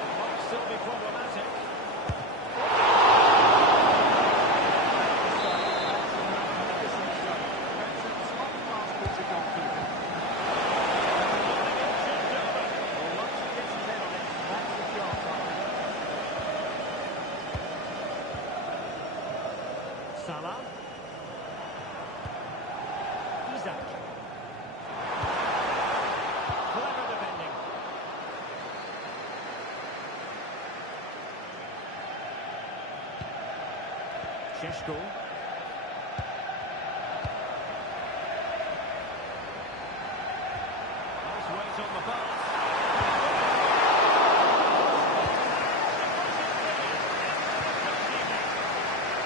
It might still be problematic. Salah. Isaac. Clever defending. Sheshko. Nice weight on the pass.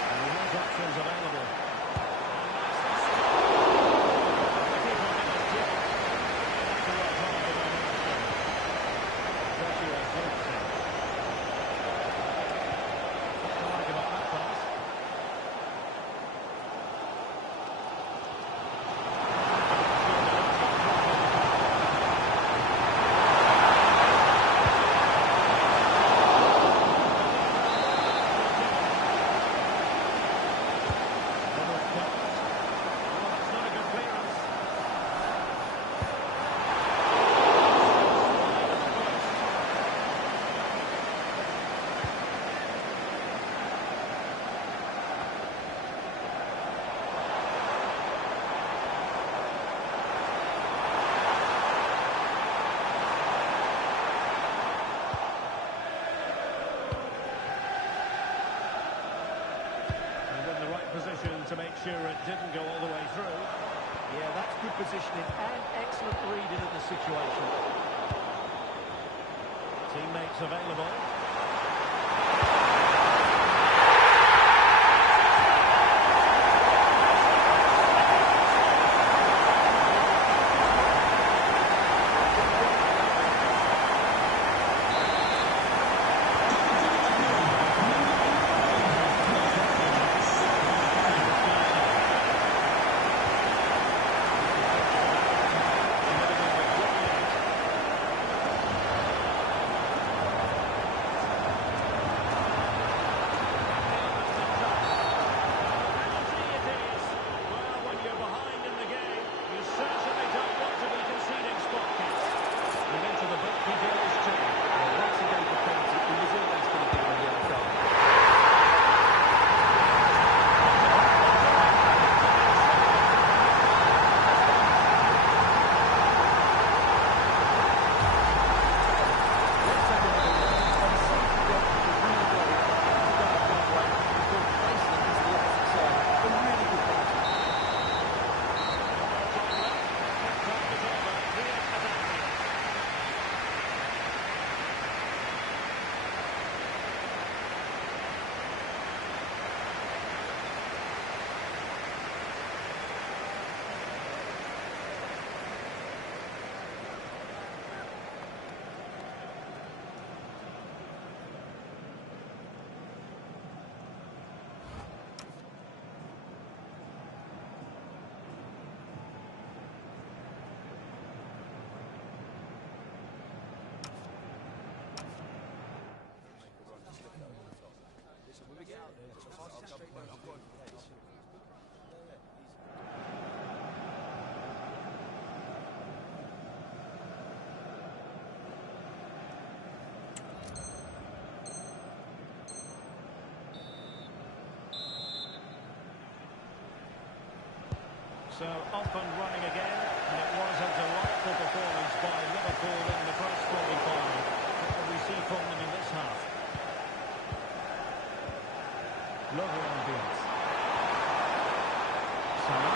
And he has options available. Position to make sure it didn't go all the way through. Yeah, that's good positioning and excellent reading of the situation. Teammates available. So off and running again, and it was a delightful performance by Liverpool in the first 45. What will we see from them in this half? Lovely ambience. Salah.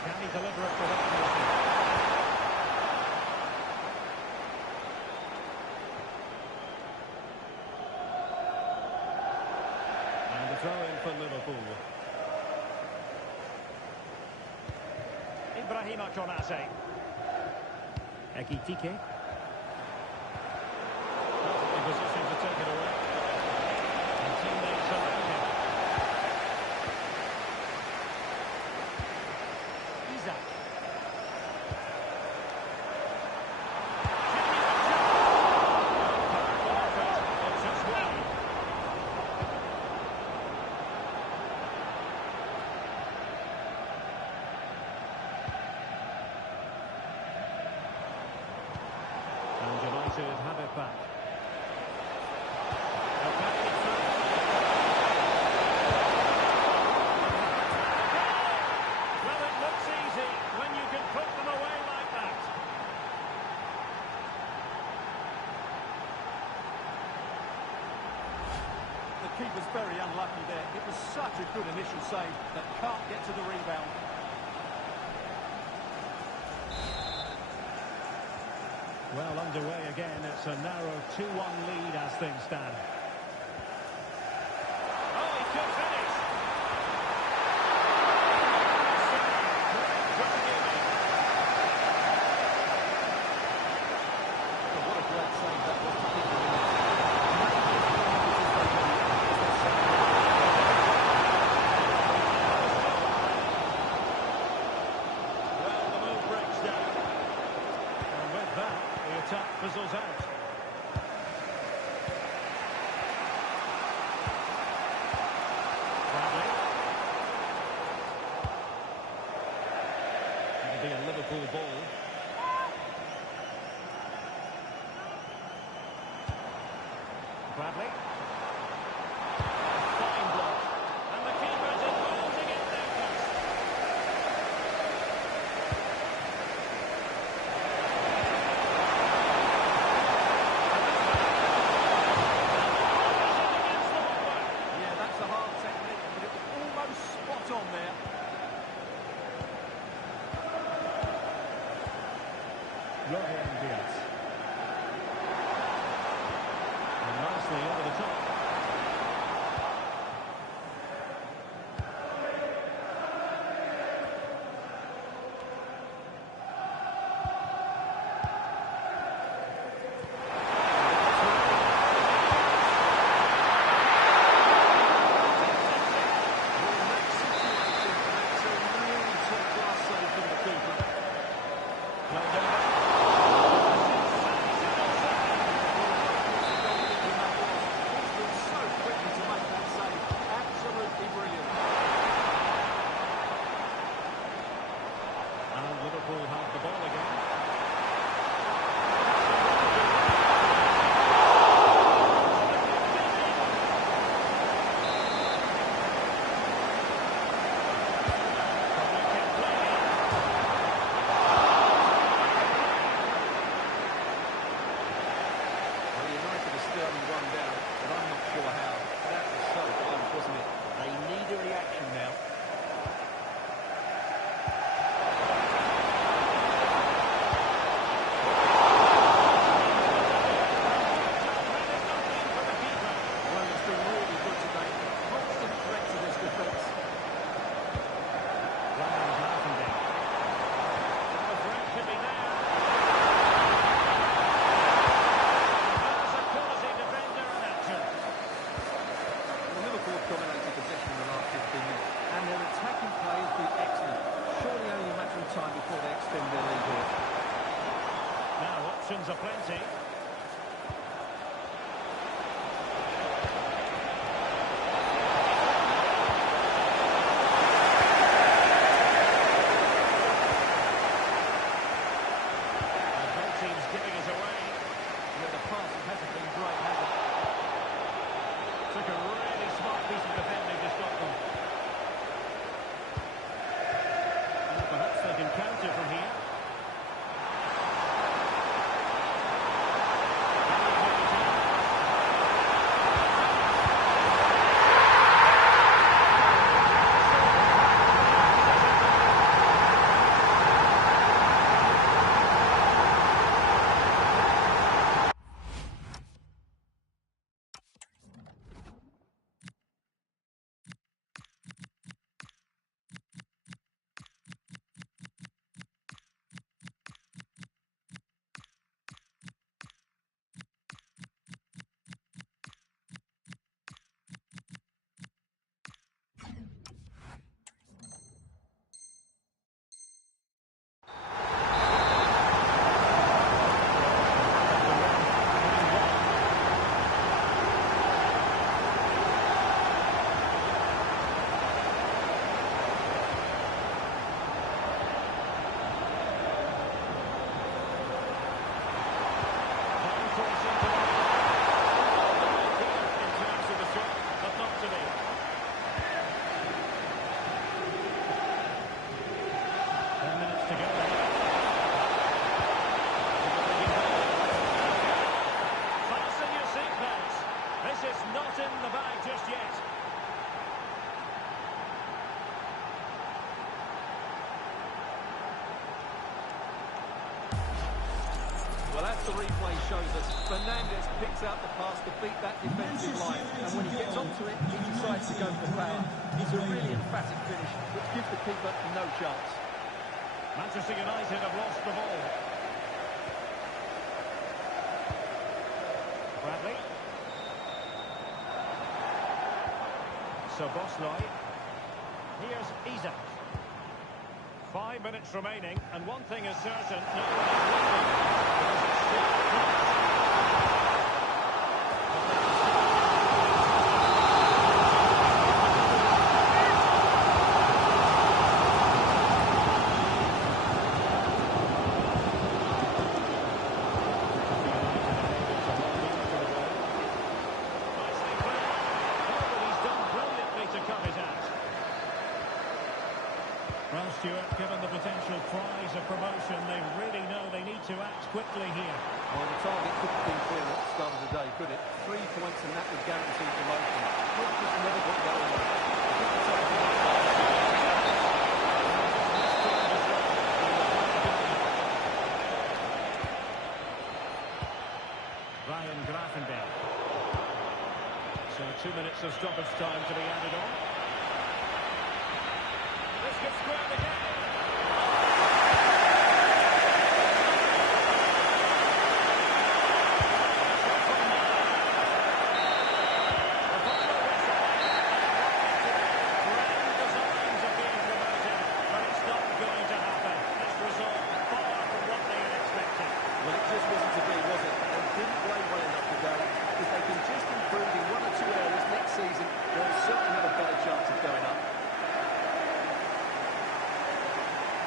Can he deliver it without missing? And the throw-in for Liverpool. Ibrahima Konate. Ekitike. Perfectly positioned to take it away. And teammates around him. Isaac. Powerful effort. It's just wide. And United have it back. Attacking it through. Well, it looks easy when you can put them away like that. The keeper's very unlucky there. It was such a good initial save that can't get to the rebound. Well, underway again. It's a narrow 2-1 lead as things stand. Oh, he could finish. Great goalkeeping. But what a great save that was to keep them in. Well, the move breaks down. And with that, the attack fizzles out. Bradley. It'll be a Liverpool ball. Bradley. Fine block. And the keeper's in goal to get there first. Yeah, that's a hard technique, but it was almost spot on there. Ryan Diaz. And nicely over the top. Well done. And Liverpool have the ball again. Probably kept playing. Well, United are still only one down, but I'm not sure how. That was so close, wasn't it? They need a reaction now. Well, it's been really good today. Constant threat to this defence. Ryan Diaz. The threat could be there. There's a quality defender in action. Well, Liverpool have dominated possession in the last 15 minutes, and their attacking play has been excellent. Surely only a matter of time before they extend their lead here. Now options are plenty. And both teams giving it away. not in the bag just yet. Well, as the replay shows us, Fernandez picks out the pass to beat that defensive line. And when he gets onto it, he decides to go for power. It's a really emphatic finish, which gives the keeper no chance. Manchester United have lost the ball. Bradley. Szoboszlai. Here's Isak. 5 minutes remaining, and one thing is certain, no one is leaving, because it's still Well, Stuart, given the potential prize of promotion, they really know they need to act quickly here. Well, the target couldn't have been clearer at the start of the day, could it? 3 points and that would guarantee promotion. Hope just never got going. Ryan Grafenberg. So 2 minutes of stoppage time to be added on. This gets squared again.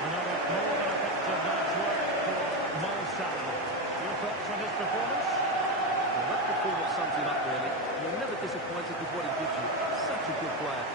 Another more than effective night's work for Mo Salah. Your thoughts on his performance? Well, that performance sums him up, really. You're never disappointed with what he gives you. Such a good player.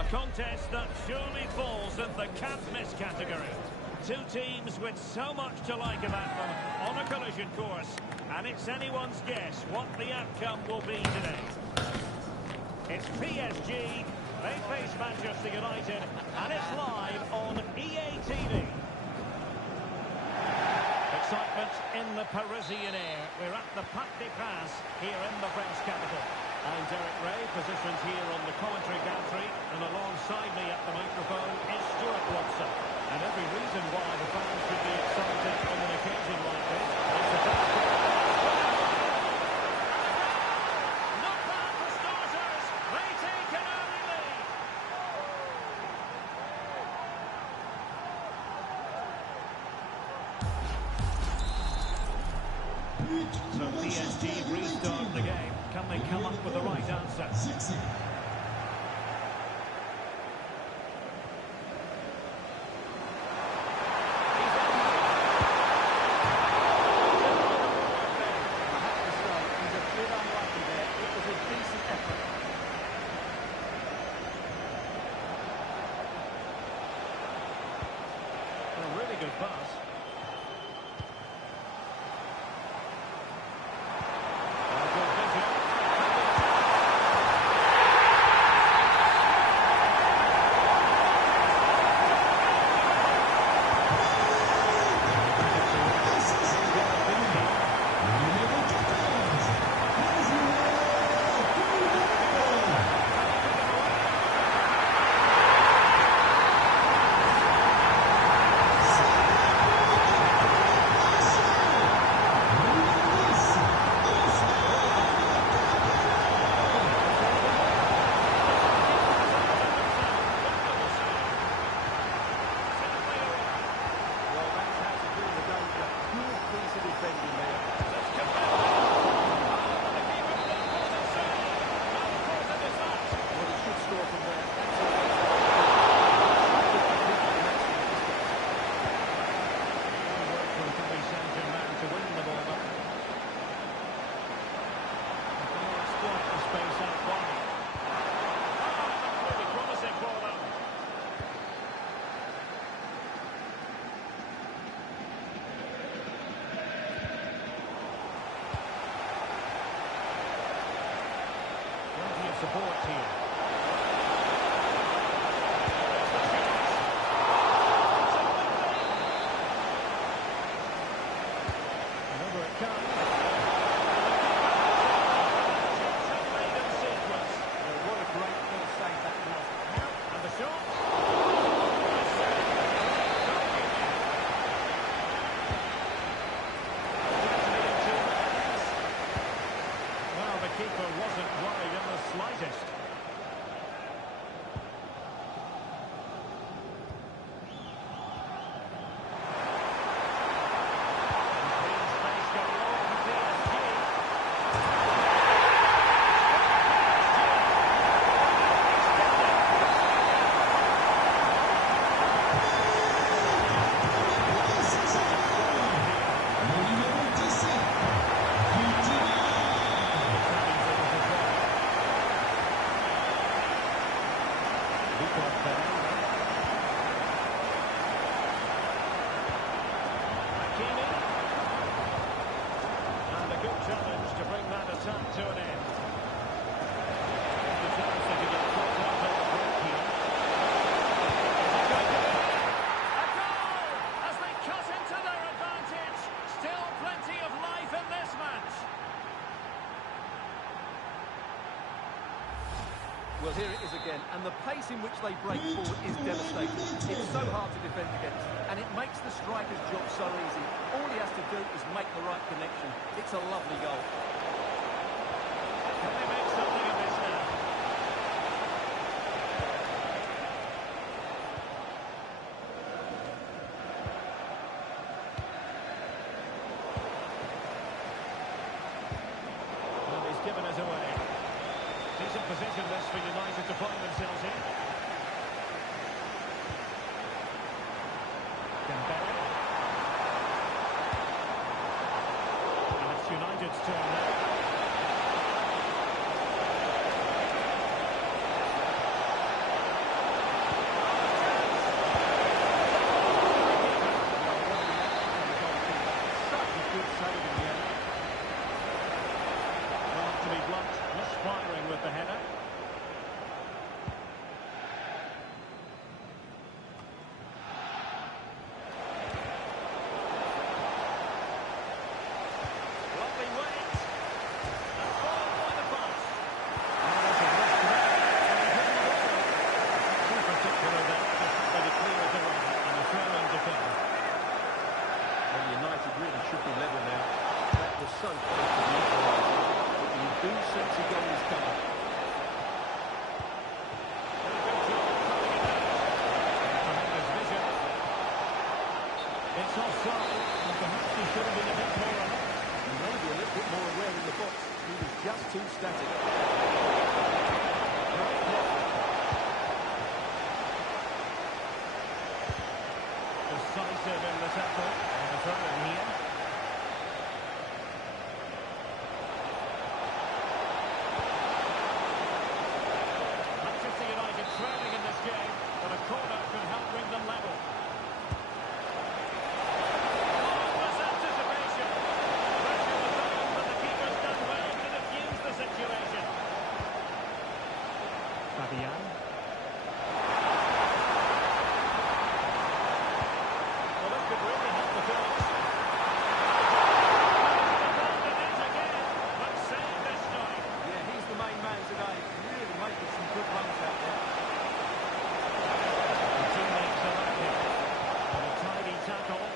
A contest that surely falls in the can't-miss category. Two teams with so much to like about them on a collision course, and it's anyone's guess what the outcome will be today. It's PSG, they face Manchester United, and it's live on EA TV. Excitement in the Parisian air. We're at the Parc des Princes here in the French capital. I'm Derek Ray, positioned here on the commentary gantry, and alongside me at the microphone is Stuart Watson. And every reason why the fans should be excited on an occasion like this. It's a not bad for starters. They take an early lead. So PSG restart the game. Can they come up with the right answer? A really good pass. Support here. And over it comes. What a great first save that was. And the shot. Well, the keeper wasn't worried in the slightest. And a good challenge to bring that attack to an end. The chance to get caught out on the break here. A goal! As they cut into their advantage. Still plenty of life in this match. Well, here it is again, and the pace in which they break forward is devastating. It's so hard to defend against, and it makes the striker's job so easy. All he has to do is make the right connection. It's a lovely goal. Can they make something of this now? Well, he's given us away. Decent position this for United to find themselves in. Dembele. And it's United's turn now. It's offside, and perhaps he should have been a bit more alert. Maybe a little bit more aware in the box. He was just too static. Decisive in the tackle. And a throw in here. Manchester United trailing in this game, but a corner could help bring them level. Marvellous anticipation. Pressure was on, but the keeper's done well to defuse the situation. Fabian. Well, that could really help the cause. The net again, but saved this time. Yeah, he's the main man today. Really making some good runs out there. The teammates are active. And a tidy tackle.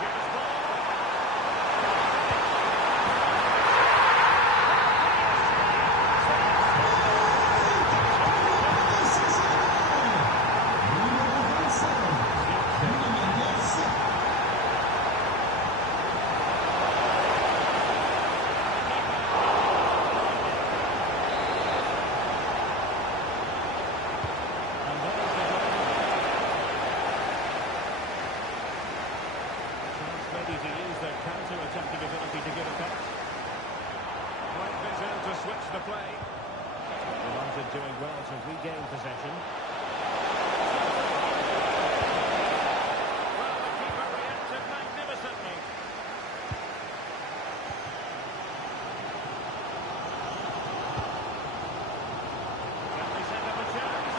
Dangerous ball. And there's the goal. Chance maybe to use their counter-attacking ability to give effect. Great vision to switch the play. United doing well to regain possession. Well, the keeper reacted magnificently. Can they set up a chance?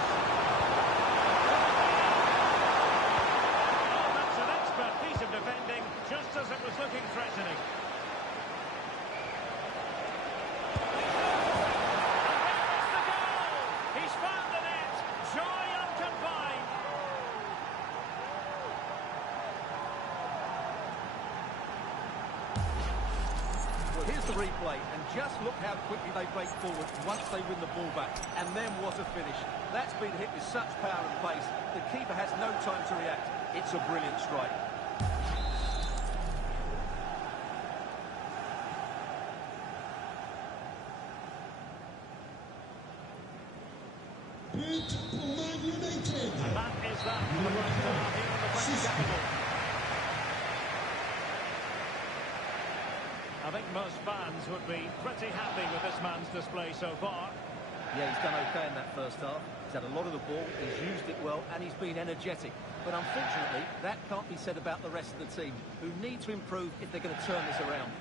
Oh, that's an expert piece of defending, just as it was looking threatening. He's found the net. Joy unconfined. Well, here's the replay, and just look how quickly they break forward once they win the ball back. And then what a finish. That's been hit with such power and pace. The keeper has no time to react. It's a brilliant strike. Point for Man United. And that is that for the Black Star here in the French capital. I think most fans would be pretty happy with this man's display so far. Yeah, he's done okay in that first half. He's had a lot of the ball, he's used it well, and he's been energetic. But unfortunately, that can't be said about the rest of the team, who need to improve if they're going to turn this around.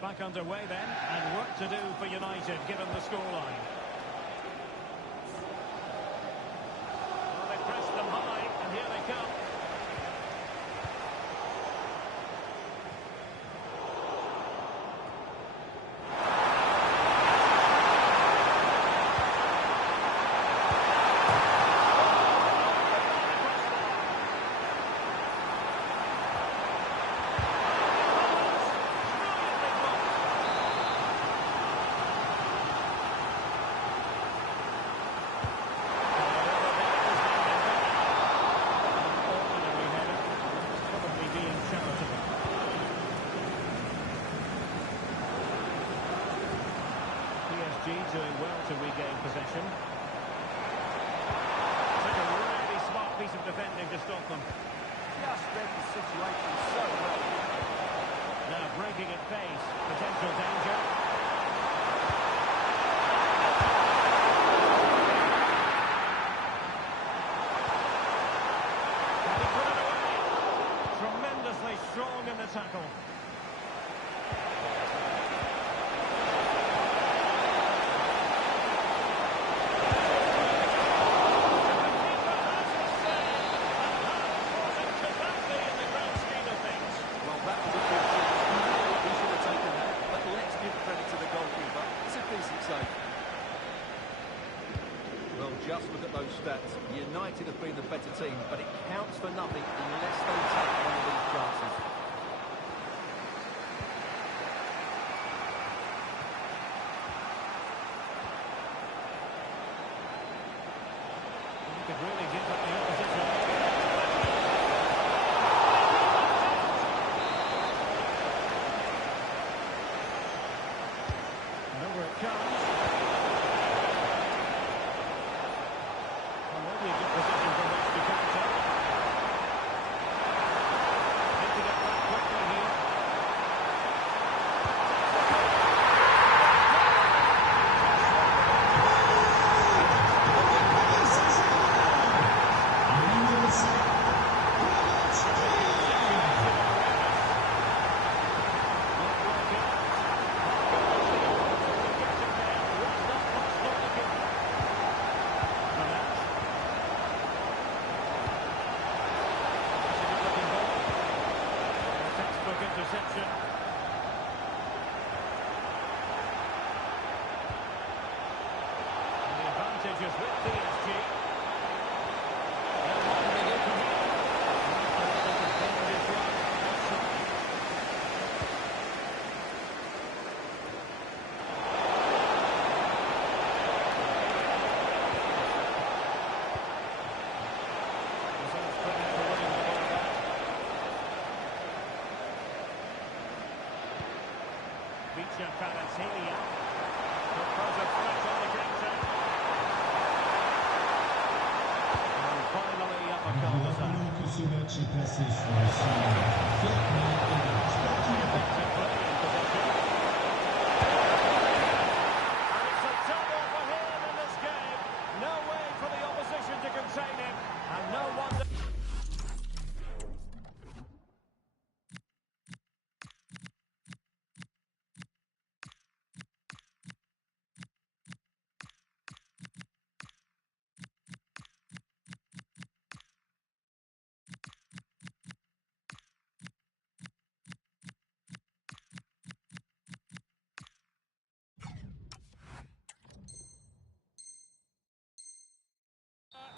Back underway then, and work to do for United given the scoreline. Well, they pressed them high, and here they come. Doing well to regain possession. Took a really smart piece of defending to stop them. Just read the situation so well. Now breaking at pace, potential danger. that United have been the better team, but it counts for nothing unless they take one of these chances. He could really give up the opposition. And over it comes. Already a good position from which to counter. Need to get back quickly here. Interception. And the advantage is with PSG. And one minute from here. Kvaratskhelia. Put a threat on the counter. And finally up a cul-de-sac. Effective play in possession. And it's a double for him in this game. No way for the opposition to contain him. And no wonder.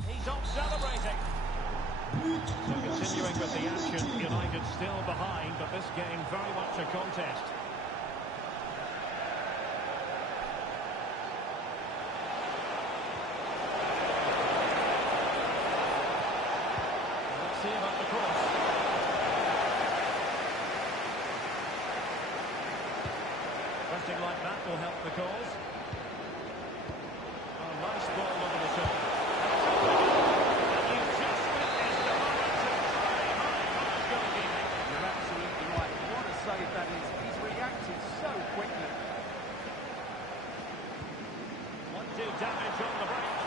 He's off celebrating. So continuing with the action, United still behind, but this game very much a contest. Let's see about the cross. Pressing like that will help the cause. Oh, nice ball over the top. You're absolutely right. What a save that is. He's reacted so quickly. 1-2 damage on the break.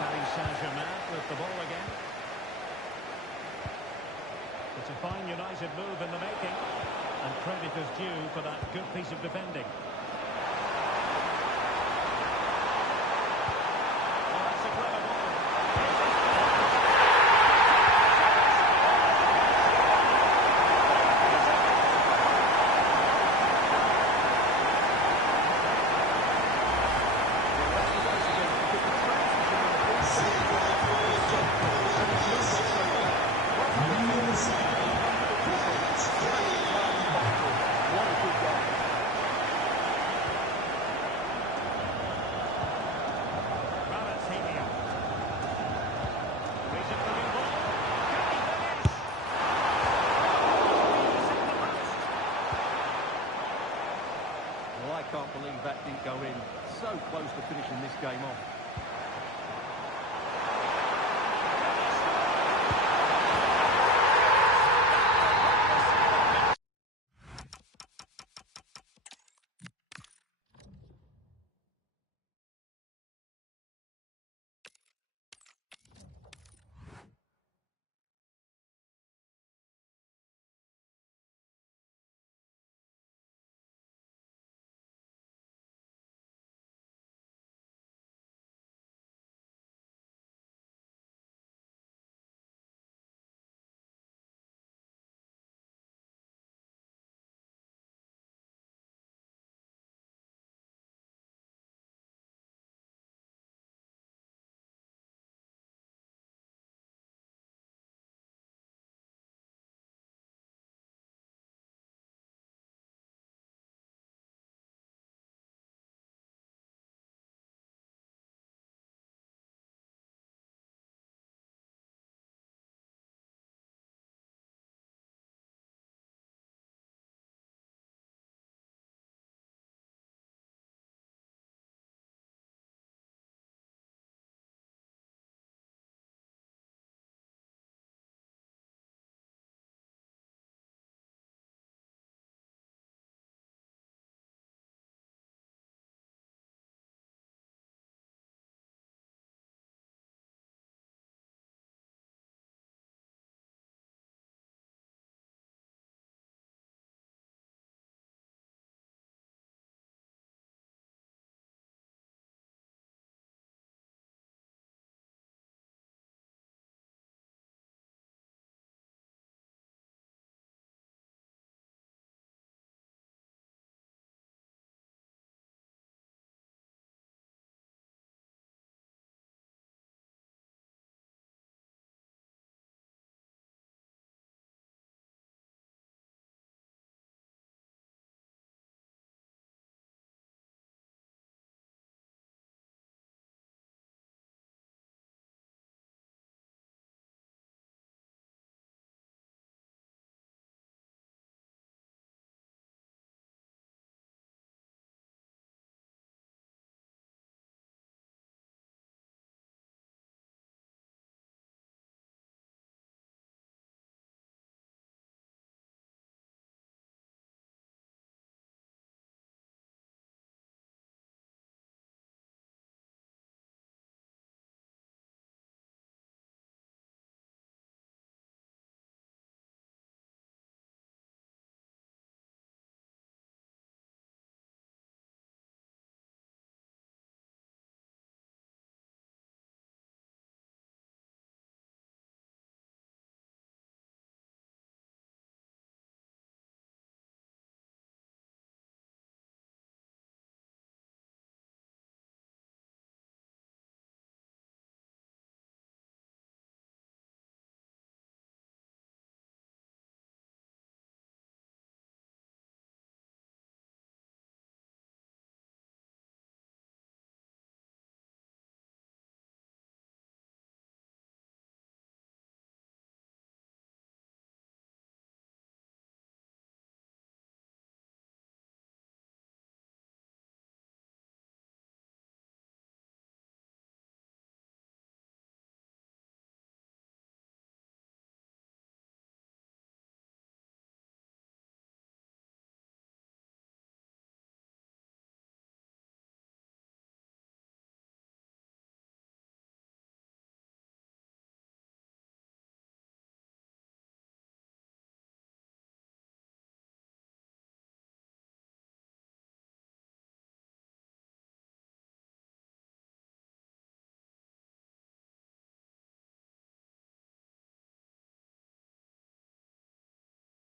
Paris Saint-Germain with the ball again. It's a fine United move in the making, and credit is due for that good piece of defending.